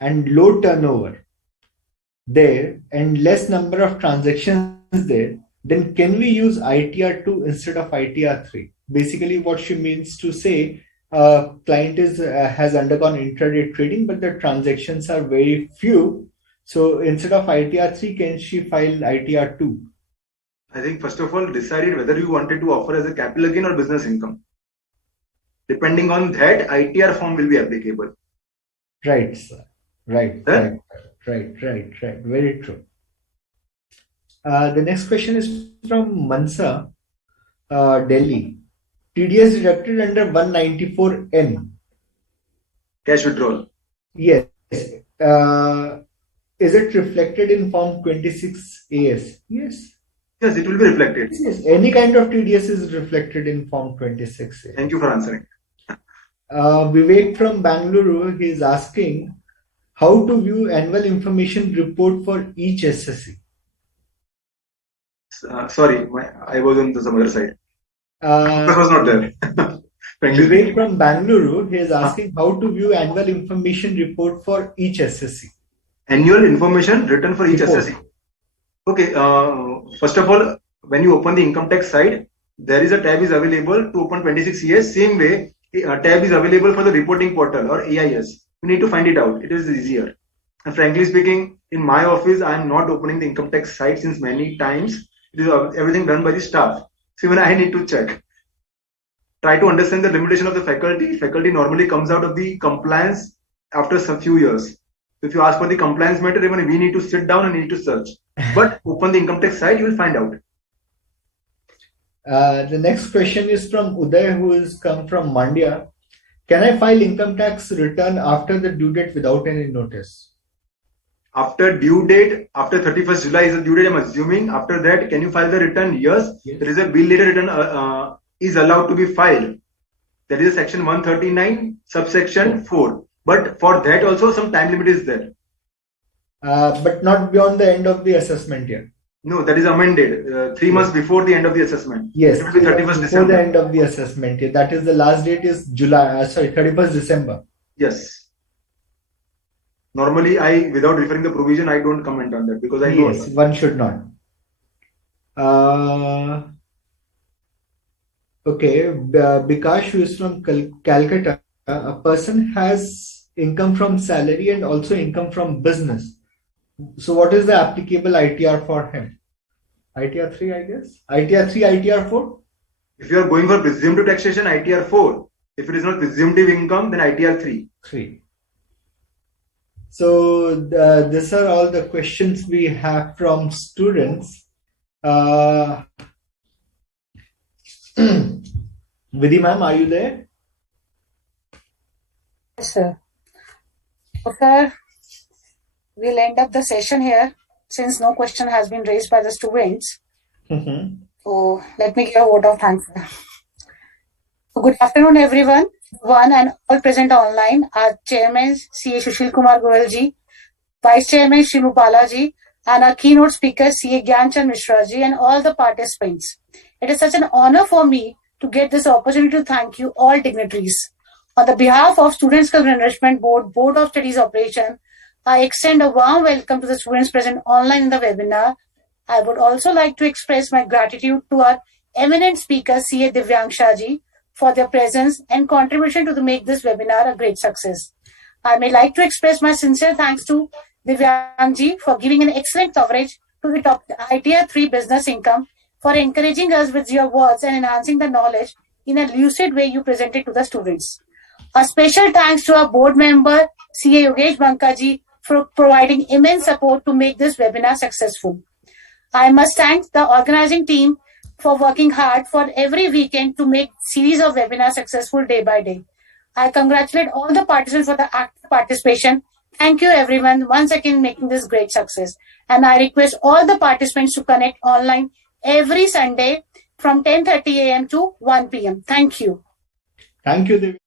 and low turnover there and less number of transactions there, then can we use ITR2 instead of ITR3? Basically, what she means to say, client has undergone intraday trading, but the transactions are very few. So instead of ITR3, can she file ITR2? I think first of all, decided whether you wanted to offer as a capital gain or business income. Depending on that, ITR form will be applicable. Right, sir. Right. Very true. The next question is from Mansa, Delhi. TDS deducted under 194N. Cash withdrawal. Yes. Is it reflected in Form 26AS? Yes. Yes, it will be reflected. Yes. Any kind of TDS is reflected in Form 26A. Thank you for answering. Vivek from Bangalore, he is asking how to view annual information report for each SSC. Sorry, I was on some other side. Focus was not there. Vivek from Bangalore, he is asking how to view annual information report for each SSC. Annual information written for each SSC. Okay, first of all, when you open the income tax side, there is a tab is available to open 26 years. Same way, a tab is available for the reporting portal or AIS. You need to find it out. It is easier. And frankly speaking, in my office, I am not opening the income tax site since many times. It is everything done by the staff. So even I need to check. Try to understand the limitation of the faculty. Faculty normally comes out of the compliance after some few years. If you ask for the compliance matter, even we need to sit down and need to search. But open the income tax site, you will find out. The next question is from Uday, who has come from Mandya. Can I file income tax return after the due date without any notice? After due date, after 31st July is the due date, I'm assuming. After that, can you file the return? Yes. There is a bill later return is allowed to be filed. That is section 139, subsection 4. But for that also some time limit is there. But not beyond the end of the assessment year. No, that is amended 3 months before the end of the assessment. Yes, it will be 31st before December. The end of the assessment year. That is the last date is 31st December. Yes. Normally, without referring the provision, I don't comment on that because I know. Yes, one should not. Okay, Bikash, who is from Calcutta, a person has income from salary and also income from business. So what is the applicable ITR for him? ITR 3, I guess? ITR 3, ITR 4? If you are going for presumptive taxation, ITR 4. If it is not presumptive income, then ITR 3. 3. So these are all the questions we have from students. Vidhi ma'am, are you there? Yes, sir. Okay. We'll end up the session here since no question has been raised by the students. So let me give a vote of thanks. So good afternoon, everyone. One and all present online, our Chairman, CA Sushil Kumar Goyal ji, Vice Chairman, Shri Mupala ji, and our keynote speaker, CA Gyanchand Mishra ji, and all the participants. It is such an honor for me to get this opportunity to thank you all dignitaries On the behalf of Student Skill Enrichment Board, Board of Studies Operation, I extend a warm welcome to the students present online in the webinar. I would also like to express my gratitude to our eminent speaker, CA Divyangsha ji, for their presence and contribution to make this webinar a great success. I may like to express my sincere thanks to Divyang ji for giving an excellent coverage to the top ITR 3 business income, for encouraging us with your words and enhancing the knowledge in a lucid way you presented to the students. A special thanks to our board member, CA Yogesh Bankaji, for providing immense support to make this webinar successful. I must thank the organizing team for working hard for every weekend to make series of webinars successful day by day. I congratulate all the participants for the active participation. Thank you everyone once again making this great success. And I request all the participants to connect online every Sunday from 10:30 a.m. to 1 p.m. Thank you. Thank you, Divya.